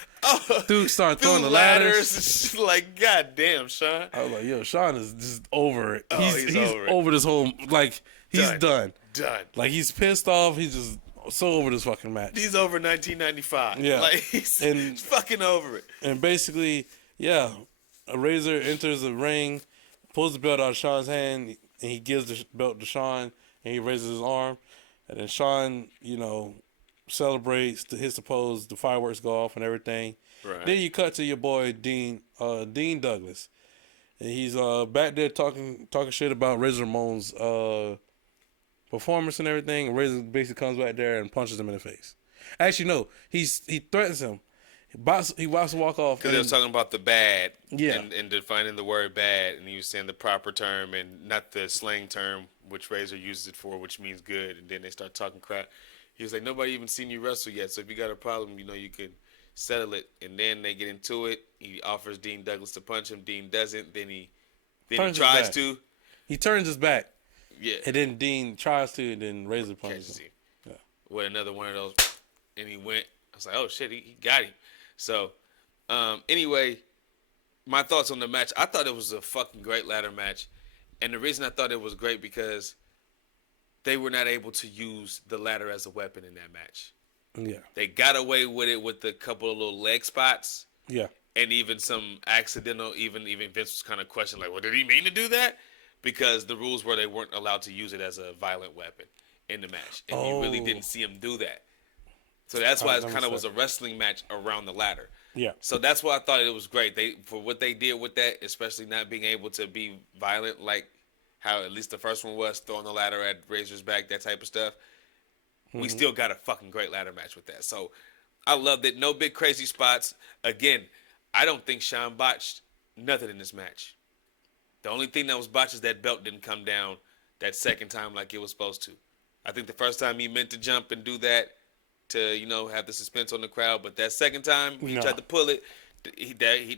Dude started throwing the ladders. Like, goddamn, Sean. I was like, yo, Sean is just over it. He's over over this whole, like, he's done. Done. Like, he's pissed off. He's just so over this fucking match. He's over 1995. Yeah. Like, he's fucking over it. And basically, yeah, a Razor enters the ring, pulls the belt out of Sean's hand, and he gives the belt to Sean, and he raises his arm. And then Sean, celebrates, hits the pose, the fireworks go off and everything. Right. Then you cut to your boy Dean Douglas, and he's back there talking shit about Razor Ramon's performance and everything. And Razor basically comes back there and punches him in the face. Actually, no, he threatens him. He wants to walk off because he was talking about the bad, yeah, and defining the word bad, and he was saying the proper term and not the slang term which Razor uses it for, which means good. And then they start talking crap. He was like, nobody even seen you wrestle yet, so if you got a problem, you could settle it. And then they get into it. He offers Dean Douglas to punch him. Dean doesn't. Then he tries to. He turns his back. Yeah. And then Dean tries to, and then Razor punches him. Yeah. With another one of those, and he went. I was like, oh shit, he got him. So, anyway, my thoughts on the match. I thought it was a fucking great ladder match. And the reason I thought it was great because they were not able to use the ladder as a weapon in that match. Yeah. They got away with it with a couple of little leg spots. Yeah. And even some accidental, even Vince was kind of questioning, like, well, did he mean to do that? Because the rules were they weren't allowed to use it as a violent weapon in the match. And you really didn't see him do that. So that's why it kind of was a wrestling match around the ladder. Yeah. So that's why I thought it was great. For what they did with that, especially not being able to be violent, like how at least the first one was, throwing the ladder at Razor's back, that type of stuff. Mm-hmm. We still got a fucking great ladder match with that. So I loved it. No big crazy spots. Again, I don't think Sean botched nothing in this match. The only thing that was botched is that belt didn't come down that second time like it was supposed to. I think the first time he meant to jump and do that, to have the suspense on the crowd, but that second time he tried to pull it,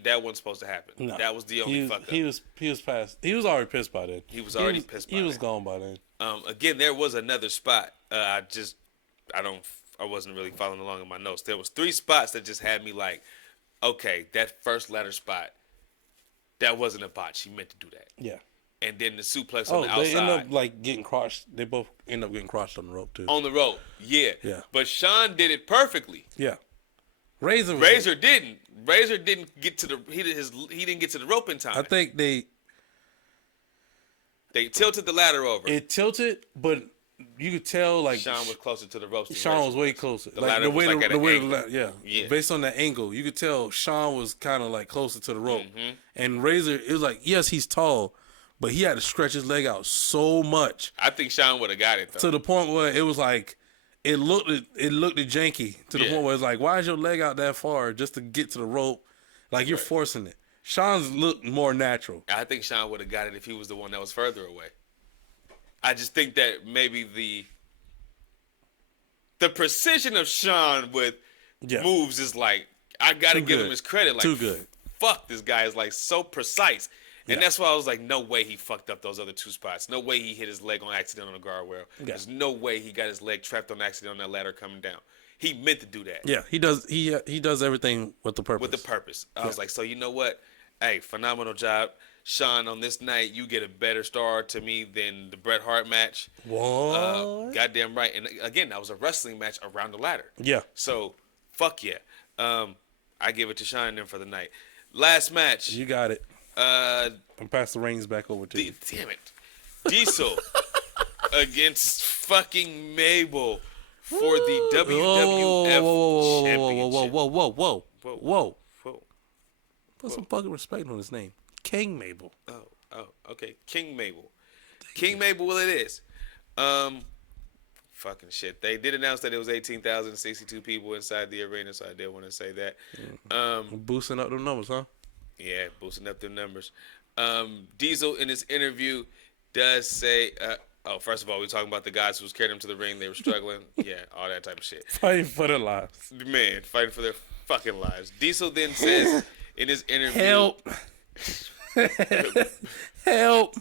that wasn't supposed to happen. No. That was the only fuck up. He was past. He was already pissed by then. He was already pissed by then. He was gone by then. Again, there was another spot. I wasn't really following along in my notes. There was 3 spots that just had me like, okay, that first ladder spot, that wasn't a botch. He meant to do that. Yeah. And then the suplex on the outside. They end up getting crushed. They both end up getting crushed on the rope too. On the rope, yeah. Yeah. But Sean did it perfectly. Yeah. Razor didn't. Razor didn't get to the he didn't get to the rope in time. I think They tilted the ladder over. It tilted, but you could tell like Shawn was closer to the ropes. Than Shawn was Razor way closer. The Like ladder the was way like at the an way angle. yeah. Based on that angle, you could tell Shawn was kind of like closer to the rope. And Razor, it was like, yes, he's tall, but he had to stretch his leg out so much I think Shawn would have got it though. to the point where it was like it looked janky to the point where it's like, why is your leg out that far just to get to the rope? Like you're forcing it. Shawn's looked more natural. I think Shawn would have got it if he was the one that was further away. I just think that maybe the precision of Shawn with moves is like, I gotta give him his credit. Like, too good. Fuck, this guy is like so precise. And that's why I was like, no way he fucked up those other two spots. No way he hit his leg on accident on the guardrail. There's no way he got his leg trapped on accident on that ladder coming down. He meant to do that. Yeah, he does. He does everything with the purpose. With the purpose. I was like, so you know what? Hey, phenomenal job. Shawn, on this night, you get a better star to me than the Bret Hart match. What? Goddamn right. And again, that was a wrestling match around the ladder. Yeah. So, fuck yeah. I give it to Shawn and them for the night. Last match. You got it. I'm pass the reins back over to you. Damn it. Diesel against fucking Mabel for the WWF Championship. Whoa. Put some fucking respect on his name. King Mabel. Oh, okay. King Mabel. King Mabel, well, it is. Fucking shit. They did announce that it was 18,062 people inside the arena, so I did want to say that. Boosting up the numbers, huh? Yeah, boosting up the numbers. Diesel, in his interview, does say... first of all, we're talking about the guys who was carrying him to the ring. They were struggling. Yeah, all that type of shit. Fighting for their lives. Man, fighting for their fucking lives. Diesel then says in his interview... Help. Help.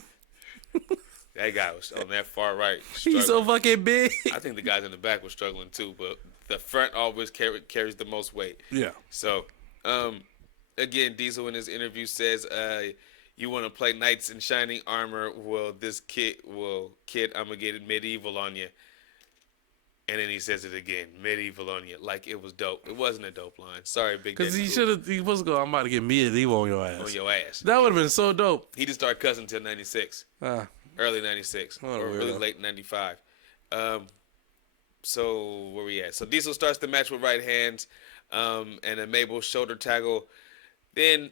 That guy was on that far right. He's so fucking big. I think the guys in the back were struggling too, but the front always carries the most weight. Yeah. So, again, Diesel in his interview says, you want to play knights in shining armor? Well, kid, I'm going to get medieval on you. And then he says it again, medieval on you, like it was dope. It wasn't a dope line. Sorry, Big Daddy. Because he was going, I'm about to get medieval on your ass. On your ass. That would have been so dope. He didn't start cussing until 96. Early 96. Or really late 95. So, where we at? So, Diesel starts the match with right hands. And a Mabel shoulder tackle. Then,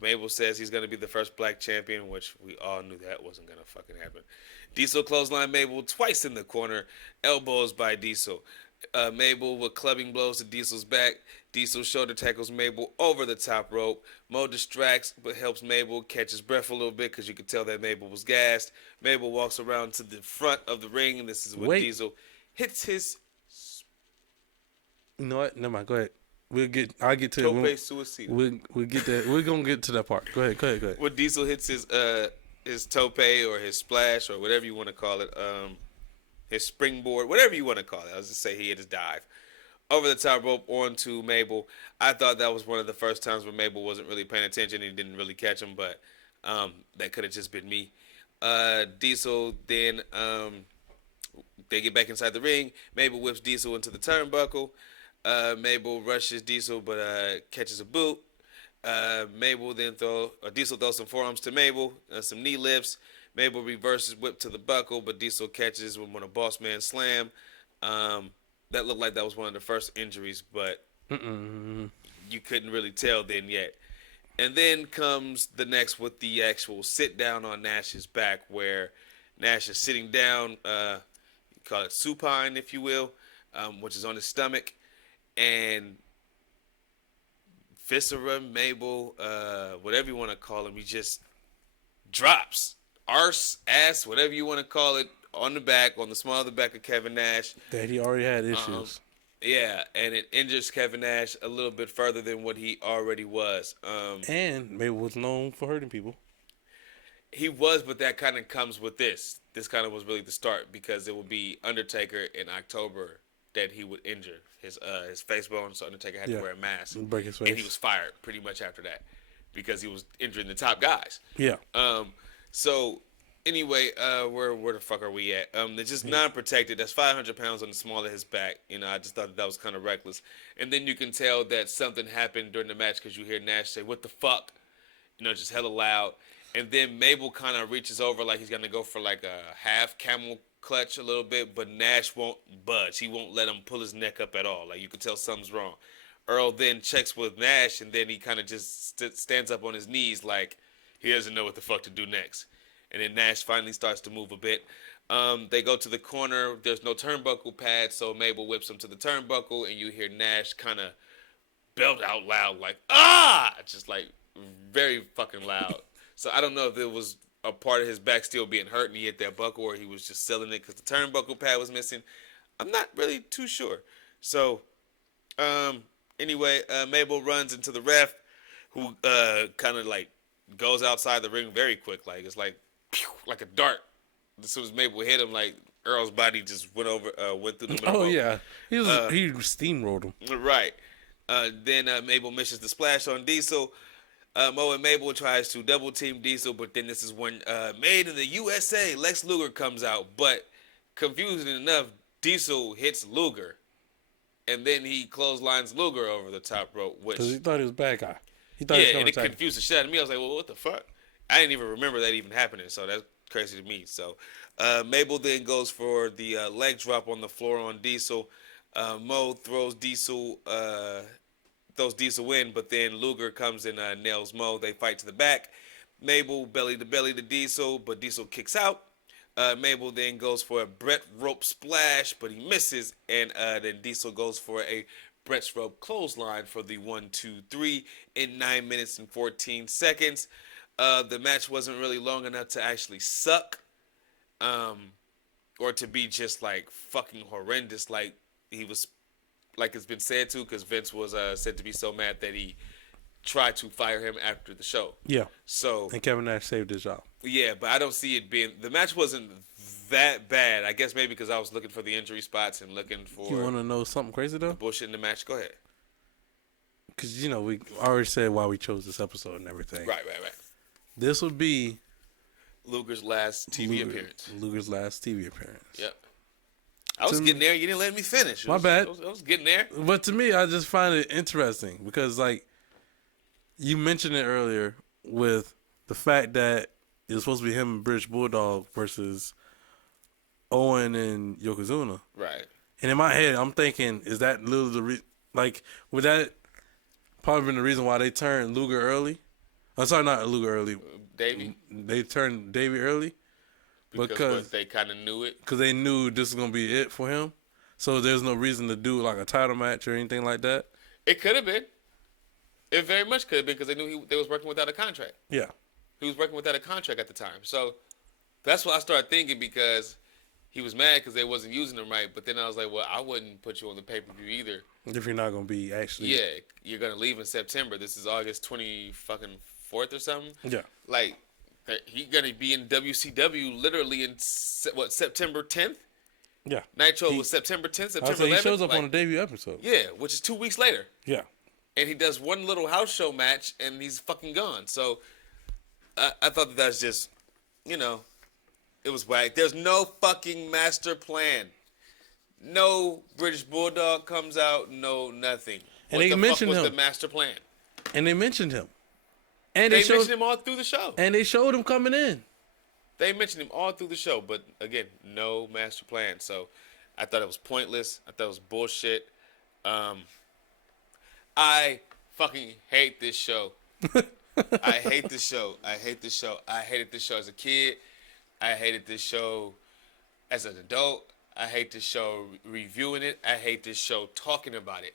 Mabel says he's going to be the first black champion, which we all knew that wasn't going to fucking happen. Diesel clothesline Mabel twice in the corner. Elbows by Diesel. Mabel with clubbing blows to Diesel's back. Diesel shoulder tackles Mabel over the top rope. Mo distracts but helps Mabel catch his breath a little bit because you could tell that Mabel was gassed. Mabel walks around to the front of the ring, and this is when Diesel hits his... You know what? Never mind. Go ahead. I'll get to Tope it. Suicida. We'll get that. We're gonna get to that part. Go ahead. When Diesel hits his tope or his splash or whatever you want to call it, his springboard, whatever you want to call it. I'll just say he hit his dive over the top rope onto Mabel. I thought that was one of the first times when Mabel wasn't really paying attention. He didn't really catch him, but that could have just been me. Diesel then they get back inside the ring. Mabel whips Diesel into the turnbuckle. Mabel rushes Diesel but catches a boot. Diesel throws some forearms to Mabel, some knee lifts. Mabel reverses whip to the buckle, but Diesel catches with a boss man slam. That looked like that was one of the first injuries, but you couldn't really tell then yet. And then comes the next with the actual sit down on Nash's back, where Nash is sitting down, you call it supine, if you will, which is on his stomach. And Viscera, Mabel, whatever you want to call him, he just drops. Arse, ass, whatever you want to call it, on the back, on the small of the back of Kevin Nash. That he already had issues. Yeah, and it injures Kevin Nash a little bit further than what he already was. And Mabel was known for hurting people. He was, but that kind of comes with this. This kind of was really the start, because it would be Undertaker in October that he would injure his face bone, so Undertaker had to wear a mask. Break his face. And he was fired pretty much after that because he was injuring the top guys. Yeah. So anyway, where the fuck are we at? It's just non-protected. That's 500 pounds on the small of his back. I just thought that was kind of reckless. And then you can tell that something happened during the match because you hear Nash say, "What the fuck?" Just hella loud. And then Mabel kind of reaches over like he's going to go for like a half camel clutch a little bit, but Nash won't budge. He won't let him pull his neck up at all. Like, you can tell something's wrong. Earl then checks with Nash, and then he kind of just stands up on his knees like he doesn't know what the fuck to do next. And then Nash finally starts to move a bit. They go to the corner. There's no turnbuckle pad, so Mabel whips him to the turnbuckle, and you hear Nash kind of belt out loud like, ah! Just like very fucking loud. So I don't know if it was a part of his back still being hurt and he hit that buckle, or he was just selling it because the turnbuckle pad was missing. I'm not really too sure. So, anyway, Mabel runs into the ref, who kind of like goes outside the ring very quick. Like, it's like, pew, like a dart. As soon as Mabel hit him, like, Earl's body just went through the middle. Oh, yeah. He steamrolled him. Right. Then Mabel misses the splash on Diesel. Mo and Mabel tries to double team Diesel, but then this is when Made in the USA, Lex Luger comes out. But confusing enough, Diesel hits Luger, and then he clotheslines Luger over the top rope. Because he thought he was a bad guy. He thought he was and it confused the shit out of me. I was like, well, what the fuck? I didn't even remember that even happening, so that's crazy to me. So Mabel then goes for the leg drop on the floor on Diesel. Mo throws Diesel in, but then Luger comes and nails Mo. They fight to the back. Mabel belly to belly to Diesel, but Diesel kicks out. Mabel then goes for a Brett rope splash, but he misses, and then Diesel goes for a Brett's rope clothesline for the 1-2-3 in 9 minutes and 14 seconds. The match wasn't really long enough to actually suck, or to be just like fucking horrendous, like he was. Like it's been said to, because Vince was said to be so mad that he tried to fire him after the show. Yeah. So. And Kevin Nash saved his job. Yeah, but I don't see it being. The match wasn't that bad. I guess maybe because I was looking for the injury spots and looking for. You want to know something crazy though? Bullshit in the match. Go ahead. Because we already said why we chose this episode and everything. Right. This would be Luger's last TV appearance. Luger's last TV appearance. Yep. I was getting there. You didn't let me finish. My bad. I was getting there. But to me, I just find it interesting because, like, you mentioned it earlier with the fact that it was supposed to be him and British Bulldog versus Owen and Yokozuna. Right. And in my head, I'm thinking, is that literally the reason? Like, would that probably been the reason why they turned Luger early? I'm sorry, not Luger early. Davey? They turned Davey early. Because they kind of knew it. Because they knew this was going to be it for him. So there's no reason to do like a title match or anything like that. It could have been. It very much could have been because they knew they was working without a contract. Yeah. He was working without a contract at the time. So that's what I started thinking, because he was mad because they wasn't using him right. But then I was like, well, I wouldn't put you on the pay-per-view either. If you're not going to be actually. Yeah, you're going to leave in September. This is August 24th or something. Yeah. Like, he's going to be in WCW literally in, September 10th? Yeah. Nitro was September 10th, September 11th. He shows up on the debut episode. Yeah, which is 2 weeks later. Yeah. And he does one little house show match, and he's fucking gone. So, I thought that was just, it was whack. There's no fucking master plan. No British Bulldog comes out, no nothing. And they mentioned him. What the fuck was the master plan? And they mentioned him. And they mentioned him all through the show. And they showed him coming in. They mentioned him all through the show, but again, no master plan. So I thought it was pointless. I thought it was bullshit. I fucking hate this show. I hate this show. I hate this show. I hated this show as a kid. I hated this show as an adult. I hate this show reviewing it. I hate this show talking about it.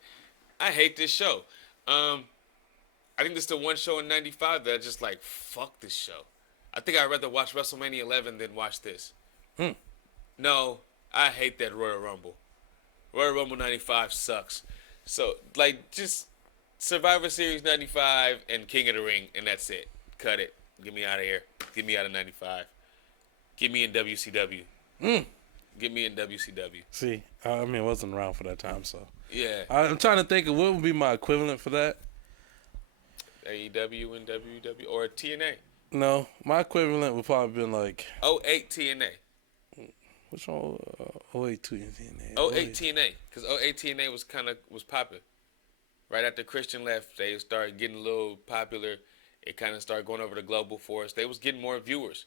I hate this show. I think this is the one show in 95 that I just like, fuck this show. I think I'd rather watch WrestleMania 11 than watch this. No, I hate that Royal Rumble. Royal Rumble 95 sucks. So, like, just Survivor Series 95 and King of the Ring, and that's it. Cut it. Get me out of here. Get me out of 95. Get me in WCW. Get me in WCW. See, I wasn't around for that time, so. Yeah. I'm trying to think of what would be my equivalent for that. AEW and WW or TNA. No, my equivalent would probably been like 08 TNA. Which one? 08 TNA. 08 TNA, because 08 TNA was popping. Right after Christian left, they started getting a little popular, it kind of started going over to global for us. They was getting more viewers,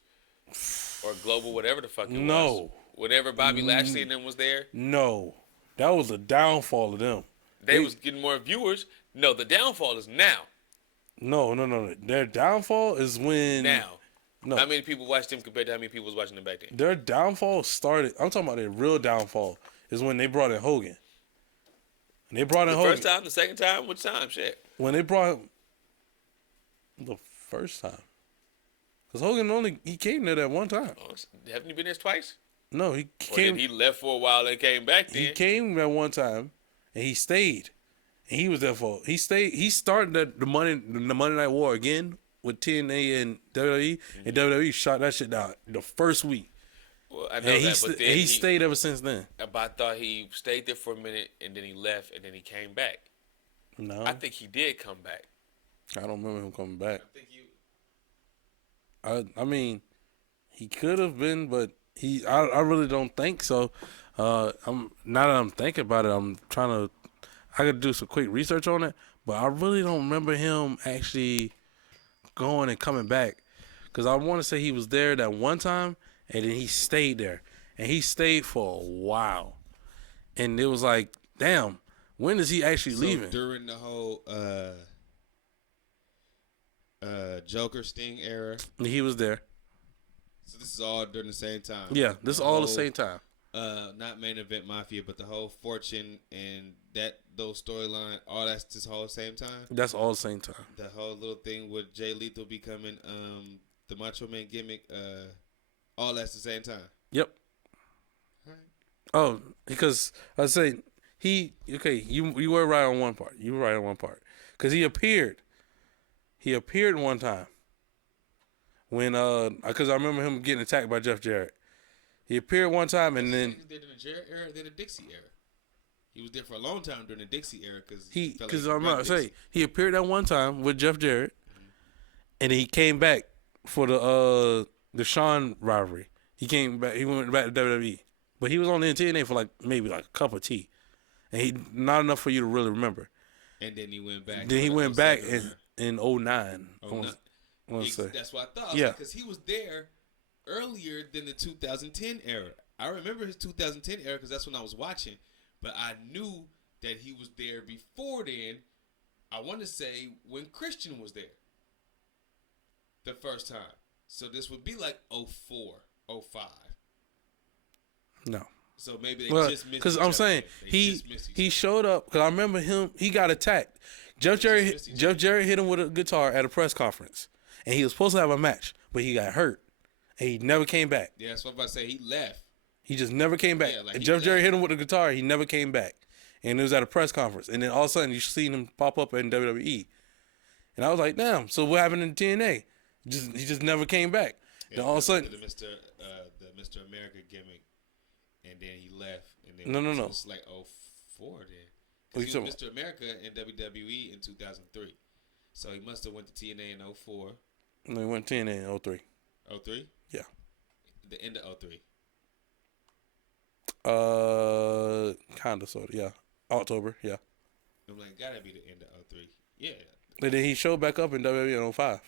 or global, whatever the fuck it was. No. Whenever Bobby Lashley and them was there, No. That was a downfall of them. they was getting more viewers. No, the downfall is now. No. Their downfall is when Now. No. How many people watched them compared to how many people was watching them back then? Their downfall started. I'm talking about their real downfall is when they brought in Hogan. And they brought in The Hogan. first time, the second time, which time? Shit. When they brought him the first time. Because Hogan he came there that one time. Oh, haven't you been there twice? No, he Or came. then he left for a while and came back then? He came that one time, and he stayed. And he was there for. He stayed. He started the Monday Night War again with TNA and WWE, and WWE shot that shit down the first week. Well, I know And that, but then he stayed ever since then. But I thought he stayed there for a minute and then he left and then he came back. No, I think he did come back. I don't remember him coming back. I think you. I mean, he could have been, but I really don't think so. Now that I'm thinking about it, I'm trying to. I could do some quick research on it, but I really don't remember him actually going and coming back, because I want to say he was there that one time and then he stayed there, and he stayed for a while, and it was like, damn, when is he actually leaving? During the whole Joker Sting era. He was there. So this is all during the same time. Yeah, this is all the same time. Not Main Event Mafia, but the whole Fortune and those storyline, all that's just all the same time. That's all the same time. The whole little thing with Jay Lethal becoming the Macho Man gimmick, all that's the same time. Yep. Right. Oh, because I say you were right on one part. You were right on one part. Because he appeared one time when because I remember him getting attacked by Jeff Jarrett. He appeared one time, and then He did in the Jarrett era, then the Dixie era. He was there for a long time during the Dixie era because I'm not say he appeared that one time with Jeff Jarrett, and he came back for the Shawn rivalry. He came back. He went back to WWE, but he was on the TNA for maybe a cup of tea, and he not enough for you to really remember. And then he went back. Then he went back in 09. That's what I thought. Yeah, because he was there earlier than the 2010 era. I remember his 2010 era because that's when I was watching. But I knew that he was there before then. I want to say when Christian was there the first time. So this would be like 04, 05. No. So maybe they just missed because I'm saying he showed up because I remember him. He got attacked. Jeff Jarrett hit him with a guitar at a press conference, and he was supposed to have a match, but he got hurt, and he never came back. Yeah, that's what I'm about to say. He left. He just never came back. Yeah, Jeff Jarrett hit him with a guitar. He never came back, and it was at a press conference. And then all of a sudden, you seen him pop up in WWE, and I was like, "Damn!" So what happened in TNA? He just never came back. Yeah, then all of a sudden, the Mr. America gimmick, and then he left. And then No. It was like 04 then. Because he was Mr. America in WWE in 2003. So he must have went to TNA in 04. No, he went TNA in 03. 03? Yeah. The end of 03. Kinda, sort of, yeah. October, yeah. I'm like, gotta be the end of 03. Yeah. And then he showed back up in WWE in 05.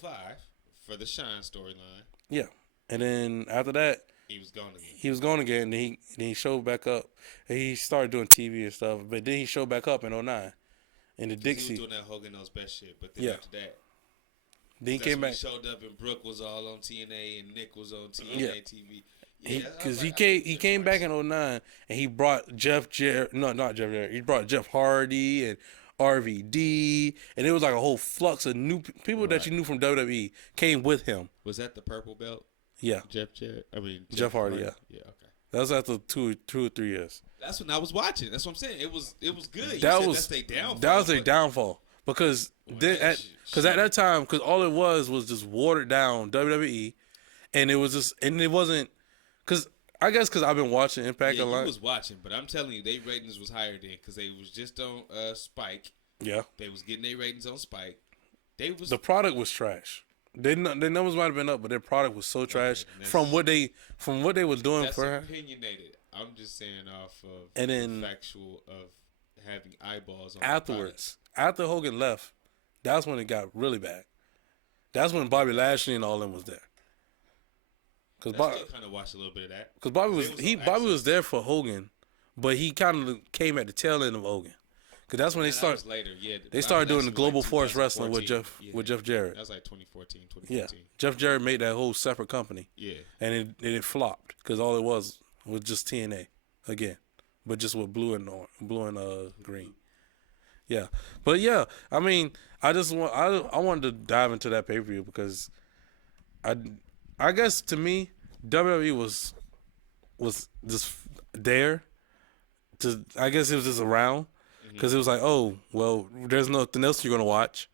05 for the Shine storyline. Yeah. And then after that, he was gone again. He was gone again. Then he showed back up. And he started doing TV and stuff. But then he showed back up in 09 in the Dixie. He was doing that Hogan Knows Best shit. But then after that, then he came back. He showed up and Brooke was all on TNA and Nick was on TNA TV. Because he came back in 09 and he brought Jeff Jarrett. No, not Jeff Jarrett. He brought Jeff Hardy and RVD. And it was like a whole flux of new people that you knew from WWE came with him. Was that the purple belt? Yeah. Jeff Hardy, yeah. Yeah, okay. That was after two or 3 years. That's when I was watching. That's what I'm saying. It was good. That's their downfall. Because at that time, because all it was just watered down WWE, and it wasn't, because I guess because I've been watching Impact a lot. I was watching, but I'm telling you, their ratings was higher then because they was just on Spike. Yeah, they was getting their ratings on Spike. The product was trash. Their numbers might have been up, but their product was so trash from what they were doing that's for her. Opinionated. I'm just saying off of and then factual of having eyeballs on afterwards. After Hogan left, that's when it got really bad. That's when Bobby Lashley and all them was there. I Because still kind of watched a little bit of that. Bobby was It was he on Bobby was Access. there for Hogan, but he kind of came at the tail end of Hogan. Because that's when they And that started. was later. Yeah, They Bobby started doing the Lashley was Global like Force Wrestling with 2014. Jeff Jarrett. That was like 2014, Yeah, 2015. Jeff Jarrett made that whole separate company, Yeah. and it flopped because all it was just TNA again, but just with blue and green. Yeah, but yeah, I mean, I wanted to dive into that pay per view because I guess to me WWE was just there. I guess it was just around because it was like, oh well, there's nothing else you're gonna watch.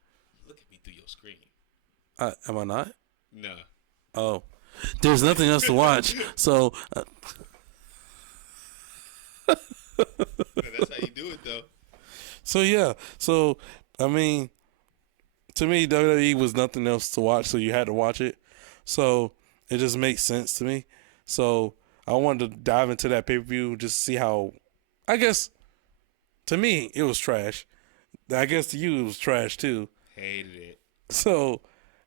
Look at me through your screen. Am I not? No. Oh, there's nothing else to watch. So That's how you do it, though. so yeah. So I mean, to me, WWE was nothing else to watch, so you had to watch it. So it just makes sense to me. So I wanted to dive into that pay per view just to see how. I guess to me it was trash. I guess to you it was trash too. Hated it. So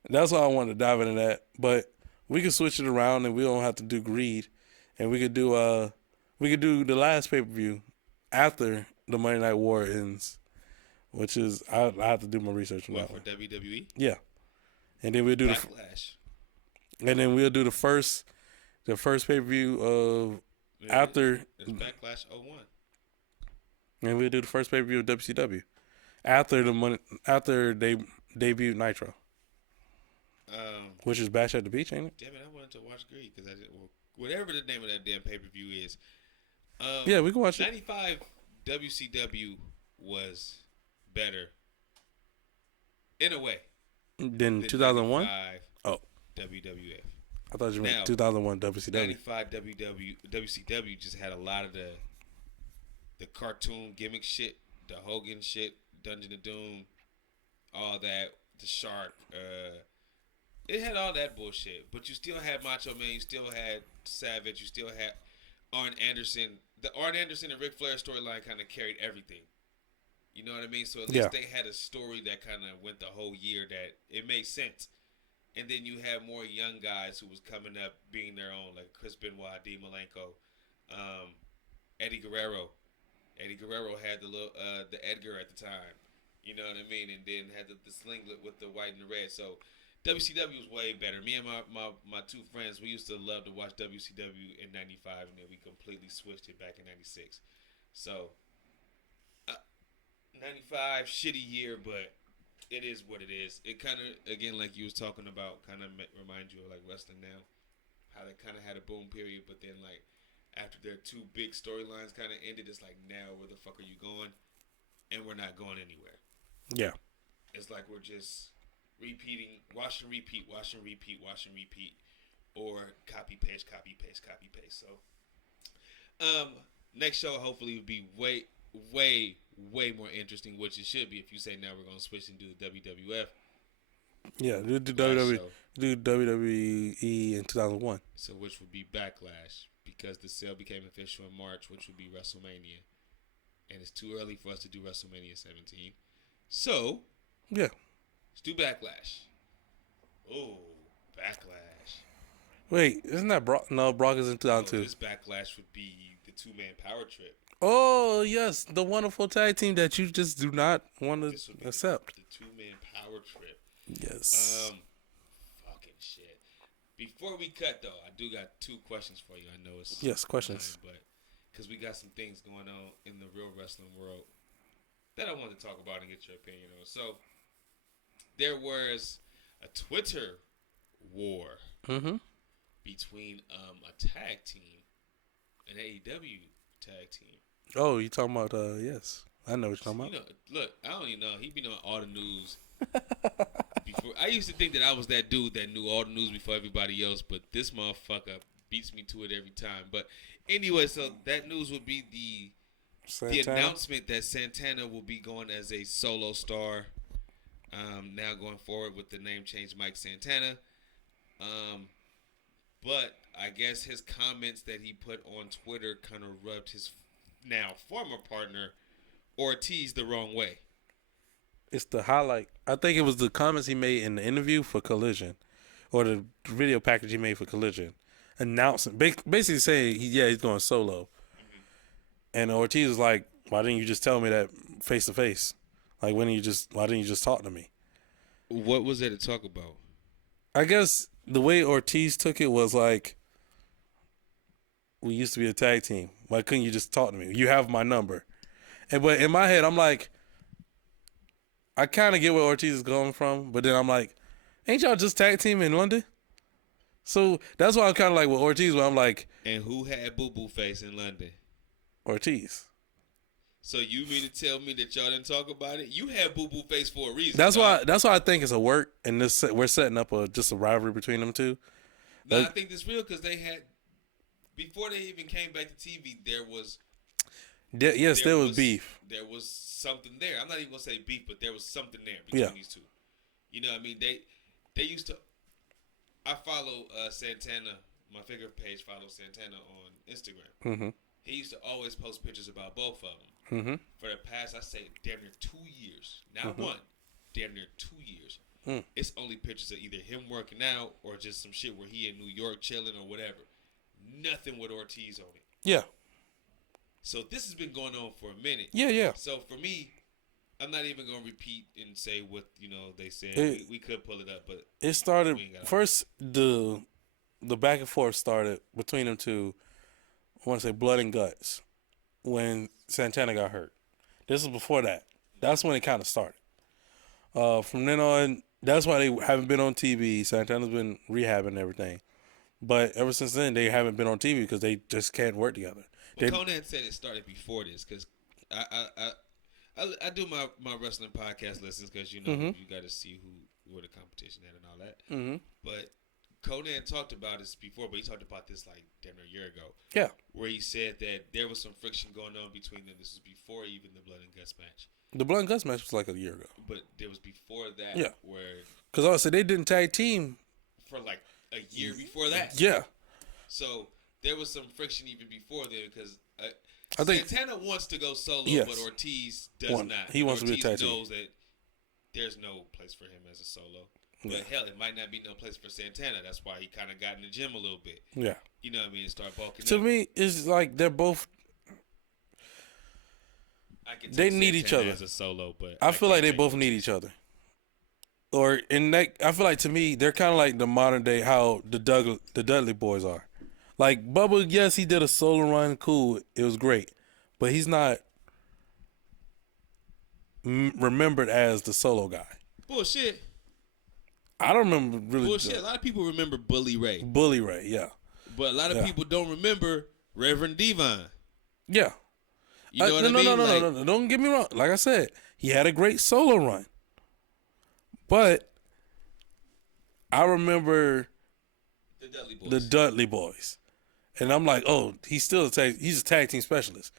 that's why I wanted to dive into that. But we could switch it around and we don't have to do greed. And we could do the last pay per view after the Monday Night War ends. Which is I have to do my research on What, that for one. WWE? Yeah. And then we'll do Backlash. the first pay per view of after It's Backlash 01. and we'll do the first pay per view of WCW. After they debuted Nitro. Which is Bash at the Beach, ain't it? Damn it, I wanted to watch Greed because whatever the name of that damn pay per view is. Yeah, we can watch it. 95 WCW was better in a way Then than 2001? 95 Oh. WWF. I thought you meant Now, 2001 WCW. 95 WCW just had a lot of the cartoon gimmick shit, the Hogan shit, Dungeon of Doom, all that, the Shark. It had all that bullshit, but you still had Macho Man, you still had Savage, you still had Arn Anderson. The Arn Anderson and Ric Flair storyline kind of carried everything. You know what I mean? So at least they had a story that kind of went the whole year that it made sense. And then you have more young guys who was coming up being their own, like Chris Benoit, Dean Malenko, Eddie Guerrero. Eddie Guerrero had the Edgar at the time. You know what I mean? And then had the slinglet with the white and the red. So WCW was way better. Me and my two friends, we used to love to watch WCW in 95, and then we completely switched it back in 96. So 95, shitty year, but it is what it is. It kind of, again, like you was talking about, kind of remind you of like wrestling now, how they kind of had a boom period, but then like after their two big storylines kind of ended, it's like, now where the fuck are you going? And we're not going anywhere. Yeah. It's like we're just repeating, wash and repeat, or copy paste. So, next show hopefully will be way more interesting, which it should be. If you say now we're gonna switch and do the WWF. Yeah, do WWE in 2001. So which would be Backlash, because the sale became official in March, which would be WrestleMania, and it's too early for us to do WrestleMania 17. So yeah, let's do Backlash. Oh, Backlash. Wait, isn't that Brock? No, Brock is in 2002. This Backlash would be the 2-man power trip. Oh yes, the wonderful tag team that you just do not want to accept. The 2-man power trip. Yes. Fucking shit. Before we cut though, I do got 2 questions for you. I know it's questions. but because we got some things going on in the real wrestling world that I want to talk about and get your opinion on. So there was a Twitter war between a tag team, an AEW tag team. Oh, you talking about yes. I know what you're talking about. You know, look, I don't even know. He be knowing all the news. Before I used to think that I was that dude that knew all the news before everybody else, but this motherfucker beats me to it every time. But anyway, so that news would be the announcement that Santana will be going as a solo star. Now going forward with the name change, Mike Santana. But I guess his comments that he put on Twitter kind of rubbed his now former partner Ortiz the wrong way. It's the highlight I think it was the comments he made in the interview for Collision, or the video package he made for Collision, announcing basically saying he's going solo. And Ortiz was like, "Why didn't you just tell me that face to face? Like, why didn't you just talk to me?" What was there to talk about? I guess the way Ortiz took it was like, "We used to be a tag team. Why couldn't you just talk to me? You have my number." But in my head, I'm like, I kind of get where Ortiz is going from, but then I'm like, ain't y'all just tag team in London? So that's why I'm kind of like with Ortiz, where I'm like, and who had Boo Boo Face in London? Ortiz. So you mean to tell me that y'all didn't talk about it? You had Boo Boo Face for a reason. That's why I think it's a work, and we're setting up just a rivalry between them two. No, I think it's real because they had, before they even came back to TV, there was beef. There was something there. I'm not even gonna say beef, but there was something there between these two. You know what I mean? They used to. I follow Santana. My figure page follows Santana on Instagram. Mm-hmm. He used to always post pictures about both of them. Mm-hmm. For the past, I say, damn near 2 years. Not one, damn near 2 years. Mm. It's only pictures of either him working out or just some shit where he in New York chilling or whatever. Nothing with Ortiz on it. Yeah. So this has been going on for a minute. Yeah. So for me, I'm not even gonna repeat and say what they said. We could pull it up, but it started first. The back and forth started between them two. I want to say blood and guts when Santana got hurt. This was before that. That's when it kind of started. From then on, that's why they haven't been on TV. Santana's been rehabbing and everything. But ever since then, they haven't been on TV because they just can't work together. Well, Conan said it started before this because I do my wrestling podcast listens because you got to see where the competition at and all that. Mm-hmm. But Conan talked about this before, but he talked about this like damn near a year ago. Yeah. Where he said that there was some friction going on between them. This was before even the Blood and Guts match. The Blood and Guts match was like a year ago. But there was before that. Yeah. Where. Because also they didn't tag team for like a year before that. Yeah. So there was some friction even before then because I think Santana wants to go solo, but Ortiz does not. He wants to be a tag team. Ortiz knows that there's no place for him as a solo. Yeah. But hell, it might not be no place for Santana. That's why he kind of got in the gym a little bit. Yeah. You know what I mean? And start bulking to up. me, it's like they're both. They need each other as a solo, but I feel like they both need each other. Or in that, I feel like to me they're kind of like the modern day how the Dudley Boys are. Like Bubba, yes, he did a solo run, cool, it was great, but he's not remembered as the solo guy. Bullshit. I don't remember really. Bullshit. A lot of people remember Bully Ray. Bully Ray, yeah. But a lot of people don't remember Reverend Devon. Yeah. You know what I mean? No. Don't get me wrong. Like I said, he had a great solo run. But I remember the Dudley Boys. And I'm like, oh, he's still he's a tag team specialist.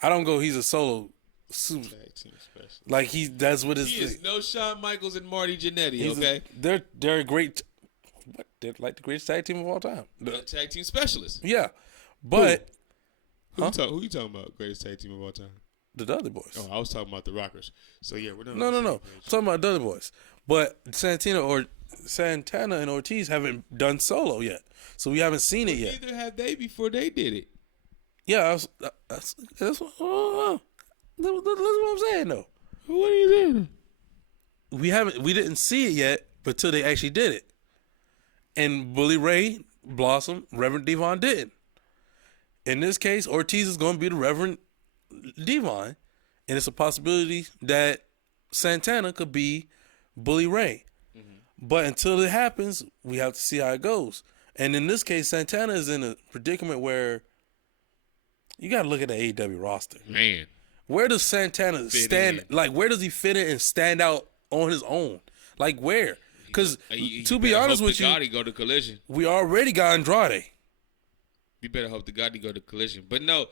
I don't go, he's a solo tag team specialist. Like that's what his. He is no Shawn Michaels and Marty Jannetty, okay? They're a great. They're like the greatest tag team of all time. The tag team specialist. Yeah, but who you talking about? Greatest tag team of all time? The Dudley Boys. Oh, I was talking about the Rockers. So yeah, we're not. No. I'm talking about Dudley Boys. But Santana and Ortiz haven't done solo yet, so we haven't seen it yet. Neither have they before they did it. Yeah, that's what I'm saying though. What are you saying? We didn't see it yet, but till they actually did it. And Bully Ray, Blossom, Reverend Devon didn't. In this case, Ortiz is going to be the Reverend Devon, and it's a possibility that Santana could be Bully Ray. Mm-hmm. But until it happens, we have to see how it goes. And in this case, Santana is in a predicament where you got to look at the AEW roster. Man. Where does Santana stand? Like, where does he fit in and stand out on his own? Like, where? Because, to be honest with you, go to Collision. We already got Andrade. You better hope to God he go to Collision. But no,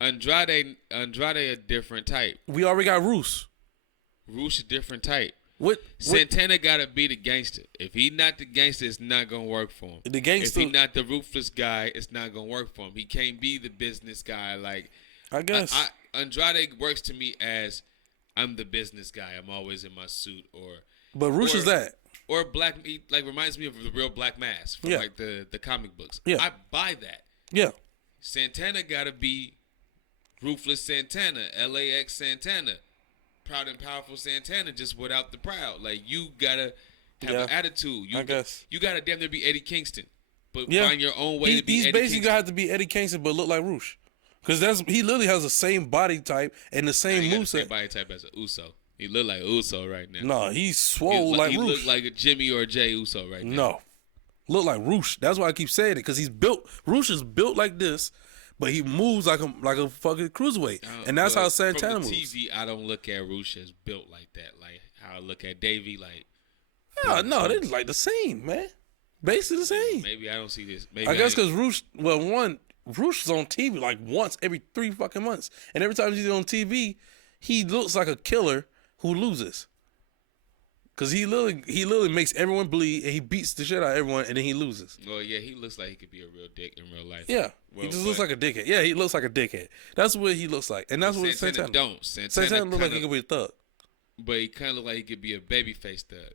Andrade a different type. We already got Roos. Roos a different type. What Santana gotta be the gangster. If he not the gangster, it's not gonna work for him. The gangster. If he not the ruthless guy, it's not gonna work for him. He can't be the business guy. Like I guess Andrade works to me as I'm the business guy. I'm always in my suit, or But Roosh is that. Or Black, like reminds me of the real Black Mass from like the comic books. Yeah. I buy that. Yeah. Santana gotta be Ruthless Santana, LAX Santana, Proud and Powerful Santana, just without the proud. Like you gotta have an attitude. I guess you gotta damn near be Eddie Kingston, but yeah. find your own way to be He's Eddie basically Kingston. gonna have to be Eddie Kingston, but look like Roosh, because he literally has the same body type and the same He got the moveset. same body type as a Uso. He look like Uso right now. No, he's swole like he Roosh. look like a Jimmy or a Jay Uso right now. No, look like Roosh. That's why I keep saying it, because he's built. Roosh is built like this, but he moves like a fucking cruiserweight, and that's how Santana moves. moves. From the TV, I don't look at Roosh as built like that. Like how I look at Davey, like. No, they're like the same, man. Basically the same. Maybe I don't see this. Maybe I guess because Roosh is on TV like once every 3 fucking months, and every time he's on TV, he looks like a killer who loses. Cause he literally makes everyone bleed, and he beats the shit out of everyone, and then he loses. Well, yeah, he looks like he could be a real dick in real life. Yeah, he just looks like a dickhead. Yeah, he looks like a dickhead. That's what he looks like, and that's what Santana don't. Santana looks like he could be a thug, but he kind of look like he could be a babyface thug.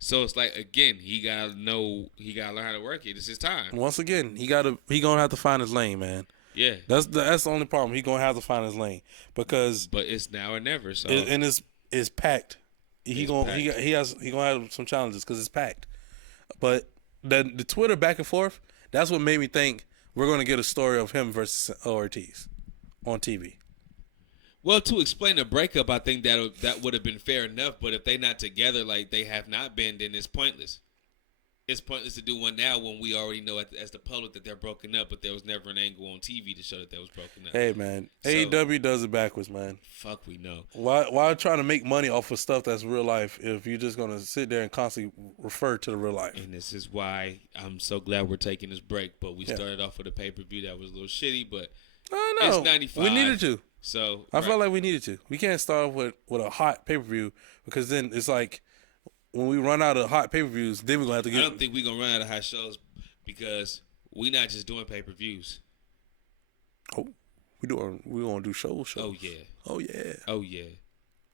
So it's like again, he gotta learn how to work it. It's his time. Once again, he gonna have to find his lane, man. Yeah, that's the only problem. He gonna have to find his lane because. But it's now or never. So and it's packed. He gonna have some challenges because it's packed. But the Twitter back and forth, that's what made me think we're gonna get a story of him versus Ortiz on TV. Well, to explain the breakup, I think that would have been fair enough. But if they not together like they have not been, then it's pointless. It's pointless to do one now when we already know as the public that they're broken up, but there was never an angle on TV to show that they was broken up. Hey, man. So, AEW does it backwards, man. Fuck, we know. Why trying to make money off of stuff that's real life if you're just going to sit there and constantly refer to the real life? And this is why I'm so glad we're taking this break. But we started off with a pay-per-view that was a little shitty, but it's 95. We needed to. So I felt like we needed to. We can't start off with a hot pay-per-view because then it's like when we run out of hot pay-per-views, then we're going to have to get... I don't think we're going to run out of hot shows because we're not just doing pay-per-views. Oh, we're going to do shows. Oh, yeah. Oh, yeah. Oh, yeah.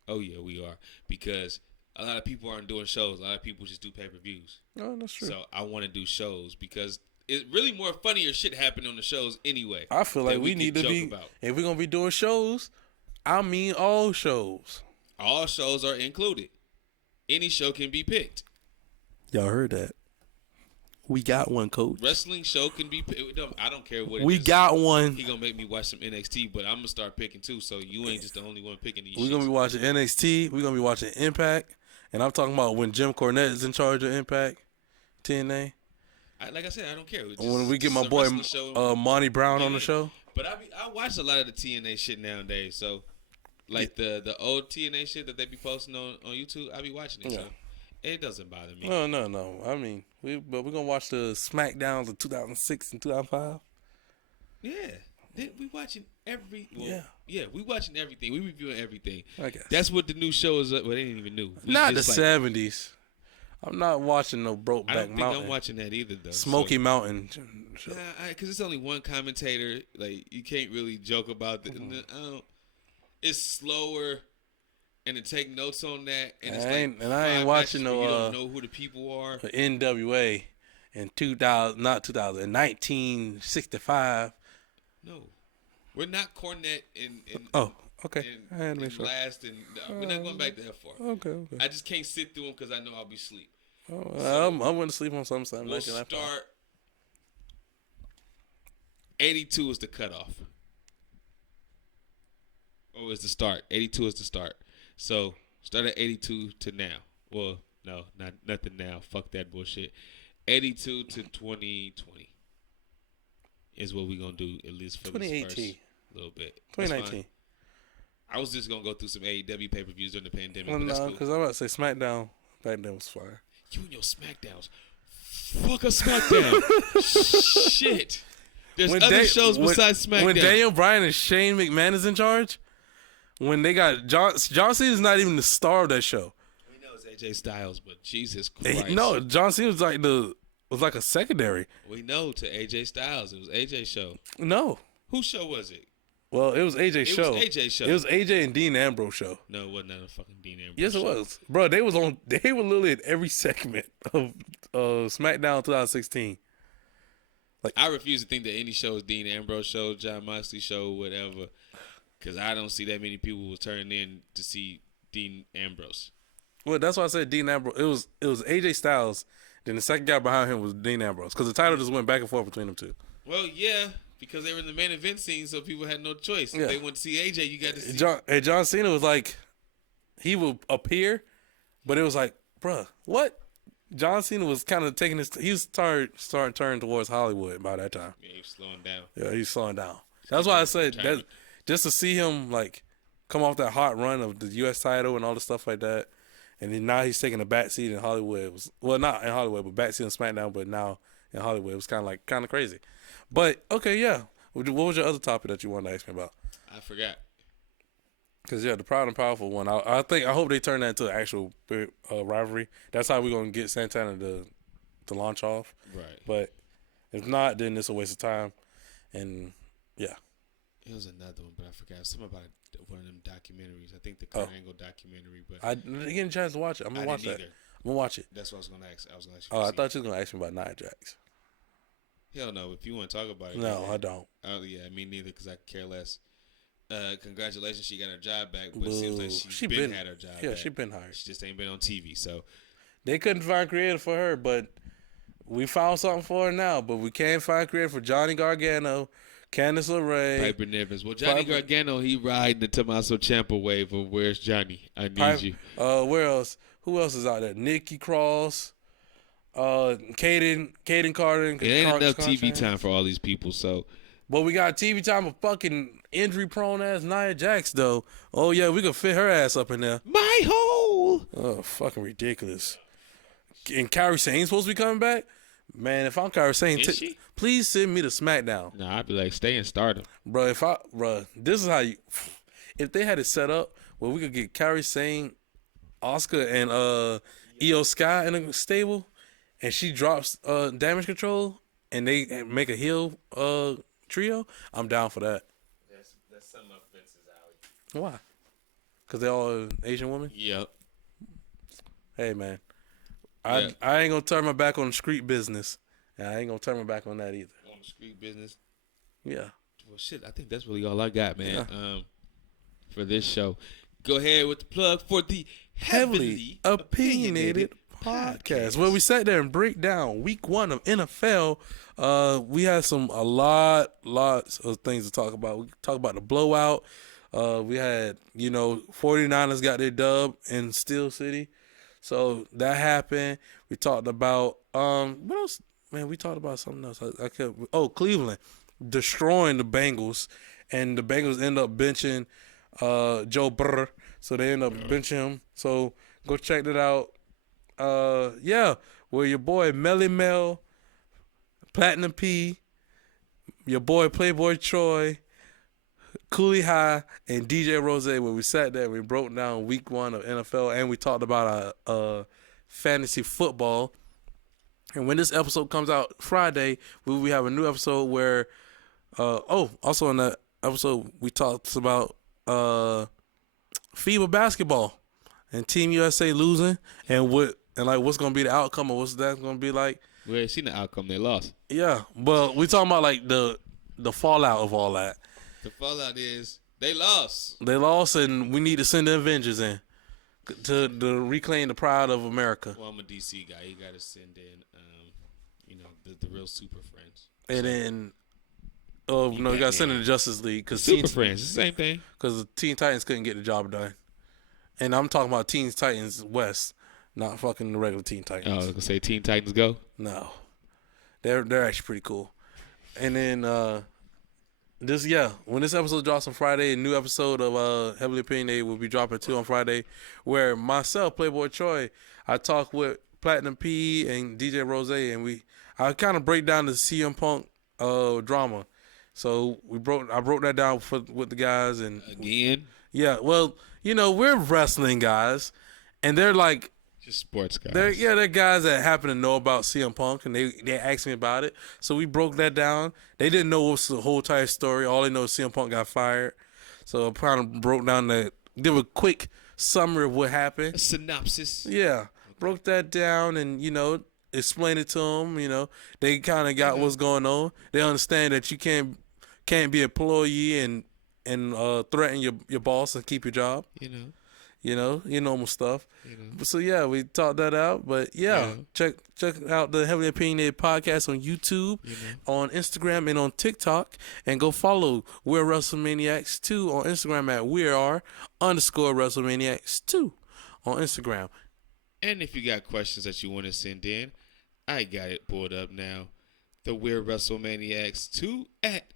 Oh, yeah, we are. Because a lot of people aren't doing shows. A lot of people just do pay-per-views. Oh, that's true. So I want to do shows because it's really more funnier shit happen on the shows anyway. I feel like we need to be... If we're going to be doing shows, I mean all shows. All shows are included. Any show can be picked. Y'all heard that? We got one, coach. Wrestling show can be picked. I don't care what it is. We got one. He gonna make me watch some NXT, but I'm gonna start picking too. So you ain't just the only one picking these. We're gonna be watching NXT. We're gonna be watching Impact, and I'm talking about when Jim Cornette is in charge of Impact, TNA. Like I said, I don't care. When we get my boy Monty Brown on the show. But I watch a lot of the TNA shit nowadays. So like the old TNA shit that they be posting on YouTube, I be watching it. Yeah. So it doesn't bother me. No. I mean, we're gonna watch the SmackDowns of 2006 and 2005. Yeah, we watching we watching everything. We reviewing everything. I guess that's what the new show is. Well, they ain't even new. Not the 70s. I'm not watching no Brokeback Mountain. I don't think I'm watching that either, though. Smoky Mountain show. Because it's only one commentator. Like you can't really joke about the. It's slower, and to take notes on that, and I ain't watching no. You don't know who the people are. NWA in 2000, not 2000, in 1965. No, we're not Cornette in oh, okay. I had to make sure. Last and we're not going back that far. Okay. I just can't sit through them because I know I'll be asleep. Oh, so I went to sleep on SummerSlam. We'll start. 82 is the cutoff. Or is the start? 82 is the start. So start at 82 to now. Well, no, nothing now. Fuck that bullshit. 82 to 2020 is what we're gonna do at least for this first little bit. 2019. I was just gonna go through some AEW pay-per-views during the pandemic. Well, no, because I'm about to say SmackDown back then was fire. You and your SmackDowns. Fuck a SmackDown. Shit. There's other shows besides SmackDown. When Daniel Bryan and Shane McMahon is in charge, when they got John Cena is not even the star of that show. We know it's AJ Styles, but Jesus Christ. No, John Cena was like a secondary. We know to AJ Styles. It was AJ's show. No. Whose show was it? Well, it was AJ's show. It was AJ's show. It was AJ and Dean Ambrose show. No, it wasn't a fucking Dean Ambrose. Yes, it was, bro. They were literally in every segment of SmackDown 2016. I refuse to think that any show is Dean Ambrose show, John Moxley show, whatever, because I don't see that many people was turning in to see Dean Ambrose. Well, that's why I said Dean Ambrose. It was AJ Styles. Then the second guy behind him was Dean Ambrose because the title just went back and forth between them two. Well, yeah, because they were in the main event scene, so people had no choice. Yeah. If they went to see AJ, you got to see. John Cena was like, he would appear, but it was like, bruh, what? John Cena was kind of taking his. He was starting to turn towards Hollywood by that time. Yeah, he was slowing down. Yeah, he's slowing down. That's why I said that. Just to see him like come off that hot run of the U.S. title and all the stuff like that, and then now he's taking a back seat in Hollywood. Not in Hollywood, but back seat in SmackDown. But now in Hollywood, it was kind of crazy. But okay, yeah. What was your other topic that you wanted to ask me about? I forgot. Because the Proud and Powerful one, I hope they turn that into an actual rivalry. That's how we're gonna get Santana to launch off. Right. But if not, then it's a waste of time. And yeah, it was another one, but I forgot. Something about one of them documentaries. I think the Kurt Angle documentary. But I didn't get a chance to watch it. I'm gonna watch that. I'm gonna watch it. That's what I was gonna ask. I was gonna ask you. Oh, I thought you was gonna ask me about Nia Jax. Hell no. If you want to talk about it, no, I don't. Yeah, me neither. Because I care less. Congratulations, she got her job back, but it seems like she's been had her job back. Yeah, she been hired. She just ain't been on TV, so they couldn't find creative for her, but we found something for her now. But we can't find creative for Johnny Gargano, Candice LeRae, Piper Niven. Well, Johnny Gargano, he riding the Tommaso Ciampa wave of where's Johnny? I need you. Where else? Who else is out there? Nikki Cross, Caden Carter. It ain't enough TV time for all these people, so. But we got TV time of fucking injury-prone ass Nia Jax, though. Oh, yeah, we could fit her ass up in there. My hole! Oh, fucking ridiculous. And Kairi Sane's supposed to be coming back? Man, if I'm Kairi Sane, please send me to SmackDown. Nah, I'd be like, stay in Stardom. Bro, this is how you... If they had it set up where we could get Kairi Sane, Asuka, and Io Sky in a stable, and she drops Damage Control, and they make a heel... trio, I'm down for that. That's something up Vince's alley. Why? Because they're all Asian women? Yep. Hey, man. I ain't going to turn my back on the street business. And I ain't going to turn my back on that either. On the street business? Yeah. Well, shit, I think that's really all I got, man, for this show. Go ahead with the plug for the Heavily Opinionated Podcast, where we sat there and break down week 1 of NFL. We had lots of things to talk about. We talked about the blowout. We had, 49ers got their dub in Steel City. So that happened. We talked about, what else? Man, we talked about something else. Cleveland destroying the Bengals. And the Bengals end up benching Joe Burr. So they end up benching him. So go check that out. Where your boy Melly Mel, Platinum P, your boy Playboy Troy, Cooley High, and DJ Rose, where we sat there and we broke down week 1 of NFL, and we talked about fantasy football. And when this episode comes out Friday, we have a new episode where also in that episode we talked about FIBA basketball and Team USA losing and what's gonna be the outcome of what's that gonna be like. We ain't seen the outcome. They lost. Yeah, but we talking about like the fallout of all that. The fallout is they lost. They lost, and we need to send the Avengers in to reclaim the pride of America. Well, I'm a DC guy. You got to send in, the real super friends. And then, you got to send in the Justice League because super friends, the same thing. Because the Teen Titans couldn't get the job done, and I'm talking about Teen Titans West. Not fucking the regular Teen Titans. Oh, I was going to say Teen Titans Go? No. They're actually pretty cool. And then when this episode drops on Friday, a new episode of Heavily Opinionated will be dropping too on Friday, where myself, Playboy Troy, I talk with Platinum P and DJ Rose, and I kind of break down the CM Punk drama. So I broke that down with the guys. And again? We're wrestling guys, and they're like, Just sports guys. They're guys that happen to know about CM Punk, and they asked me about it. So we broke that down. They didn't know what's the whole entire story. All they know is CM Punk got fired. So I kind of broke down give a quick summary of what happened. A synopsis. Yeah, broke that down and, explained it to them. They kind of got what's going on. They understand that you can't be an employee and threaten your boss and keep your job. Your normal stuff. So yeah, we talked that out. But check out the Heavily Opinionated Podcast on YouTube, on Instagram, and on TikTok, and go follow We're Wrestlemaniacs 2 on Instagram at _Wrestlemaniacs 2 on Instagram. And if you got questions that you want to send in, I got it pulled up now. The We're Wrestlemaniacs 2 at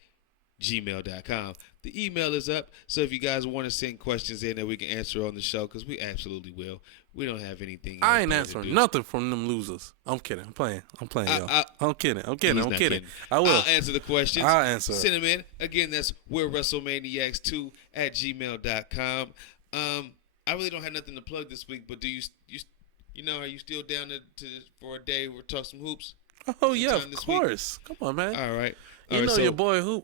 gmail.com. The email is up, so if you guys want to send questions in that we can answer on the show, because we absolutely will. We don't have anything. I ain't answering nothing from them losers. I'm kidding. I'm playing, y'all. I'm kidding. I will. I'll answer the questions. I'll answer. Send them in. Again, that's We're Wrestlemaniacs2 at gmail.com. I really don't have nothing to plug this week, but do you are you still down for a day we'll talk some hoops? Oh yeah, of course. Come on, man. All right. Your boy Hoop